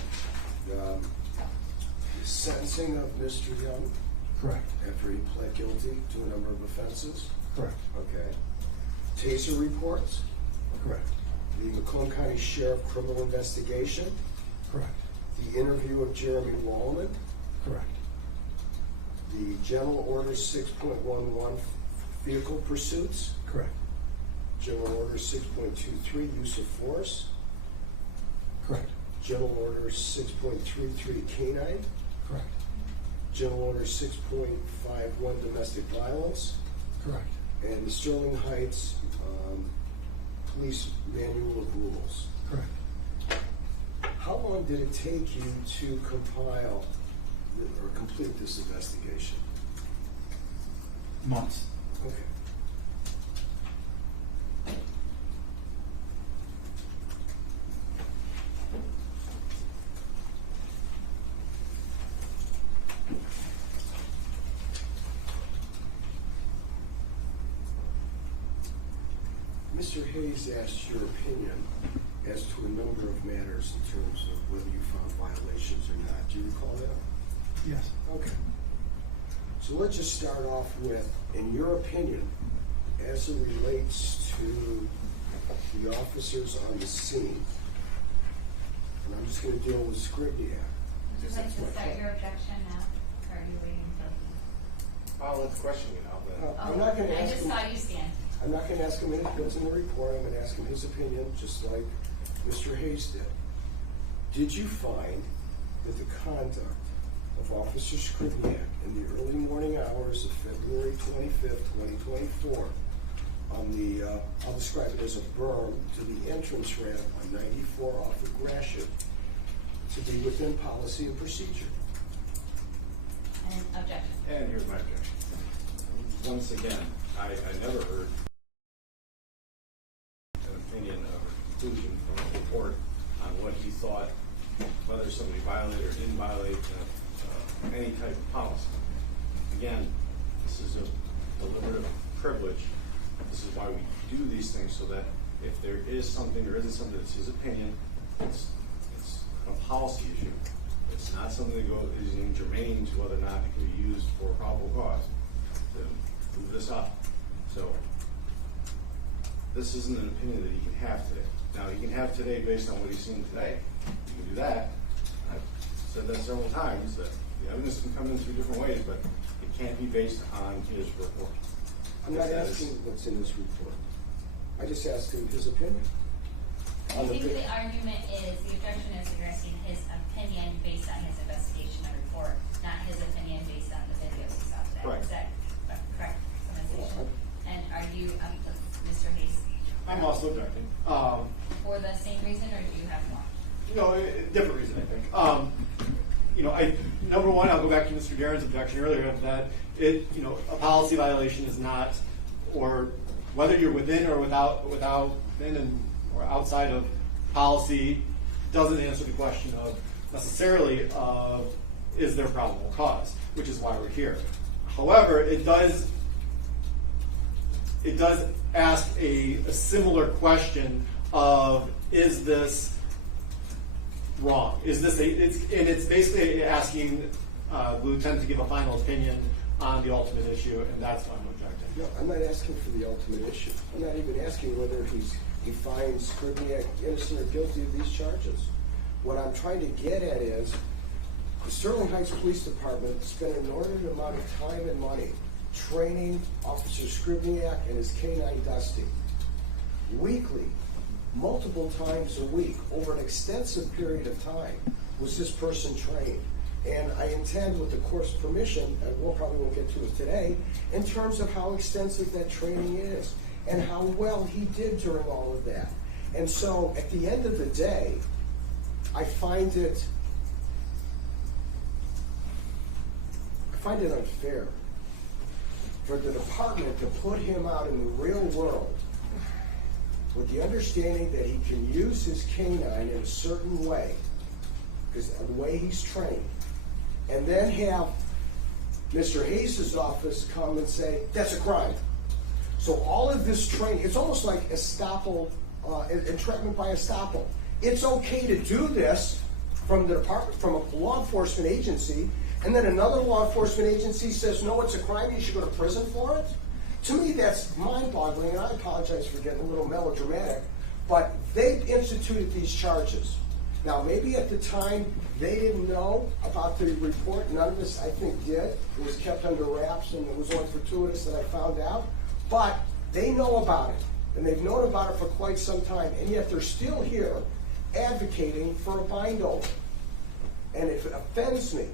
The sentencing of Mr. Young? Correct. After he pled guilty to a number of offenses? Correct. Okay. Taser reports? Correct. The Macomb County Sheriff Criminal Investigation? Correct. The interview of Jeremy Wallman? Correct. The General Order 6.11 vehicle pursuits? Correct. General Order 6.23 use of force? Correct. General Order 6.33 canine, Correct. General Order 6.51 domestic violence, Correct. and the Sterling Heights Police Manual of Rules. Correct. How long did it take you to compile or complete this investigation? Months. Okay. Mr. Hayes asked your opinion as to a number of matters in terms of whether you found violations or not. Do you recall that? Yes. Okay. So let's just start off with, in your opinion, as it relates to the officers on the scene, and I'm just going to deal with Sribniak. Would you like to start your objection now, or are you waiting for? I'll let the question get out then. I'm not going to I ask just him. saw you stand. I'm not going to ask him anything that's in the report. I'm going to ask him his opinion, just like Mr. Hayes did. Did you find that the conduct of Officer Sribniak in the early morning hours of February 25th, 2024, on the, I'll describe it as a berm to the entrance ramp on 94 off of Gratiot, to be within policy and procedure? And objection. And here's my objection. Once again, I never heard an opinion or conclusion from a report on what he thought, whether somebody violated or didn't violate any type of policy. Again, this is a deliberative privilege. This is why we do these things, so that if there is something or isn't something that's his opinion, it's a policy issue. It's not something that is germane to whether or not it can be used for a probable cause to move this up. So this isn't an opinion that he can have today. Now, he can have today based on what he's seen today. He can do that. I've said that several times, that the evidence can come in through different ways, but it can't be based on his report. I'm not asking what's in this report. I just asked him his opinion. I think the argument is, the objection is that you're asking his opinion based on his investigation and report, not his opinion based on the video we saw today. Right. Is that correct pronunciation? And are you, Mr. Hayes? I'm also objecting. For the same reason, or do you have more? No, different reason, I think. Number one, I'll go back to Mr. Darren's objection earlier of that a policy violation is not, or whether you're within or within or outside of policy, doesn't answer the question of necessarily of is there probable cause, which is why we're here. However, it does ask a similar question of, is this wrong? Is this it's basically asking the lieutenant to give a final opinion on the ultimate issue, and that's why I'm objecting. No, I'm not asking for the ultimate issue. I'm not even asking whether he finds Sribniak innocent or guilty of these charges. What I'm trying to get at is the Sterling Heights Police Department spent an inordinate amount of time and money training Officer Sribniak and his K-9 Dusty weekly, multiple times a week, over an extensive period of time was this person trained. And I intend, with the court's permission, and we'll probably won't get to it today, in terms of how extensive that training is and how well he did during all of that. And so, at the end of the day, I find it unfair for the department to put him out in the real world with the understanding that he can use his canine in a certain way, because of the way he's trained, and then have Mr. Hayes' office come and say, that's a crime. So all of this training, it's almost like estoppel, entrapment by estoppel. It's okay to do this from the department, from a law enforcement agency, and then another law enforcement agency says, no, it's a crime, you should go to prison for it? To me, that's mind-boggling, and I apologize for getting a little melodramatic, but they instituted these charges. Now, maybe at the time they didn't know about the report. None of us, I think, did. It was kept under wraps, and it was only fortuitous that I found out. But they know about it, and they've known about it for quite some time, and yet they're still here advocating for a bind over. And it offends me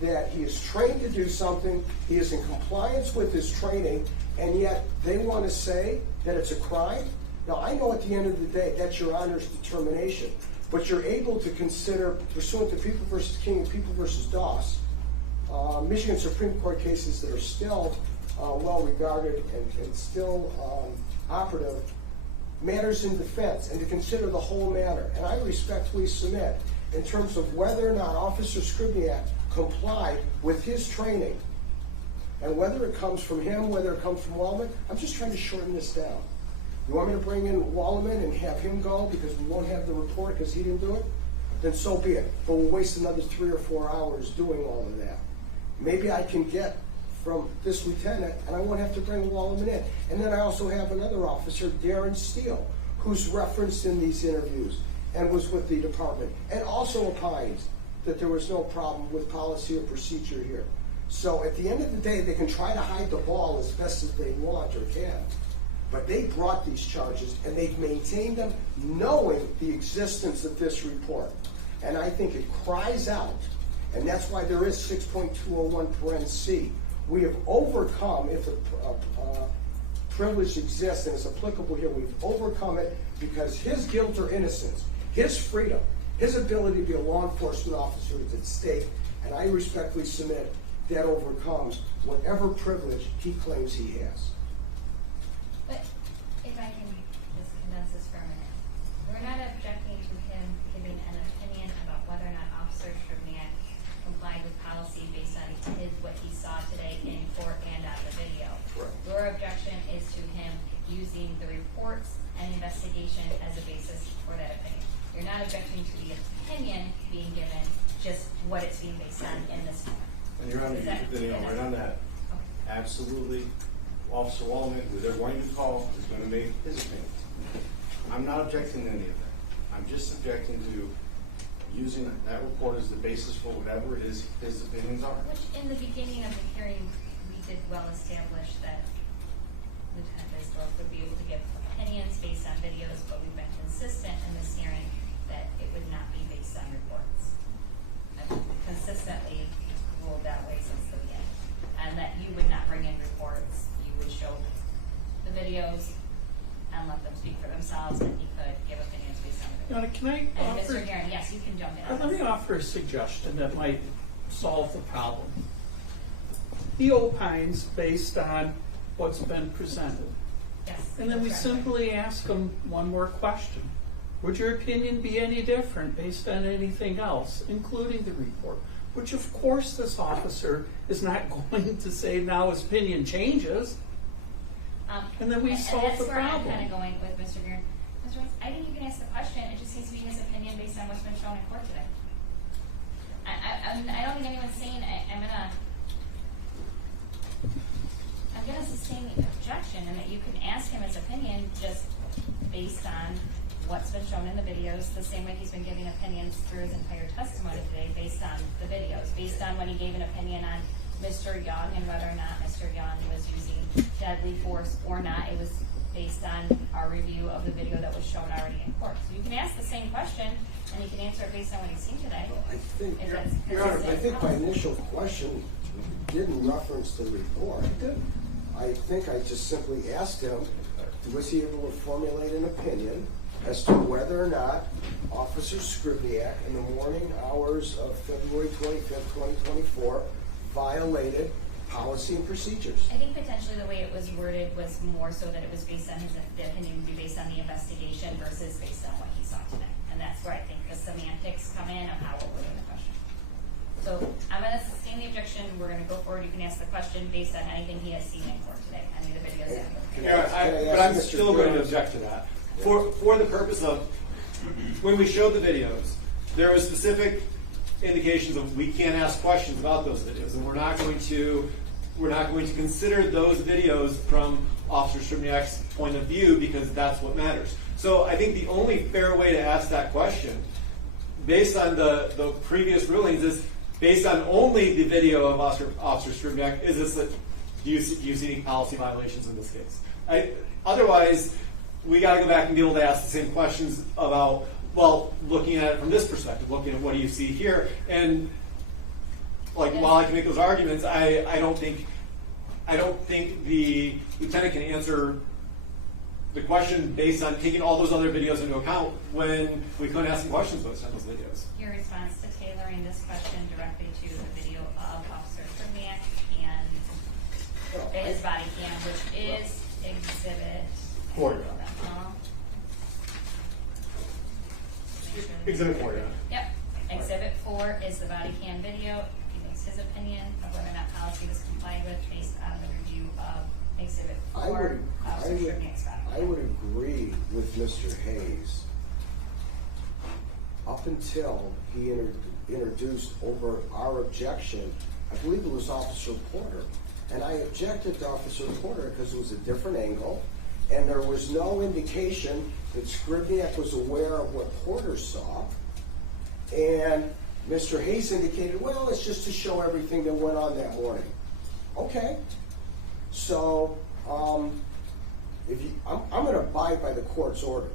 that he is trained to do something, he is in compliance with his training, and yet they want to say that it's a crime. Now, I know at the end of the day that's your Honor's determination, but you're able to consider, pursuant to People v. King and People v. Doss, Michigan Supreme Court cases that are still well regarded and still operative, matters in defense, and to consider the whole matter. And I respectfully submit, in terms of whether or not Officer Sribniak complied with his training, and whether it comes from him, whether it comes from Wallman, I'm just trying to shorten this down. You want me to bring in Wallman and have him go because we won't have the report because he didn't do it? Then so be it. But we'll waste another 3 or 4 hours doing all of that. Maybe I can get from this lieutenant, and I won't have to bring Wallman in. And then I also have another officer, Darren Steele, who's referenced in these interviews and was with the department, and also opines that there was no problem with policy or procedure here. So at the end of the day, they can try to hide the ball as best as they want or can, but they brought these charges and they've maintained them knowing the existence of this report. And I think it cries out, and that's why there is 6.201(c). We have overcome, if a privilege exists and is applicable here, we've overcome it because his guilt or innocence, his freedom, his ability to be a law enforcement officer is at stake, and I respectfully submit that overcomes whatever privilege he claims he has. But if I can just condense this for a minute, we're not objecting to him giving an opinion about whether or not Officer Sribniak complied with policy based on what he saw today in court and on the video. Correct. Your objection is to him using the reports and investigation as a basis for that opinion. You're not objecting to the opinion being given, just what it's being based on in this moment. And Your Honor, you hit the nail right on that. Okay. Absolutely. Officer Wallman, who they're going to call, is going to make his opinion. I'm not objecting to any of that. I'm just objecting to using that report as the basis for whatever it is his opinions are. Which, in the beginning of the hearing, we did well establish that Lieutenant Bisdorf would be able to give opinions based on videos, but we've been consistent in this hearing that it would not be based on reports. I've consistently ruled that way since the beginning. And that you would not bring in reports, you would show the videos and let them speak for themselves, and he could give opinions based on the videos. Can I And offer? Mr. Guerin, yes, you can jump in. Let me offer a suggestion that might solve the problem. He opines based on what's been presented. Yes. And then we that's right. simply ask him one more question. Would your opinion be any different based on anything else, including the report? Which, of course, this officer is not going to say now his opinion changes. And then we solve the problem. And that's where I'm kind of going with Mr. Guerin. Mr. Rice, I think you can ask the question. It just seems to be his opinion based on what's been shown in court today. I don't think anyone's saying I'm gonna sustain the objection, and that you can ask him his opinion just based on what's been shown in the videos, the same way he's been giving opinions through his entire testimony today based on the videos, based on when he gave an opinion on Mr. Young and whether or not Mr. Young was using deadly force or not. It was based on our review of the video that was shown already in court. So you can ask the same question, and you can answer it based on what he's seen today. Well, I think, If that's Your Honor, I consistent. think my initial question didn't reference the report. I think I just simply asked him, was he able to formulate an opinion as to whether or not Officer Sribniak in the morning hours of February 25th, 2024 violated policy and procedures. I think potentially the way it was worded was more so that it was based on the opinion would be based on the investigation versus based on what he saw today. And that's where I think the semantics come in of how we're wording the question. So I'm going to sustain the objection. We're going to go forward. You can ask the question based on anything he has seen in court today, any of the videos. But I'm still going to object to that. For the purpose of, when we showed the videos, there was specific indications of we can't ask questions about those videos, and we're not going to consider those videos from Officer Sribniak's point of view because that's what matters. So I think the only fair way to ask that question, based on the previous rulings, is based on only the video of Officer Sribniak, is this that do you see any policy violations in this case? Otherwise, we got to go back and be able to ask the same questions about well, looking at it from this perspective, looking at what do you see here, and like while I can make those arguments, I don't think the lieutenant can answer the question based on taking all those other videos into account when we couldn't ask him questions about those videos. Your response to tailoring this question directly to the video of Officer Sribniak and his body cam, which is exhibit 4. Exhibit 4, yeah. Yep. Exhibit 4 is the body cam video. He makes his opinion of whether or not policy was complied with based on the review of Exhibit 4. I would agree with Mr. Hayes up until he introduced over our objection. I believe it was Officer Porter. And I objected to Officer Porter because it was a different angle, and there was no indication that Sribniak was aware of what Porter saw. And Mr. Hayes indicated, well, it's just to show everything that went on that morning. Okay. So, I'm going to abide by the court's order.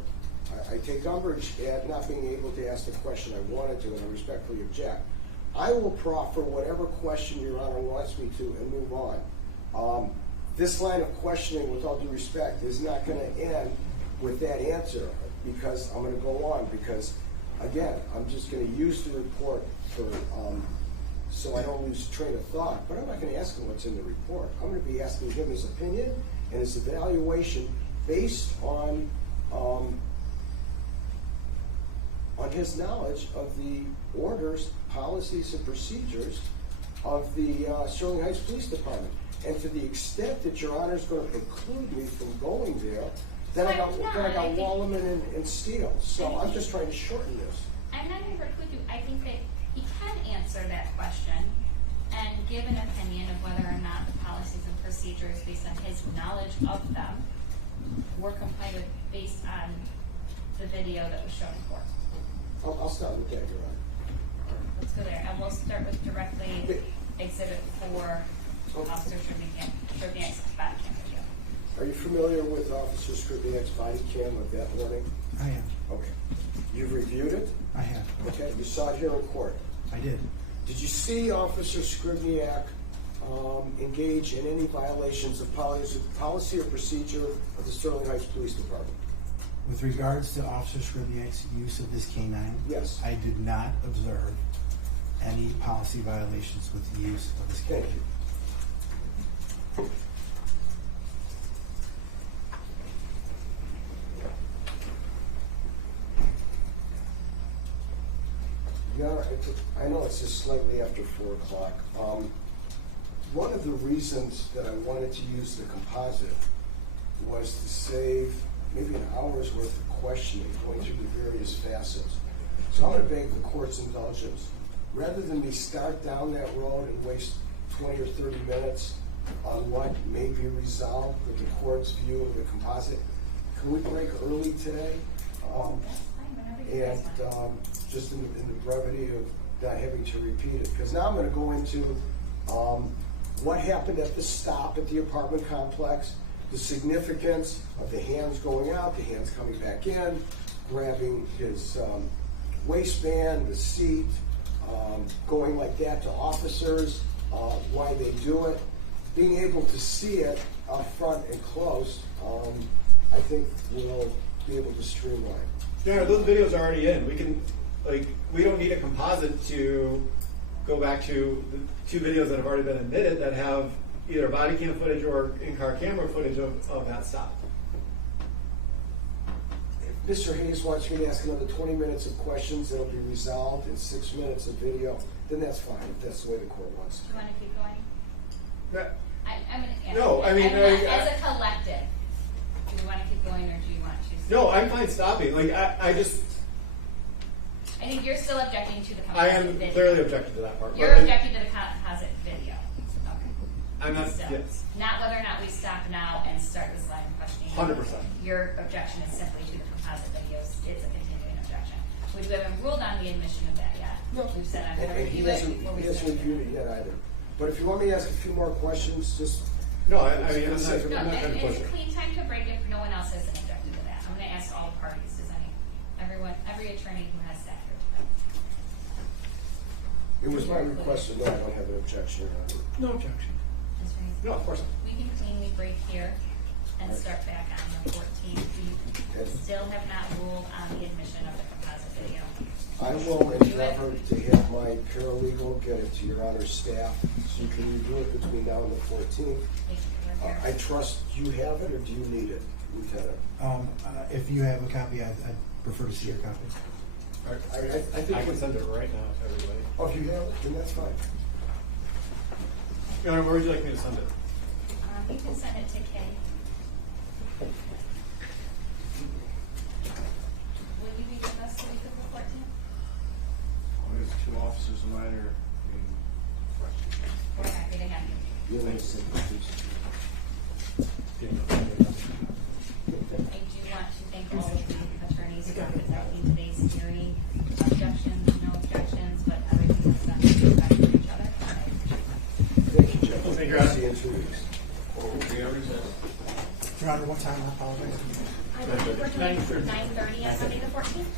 I take umbrage at not being able to ask the question I wanted to, and I respectfully object. I will proffer whatever question Your Honor wants me to and move on. This line of questioning, with all due respect, is not going to end with that answer, because I'm going to go on, because, again, I'm just going to use the report for so I don't lose train of thought, but I'm not going to ask him what's in the report. I'm going to be asking him his opinion and his evaluation based on his knowledge of the orders, policies, and procedures of the Sterling Heights Police Department. And to the extent that Your Honor is going to preclude me from going there, then I got Wallerman and Steele. So I'm just trying to shorten this. I'm not going to preclude you. I think that he can answer that question and give an opinion of whether or not the policies and procedures, based on his knowledge of them, were complied with based on the video that was shown in court. I'll start with that, Your Honor. Let's go there, and we'll start with directly Exhibit 4, Officer Sribniak's body cam video. Are you familiar with Officer Sribniak's body cam of that morning? I am. Okay. You've reviewed it? I have. Okay. You saw it here in court? I did. Did you see Officer Sribniak engage in any violations of policy or procedure of the Sterling Heights Police Department? With regards to Officer Sribniak's use of his canine, yes, I did not observe any policy violations with the use of his canine. Thank you. Yeah, I know it's just slightly after 4 o'clock. One of the reasons that I wanted to use the composite was to save maybe an hour's worth of questioning going through the various facets. So I'm going to beg the court's indulgence. Rather than me start down that road and waste 20 or 30 minutes on what may be resolved with the court's view of the composite, can we break early today? And just in the brevity of not having to repeat it. Because now I'm going to go into what happened at the stop at the apartment complex, the significance of the hands going out, the hands coming back in, grabbing his waistband, the seat, going like that to officers, why they do it, being able to see it up front and close, I think we'll be able to streamline. Yeah, those videos are already in. We can, we don't need a composite to go back to the 2 videos that have already been admitted that have either body cam footage or in-car camera footage of that stop. If Mr. Hayes wants me to ask another 20 minutes of questions that'll be resolved in 6 minutes of video, then that's fine. If that's the way the court wants Do you want to keep going? I'm going to answer. No, I mean, as a collective, do you want to keep going or do you want to? No, I'm fine stopping. I think you're still objecting to the composite I am video. clearly objecting to that part. You're objecting to the composite video. Okay. I'm not, So, yes. not whether or not we stop now and start this line of questioning. 100%. Your objection is simply to the composite videos. It's a continuing objection. We haven't ruled on the admission of that yet. No. We've said I'm going to And he review it hasn't before we reviewed it yet either. But if you want me to ask a few more questions, just... No, I'm not No, trying to push it's it. a clean time to break if no one else has an objection to that. I'm going to ask all parties. Does everyone every attorney who has sat here tonight. It was my request, so no, I don't have an objection, Your Honor. No objection. Ms. Reed? No, of course not. We can cleanly break here and start back on the 14th. We still have not ruled on the admission of the composite video. I will endeavor to have my paralegal get it to Your Honor's staff, so you can review it between now and the 14th. I trust you have it, or do you need it, Lieutenant? If you have a copy, I'd prefer to see your copy. I think I can send it right now to everybody. Oh, if you have it, then that's fine. Your Honor, where would you like me to send it? You can send it to Kay. Will you be with us the week of the 14th? There's two officers of mine are in question. We're happy to have you. You'll need to send it to I do want to thank all of the attorneys for conducting today's hearing. Objections, no objections, but everything was done to respect for each other. Thank you, Jeff. Thank you, Your Honor. See you in 2 weeks. Your Honor, what time? I apologize. I believe we're doing 9:30 on Monday the 14th.